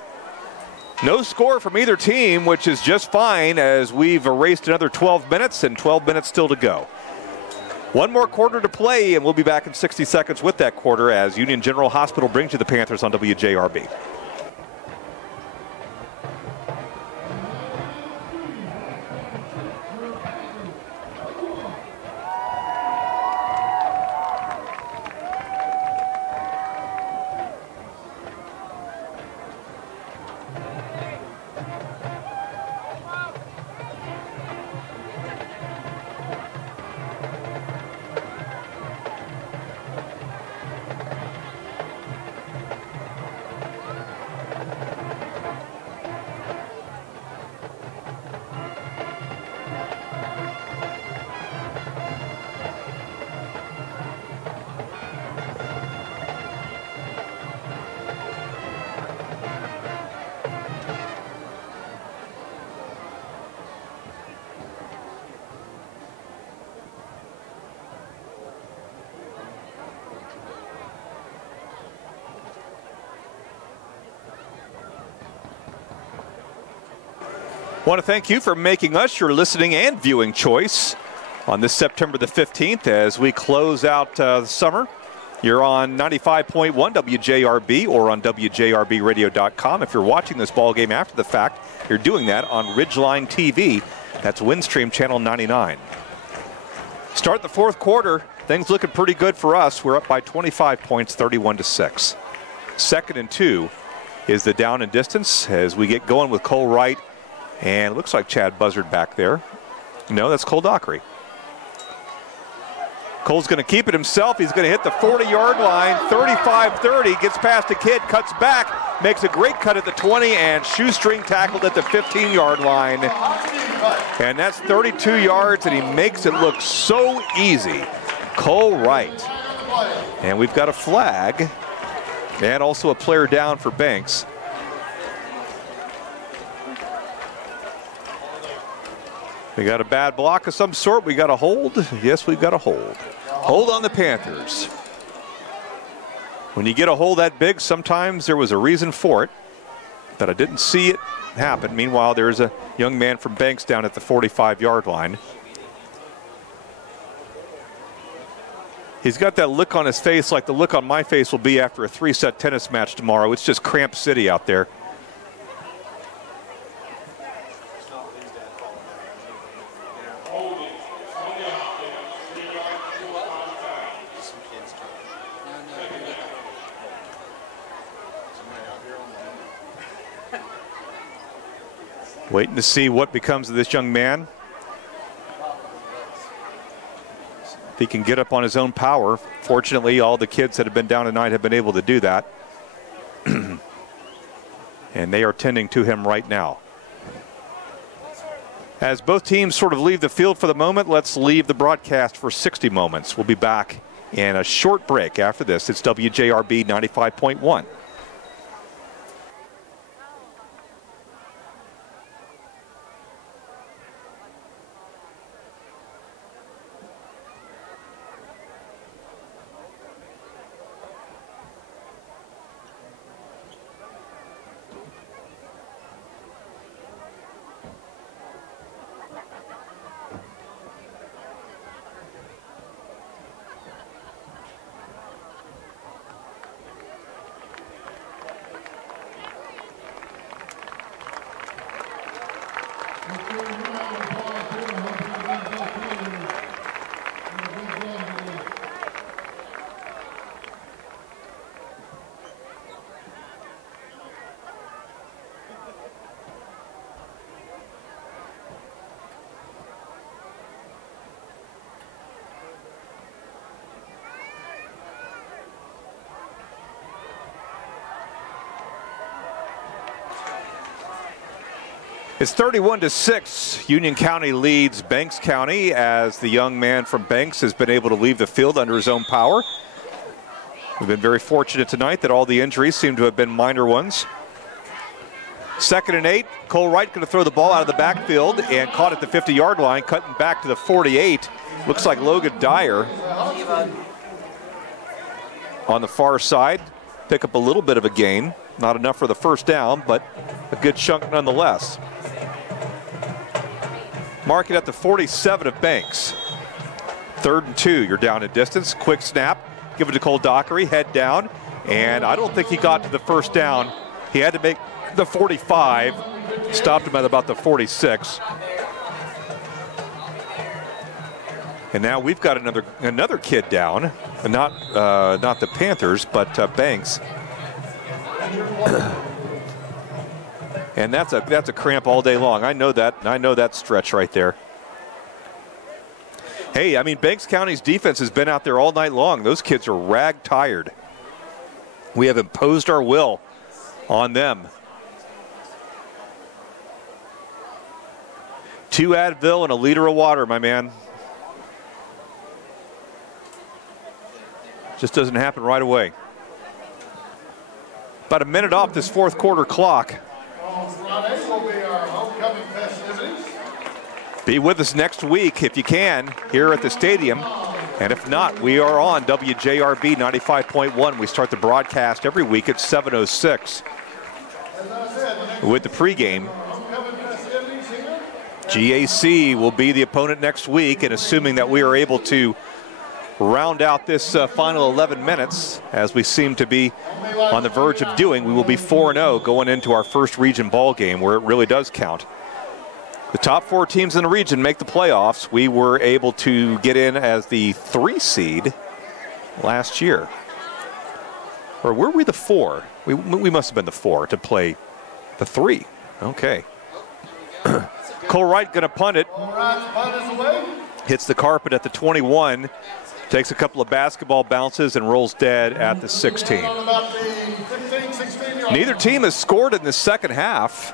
No score from either team, which is just fine, as we've erased another 12 minutes and 12 minutes still to go. One more quarter to play, and we'll be back in 60 seconds with that quarter as Union General Hospital brings you the Panthers on WJRB. Want to thank you for making us your listening and viewing choice on this September the 15th as we close out the summer. You're on 95.1 WJRB or on WJRBradio.com. If you're watching this ball game after the fact, you're doing that on Ridgeline TV. That's Windstream Channel 99. Start the fourth quarter. Things looking pretty good for us. We're up by 25 points, 31-6. 2nd and 2 is the down and distance as we get going with Cole Wright. And it looks like Chad Buzzard back there. No, that's Cole Dockery. Cole's going to keep it himself. He's going to hit the 40-yard line, 35-30, gets past a kid, cuts back, makes a great cut at the 20, and shoestring tackled at the 15-yard line. And that's 32 yards, and he makes it look so easy. Cole Wright. And we've got a flag and also a player down for Banks. We got a bad block of some sort. We got a hold. Yes, we've got a hold. Hold on the Panthers. When you get a hold that big, sometimes there was a reason for it, but I didn't see it happen. Meanwhile, there's a young man from Banks down at the 45-yard line. He's got that look on his face like the look on my face will be after a 3-set tennis match tomorrow. It's just cramp city out there. Waiting to see what becomes of this young man. If he can get up on his own power. Fortunately, all the kids that have been down tonight have been able to do that. And they are tending to him right now. As both teams sort of leave the field for the moment, let's leave the broadcast for 60 moments. We'll be back in a short break after this. It's WJRB 95.1. It's 31-6. Union County leads Banks County as the young man from Banks has been able to leave the field under his own power. We've been very fortunate tonight that all the injuries seem to have been minor ones. 2nd and 8. Cole Wright going to throw the ball out of the backfield and caught at the 50-yard line, cutting back to the 48. Looks like Logan Dyer on the far side. Pick up a little bit of a gain. Not enough for the first down, but a good chunk nonetheless. Mark it at the 47 of Banks. 3rd and 2, you're down in distance. Quick snap, give it to Cole Dockery, head down. And I don't think he got to the first down. He had to make the 45, stopped him at about the 46. And now we've got another kid down, not the Panthers, but Banks. And that's a cramp all day long. I know that. I know that stretch right there. Hey, I mean, Banks County's defense has been out there all night long. Those kids are rag tired. We have imposed our will on them. 2 Advil and a liter of water, my man. Just doesn't happen right away. About a minute off this 4th quarter clock. Friday will be our homecoming festivities. Be with us next week if you can here at the stadium. And if not, we are on WJRB 95.1. We start the broadcast every week at 7:06 with the pregame. GAC will be the opponent next week, and assuming that we are able to round out this final 11 minutes, as we seem to be on the verge of doing, we will be 4-0 going into our first region ball game where it really does count. The top 4 teams in the region make the playoffs. We were able to get in as the 3 seed last year. Or were we the 4? We must have been the 4 to play the 3. Okay. Cole Wright going to punt it. Hits the carpet at the 21. Takes a couple of basketball bounces and rolls dead at the 16. Neither team has scored in the second half,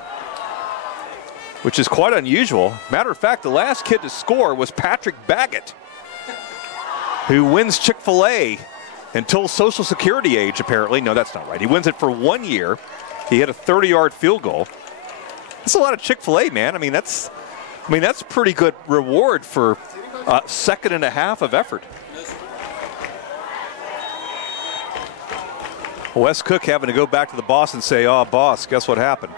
which is quite unusual. Matter of fact, the last kid to score was Patrick Baggett, who wins Chick-fil-A until Social Security age, apparently. No, that's not right. He wins it for 1 year. He hit a 30-yard field goal. That's a lot of Chick-fil-A, man. I mean, that's I mean, that's pretty good reward for a second and a half of effort. Wes Cook having to go back to the boss and say, oh, boss, guess what happened?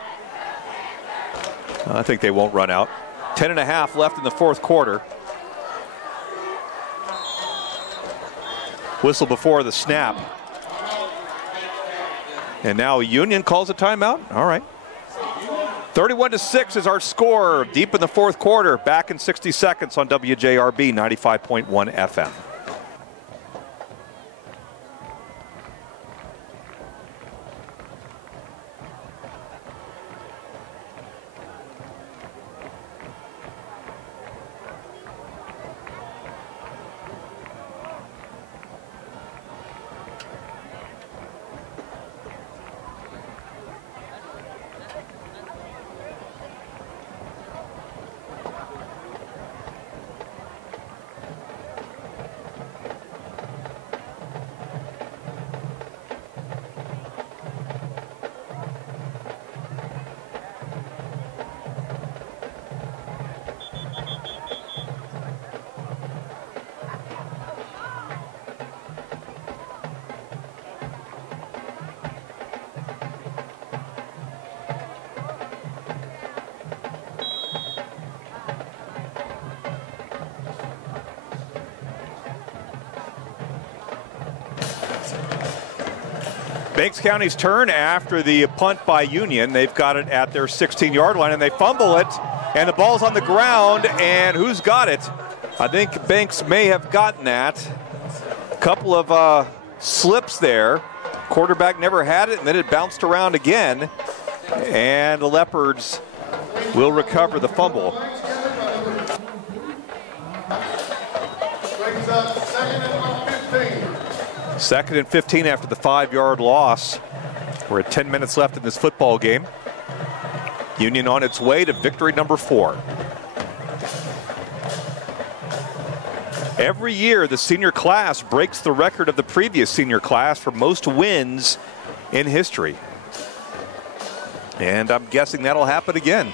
I think they won't run out. 10 and a half left in the fourth quarter. Whistle before the snap. And now Union calls a timeout. All right. 31-6 is our score deep in the fourth quarter. Back in 60 seconds on WJRB 95.1 FM. Banks County's turn after the punt by Union. They've got it at their 16-yard line, and they fumble it, and the ball's on the ground, and who's got it? I think Banks may have gotten that. A couple of slips there. Quarterback never had it, and then it bounced around again, and the Leopards will recover the fumble. Brings up 2nd and 15. 2nd and 15 after the 5-yard loss. We're at 10 minutes left in this football game. Union on its way to victory number 4. Every year, the senior class breaks the record of the previous senior class for most wins in history. And I'm guessing that'll happen again.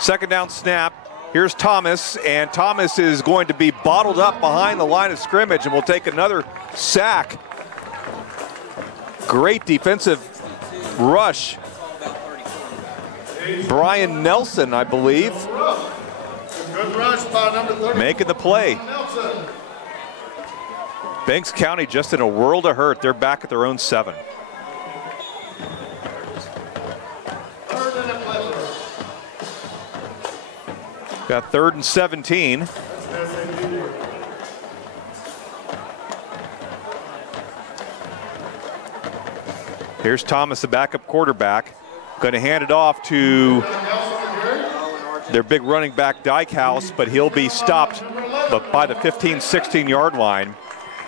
Second down snap. Here's Thomas, and Thomas is going to be bottled up behind the line of scrimmage and will take another sack. Great defensive rush. Brian Nelson, I believe, Good rush by number 30. making the play. Nelson. Banks County just in a world of hurt. They're back at their own 7. 3rd and 11. Got 3rd and 17. Here's Thomas, the backup quarterback. Going to hand it off to their big running back, Dykehouse, but he'll be stopped by the 15, 16-yard line.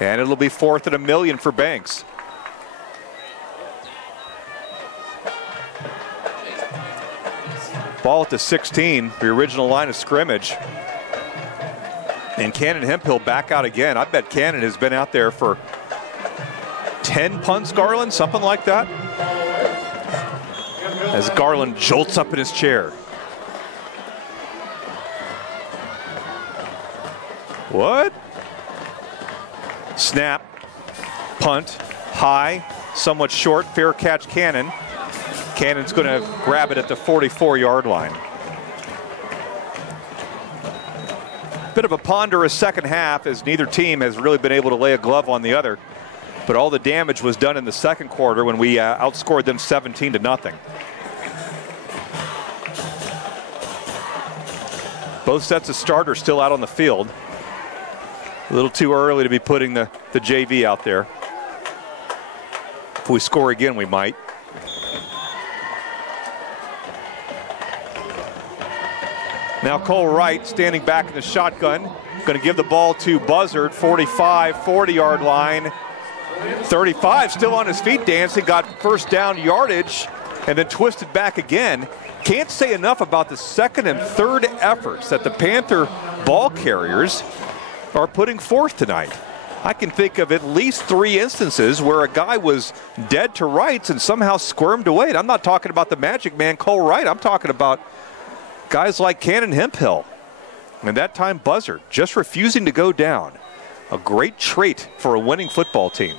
And it'll be 4th and 1,000,000 for Banks. Ball at the 16, the original line of scrimmage. And Cannon Hemphill back out again. I bet Cannon has been out there for 10 punts, Garland, something like that. As Garland jolts up in his chair. What? Snap, punt, high, somewhat short, fair catch Cannon. Cannon's going to grab it at the 44-yard line. Bit of a ponderous second half as neither team has really been able to lay a glove on the other. But all the damage was done in the second quarter when we outscored them 17-0. Both sets of starters still out on the field. A little too early to be putting the JV out there. If we score again, we might. Now Cole Wright standing back in the shotgun. Going to give the ball to Buzzard, 45, 40-yard line. 35 still on his feet dancing, got first down yardage and then twisted back again. Can't say enough about the second and third efforts that the Panther ball carriers are putting forth tonight. I can think of at least 3 instances where a guy was dead to rights and somehow squirmed away. And I'm not talking about the magic man, Cole Wright. I'm talking about guys like Cannon Hemphill. And that time Buzzard just refusing to go down. A great trait for a winning football team.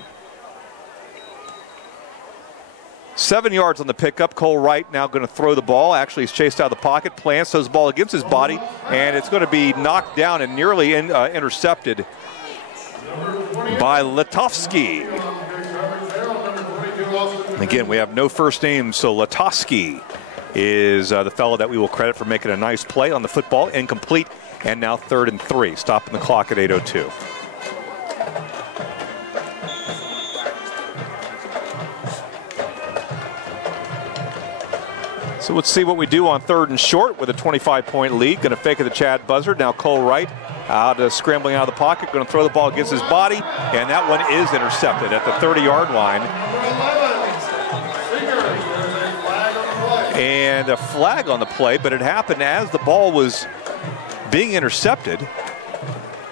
7 yards on the pickup. Cole Wright now going to throw the ball. Actually, he's chased out of the pocket, plants those ball against his body, and it's going to be knocked down and nearly intercepted by Letofsky. Again, we have no first name, so Letofsky is the fellow that we will credit for making a nice play on the football. Incomplete, and now 3rd and 3, stopping the clock at 8:02. So let's see what we do on 3rd and short with a 25-point lead. Going to fake it to Chad Buzzard. Now Cole Wright out scrambling out of the pocket. Going to throw the ball against his body. And that one is intercepted at the 30-yard line. And a flag on the play, but it happened as the ball was being intercepted.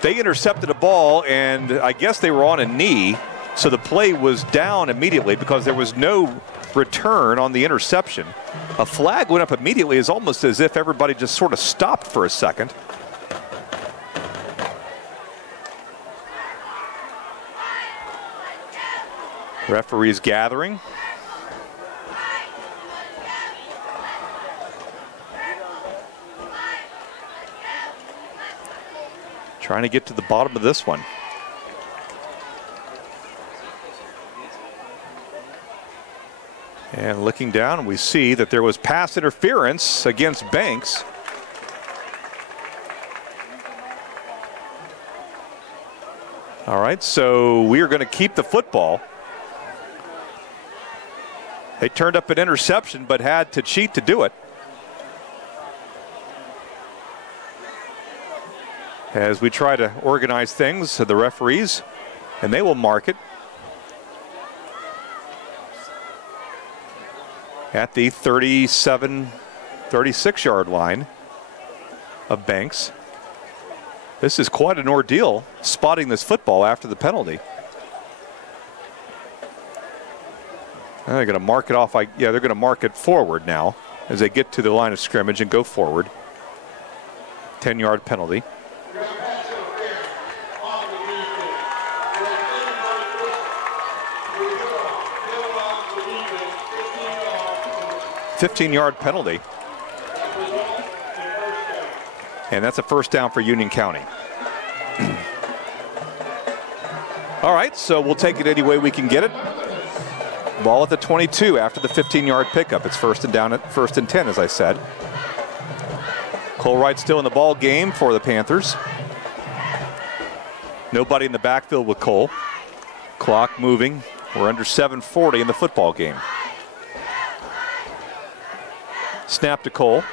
They intercepted a ball, and I guess they were on a knee. So the play was down immediately because there was no return on the interception. A flag went up immediately. It's almost as if everybody just sort of stopped for a second. Referees gathering. Trying to get to the bottom of this one. And looking down, we see that there was pass interference against Banks. All right, so we are going to keep the football. They turned up an interception, but had to cheat to do it. As we try to organize things, the referees, and they will mark it at the 36-yard line of Banks. This is quite an ordeal, spotting this football after the penalty. They're going to mark it off. Yeah, they're going to mark it forward now as they get to the line of scrimmage and go forward. 10-yard penalty. $15-yard penalty. And that's a first down for Union County. All right, so we'll take it any way we can get it. Ball at the 22 after the 15-yard pickup. It's first and 10, as I said. Cole Wright still in the ball game for the Panthers. Nobody in the backfield with Cole. Clock moving. We're under 7:40 in the football game. Snap to Cole.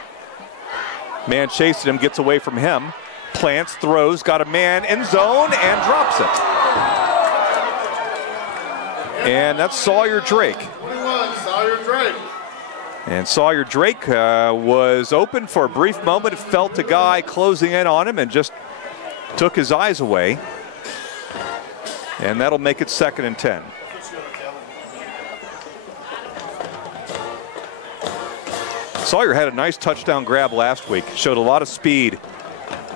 Man chasing him, gets away from him. Plants, throws, got a man in zone, and drops it. And that's Sawyer Drake. 21, Sawyer Drake. And Sawyer Drake was open for a brief moment. Felt a guy closing in on him and just took his eyes away. And that'll make it 2nd and 10. Sawyer had a nice touchdown grab last week. Showed a lot of speed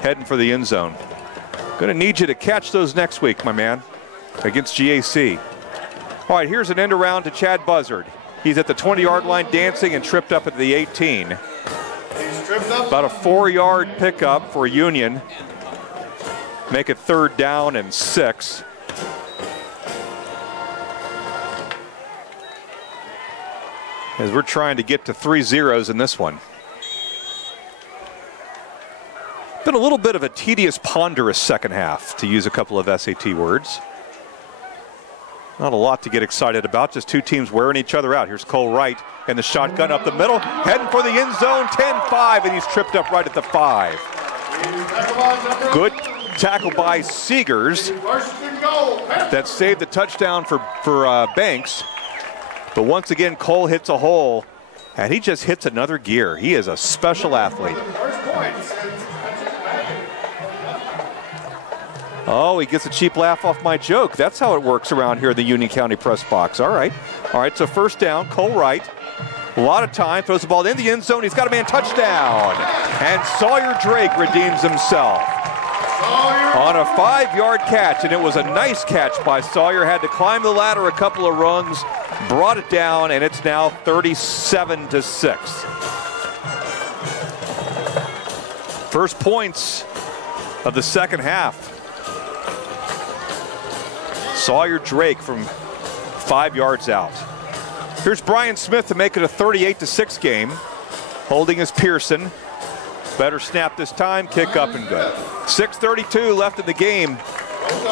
heading for the end zone. Going to need you to catch those next week, my man, against GAC. All right, here's an end around to Chad Buzzard. He's at the 20-yard line dancing and tripped up at the 18. He's tripped up. About a 4-yard pickup for Union. Make it 3rd down and 6. As we're trying to get to 3 zeros in this one. Been a little bit of a tedious, ponderous second half, to use a couple of SAT words. Not a lot to get excited about, just two teams wearing each other out. Here's Cole Wright and the shotgun up the middle, heading for the end zone, 10-5, and he's tripped up right at the 5. Good tackle by Seegers that saved the touchdown for Banks. But once again, Cole hits a hole, and he just hits another gear. He is a special athlete. Oh, he gets a cheap laugh off my joke. That's how it works around here in the Union County press box. All right, so first down, Cole Wright. A lot of time, throws the ball in the end zone. He's got a man, touchdown. And Sawyer Drake redeems himself on a 5-yard catch, and it was a nice catch by Sawyer. Had to climb the ladder a couple of rungs, brought it down, and it's now 37-6. First points of the second half. Sawyer Drake from 5 yards out. Here's Brian Smith to make it a 38-6 game. Holding is Pearson. Better snap this time, kick up and good. 6:32 left in the game.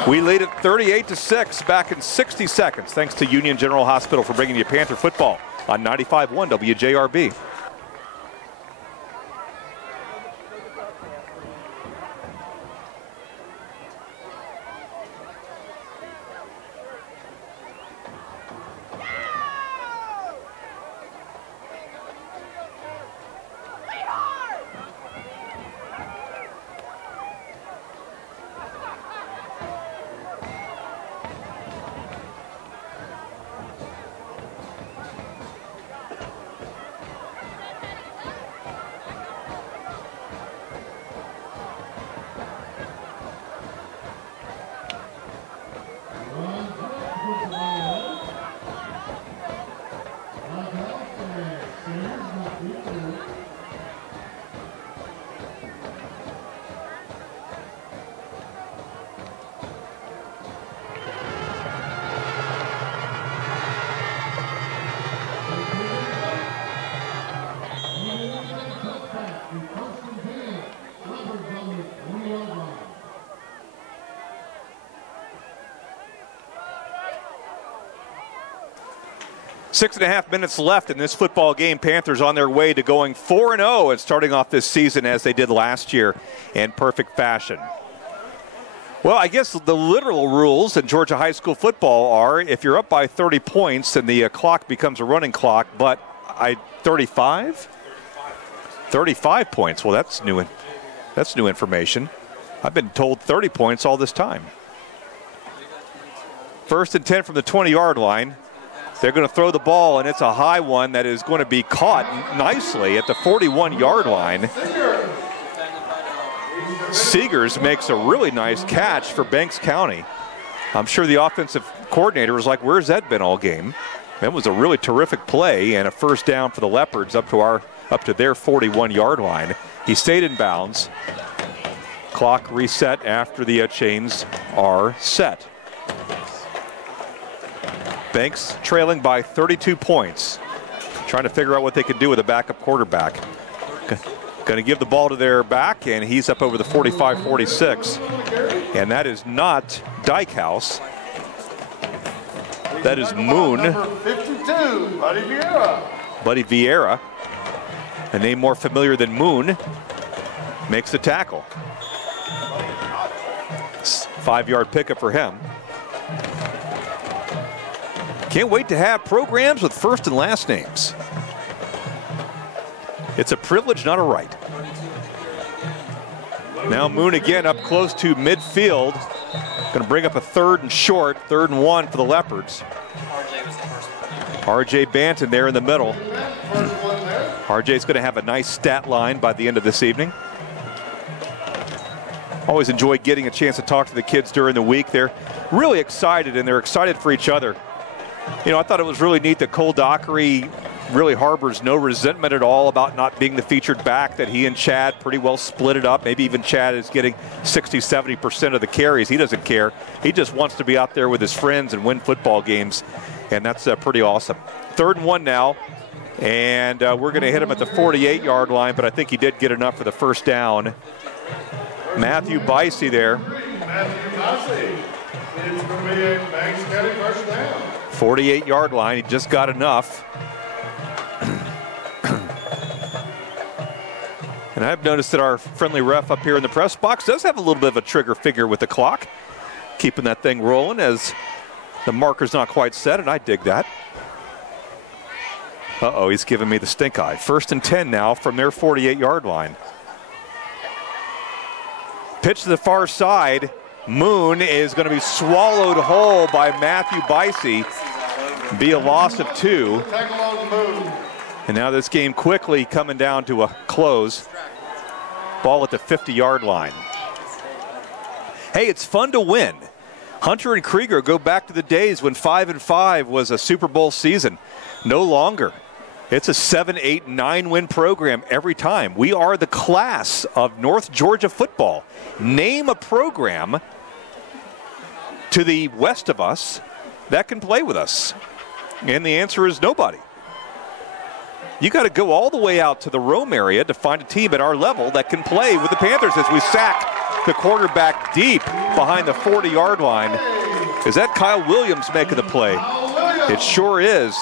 We lead it 38-6 back in 60 seconds. Thanks to Union General Hospital for bringing you Panther football on 95.1 WJRB. Six and a half minutes left in this football game. Panthers on their way to going 4-0 and starting off this season as they did last year in perfect fashion. Well, I guess the literal rules in Georgia high school football are if you're up by 30 points and the clock becomes a running clock, but 35 points. Well, that's new information. I've been told 30 points all this time. First and 10 from the 20-yard line. They're going to throw the ball, and it's a high one that is going to be caught nicely at the 41-yard line. Seegers makes a really nice catch for Banks County. I'm sure the offensive coordinator was like, where's that been all game? That was a really terrific play and a first down for the Leopards up to their 41-yard line. He stayed in bounds. Clock reset after the chains are set. Banks trailing by 32 points. Trying to figure out what they can do with a backup quarterback. Going to give the ball to their back, and he's up over the 45-46. And that is not Dykehouse. That is Moon. Number 52, Buddy Vieira. Buddy Vieira, a name more familiar than Moon, makes the tackle. 5-yard pickup for him. Can't wait to have programs with first and last names. It's a privilege, not a right. Now Moon again up close to midfield. Going to bring up a 3rd and short, 3rd and 1 for the Leopards. RJ Banton there in the middle. RJ's going to have a nice stat line by the end of this evening. Always enjoy getting a chance to talk to the kids during the week. They're really excited, and they're excited for each other. You know, I thought it was really neat that Cole Dockery really harbors no resentment at all about not being the featured back, that he and Chad pretty well split it up. Maybe even Chad is getting 60-70% of the carries. He doesn't care. He just wants to be out there with his friends and win football games, and that's pretty awesome. 3rd and 1 now, and we're going to hit him at the 48-yard line, but I think he did get enough for the first down. Matthew Bicey there. Matthew Bicey. It's going to be a Banks County first down. 48-yard line. He just got enough. And I've noticed that our friendly ref up here in the press box does have a little bit of a trigger finger with the clock, keeping that thing rolling as the marker's not quite set, and I dig that. Uh-oh, he's giving me the stink eye. 1st and 10 now from their 48-yard line. Pitch to the far side, Moon is going to be swallowed whole by Matthew Bicey. Be a loss of 2. Tackle on Moon. And now this game quickly coming down to a close. Ball at the 50-yard line. Hey, it's fun to win. Hunter and Krieger go back to the days when 5-5 was a Super Bowl season. No longer. It's a 7, 8, 9 win program every time. We are the class of North Georgia football. Name a program to the west of us that can play with us. And the answer is nobody. You got to go all the way out to the Rome area to find a team at our level that can play with the Panthers as we sack the quarterback deep behind the 40-yard line. Is that Kyle Williams making the play? It sure is.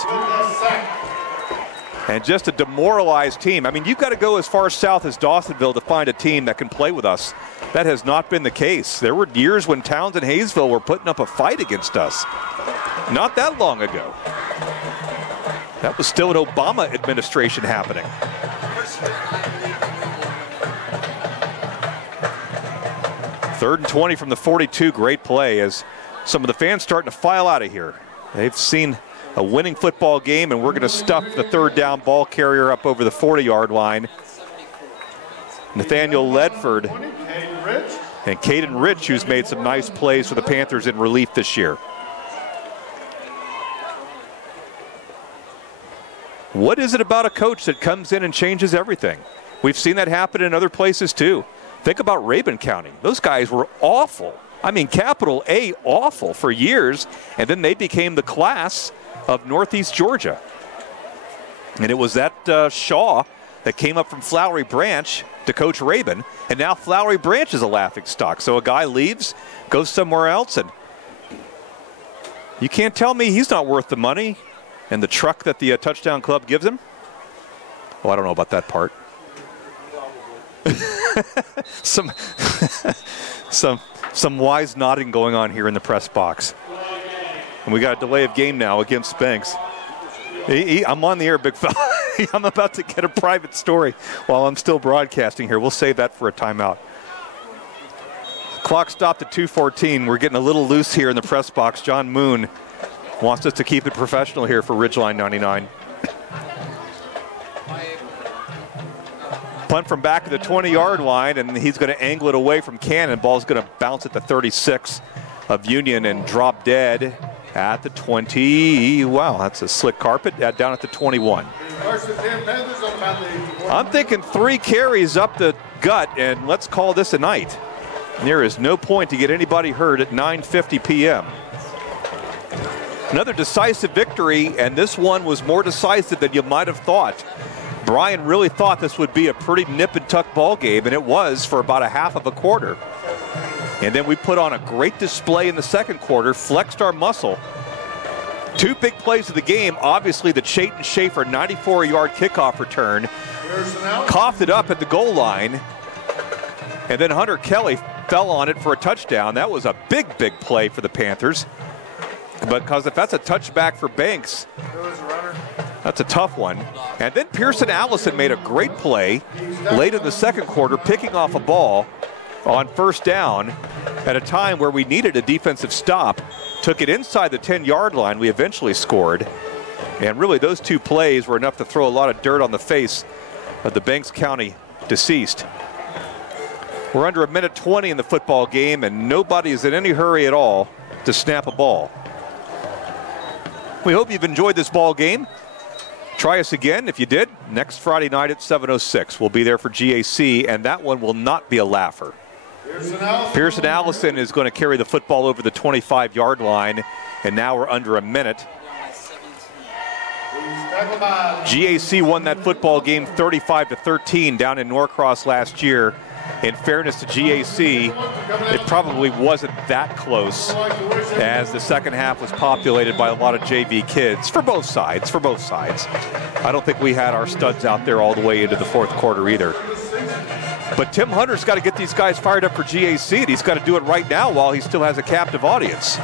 And just a demoralized team. I mean, you've got to go as far south as Dawsonville to find a team that can play with us. That has not been the case. There were years when Towns and Hayesville were putting up a fight against us. Not that long ago. That was still an Obama administration happening. Third and 20 from the 42. Great play as some of the fans starting to file out of here. They've seen a winning football game, and we're going to stuff the third down ball carrier up over the 40-yard line. Nathaniel Ledford and Caden Rich, who's made some nice plays for the Panthers in relief this year. What is it about a coach that comes in and changes everything? We've seen that happen in other places too. Think about Rabun County. Those guys were awful. I mean, capital A, awful for years, and then they became the class of Northeast Georgia. And it was that Shaw that came up from Flowery Branch to coach Rabun, and now Flowery Branch is a laughingstock. So a guy leaves, goes somewhere else, and you can't tell me he's not worth the money and the truck that the touchdown club gives him. Well, I don't know about that part. some wise nodding going on here in the press box. And we got a delay of game now against Banks. I'm on the air, big fella. I'm about to get a private story while I'm still broadcasting here. We'll save that for a timeout. Clock stopped at 2:14. We're getting a little loose here in the press box. John Moon wants us to keep it professional here for Ridgeline 99. Punt from back of the 20-yard line, and he's going to angle it away from Cannon. Ball's going to bounce at the 36 of Union and drop dead at the 20. Wow, that's a slick carpet. Down at the 21. I'm thinking 3 carries up the gut, and let's call this a night. There is no point to get anybody hurt at 9:50 p.m. Another decisive victory, and this one was more decisive than you might have thought. Brian really thought this would be a pretty nip-and-tuck ball game, and it was for about a half of a quarter. And then we put on a great display in the second quarter, flexed our muscle. 2 big plays of the game, obviously the Chayton Schaefer 94-yard kickoff return. Coughed it up at the goal line, and then Hunter Kelly fell on it for a touchdown. That was a big, big play for the Panthers. Because if that's a touchback for Banks, that's a tough one. And then Pearson Allison made a great play late in the second quarter, picking off a ball on first down at a time where we needed a defensive stop. Took it inside the 10-yard line. We eventually scored. And really those 2 plays were enough to throw a lot of dirt on the face of the Banks County deceased. We're under 1:20 in the football game, and nobody is in any hurry at all to snap a ball. We hope you've enjoyed this ball game. Try us again if you did. Next Friday night at 7:06. We'll be there for GAC, and that one will not be a laugher. Pearson Allison is going to carry the football over the 25-yard line, and now we're under a minute. GAC won that football game 35-13 down in Norcross last year. In fairness to GAC, it probably wasn't that close, as the second half was populated by a lot of JV kids for both sides. I don't think we had our studs out there all the way into the fourth quarter either. But Tim Hunter's got to get these guys fired up for GAC, and he's got to do it right now while he still has a captive audience.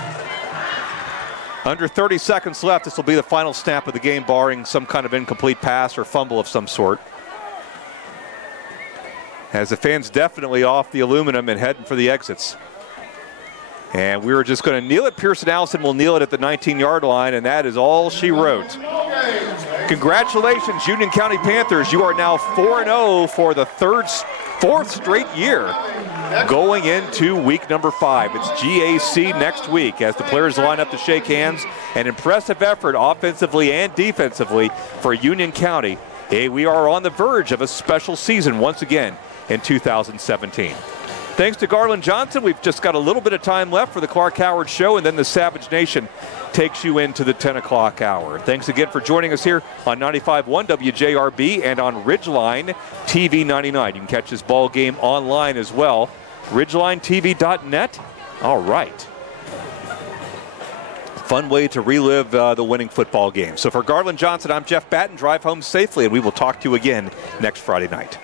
Under 30 seconds left. This will be the final snap of the game, barring some kind of incomplete pass or fumble of some sort. As the fans definitely off the aluminum and heading for the exits. And we were just going to kneel it. Pearson Allison will kneel it at the 19-yard line, and that is all she wrote. Congratulations, Union County Panthers. You are now 4-0 for the fourth straight year going into week number 5. It's GAC next week as the players line up to shake hands. An impressive effort offensively and defensively for Union County. Hey, we are on the verge of a special season once again in 2017. Thanks to Garland Johnson, we've just got a little bit of time left for the Clark Howard Show, and then the Savage Nation takes you into the 10 o'clock hour. Thanks again for joining us here on 95.1 WJRB and on Ridgeline TV 99. You can catch this ball game online as well. RidgelineTV.net. All right. Fun way to relive the winning football game. So for Garland Johnson, I'm Jeff Batten. Drive home safely, and we will talk to you again next Friday night.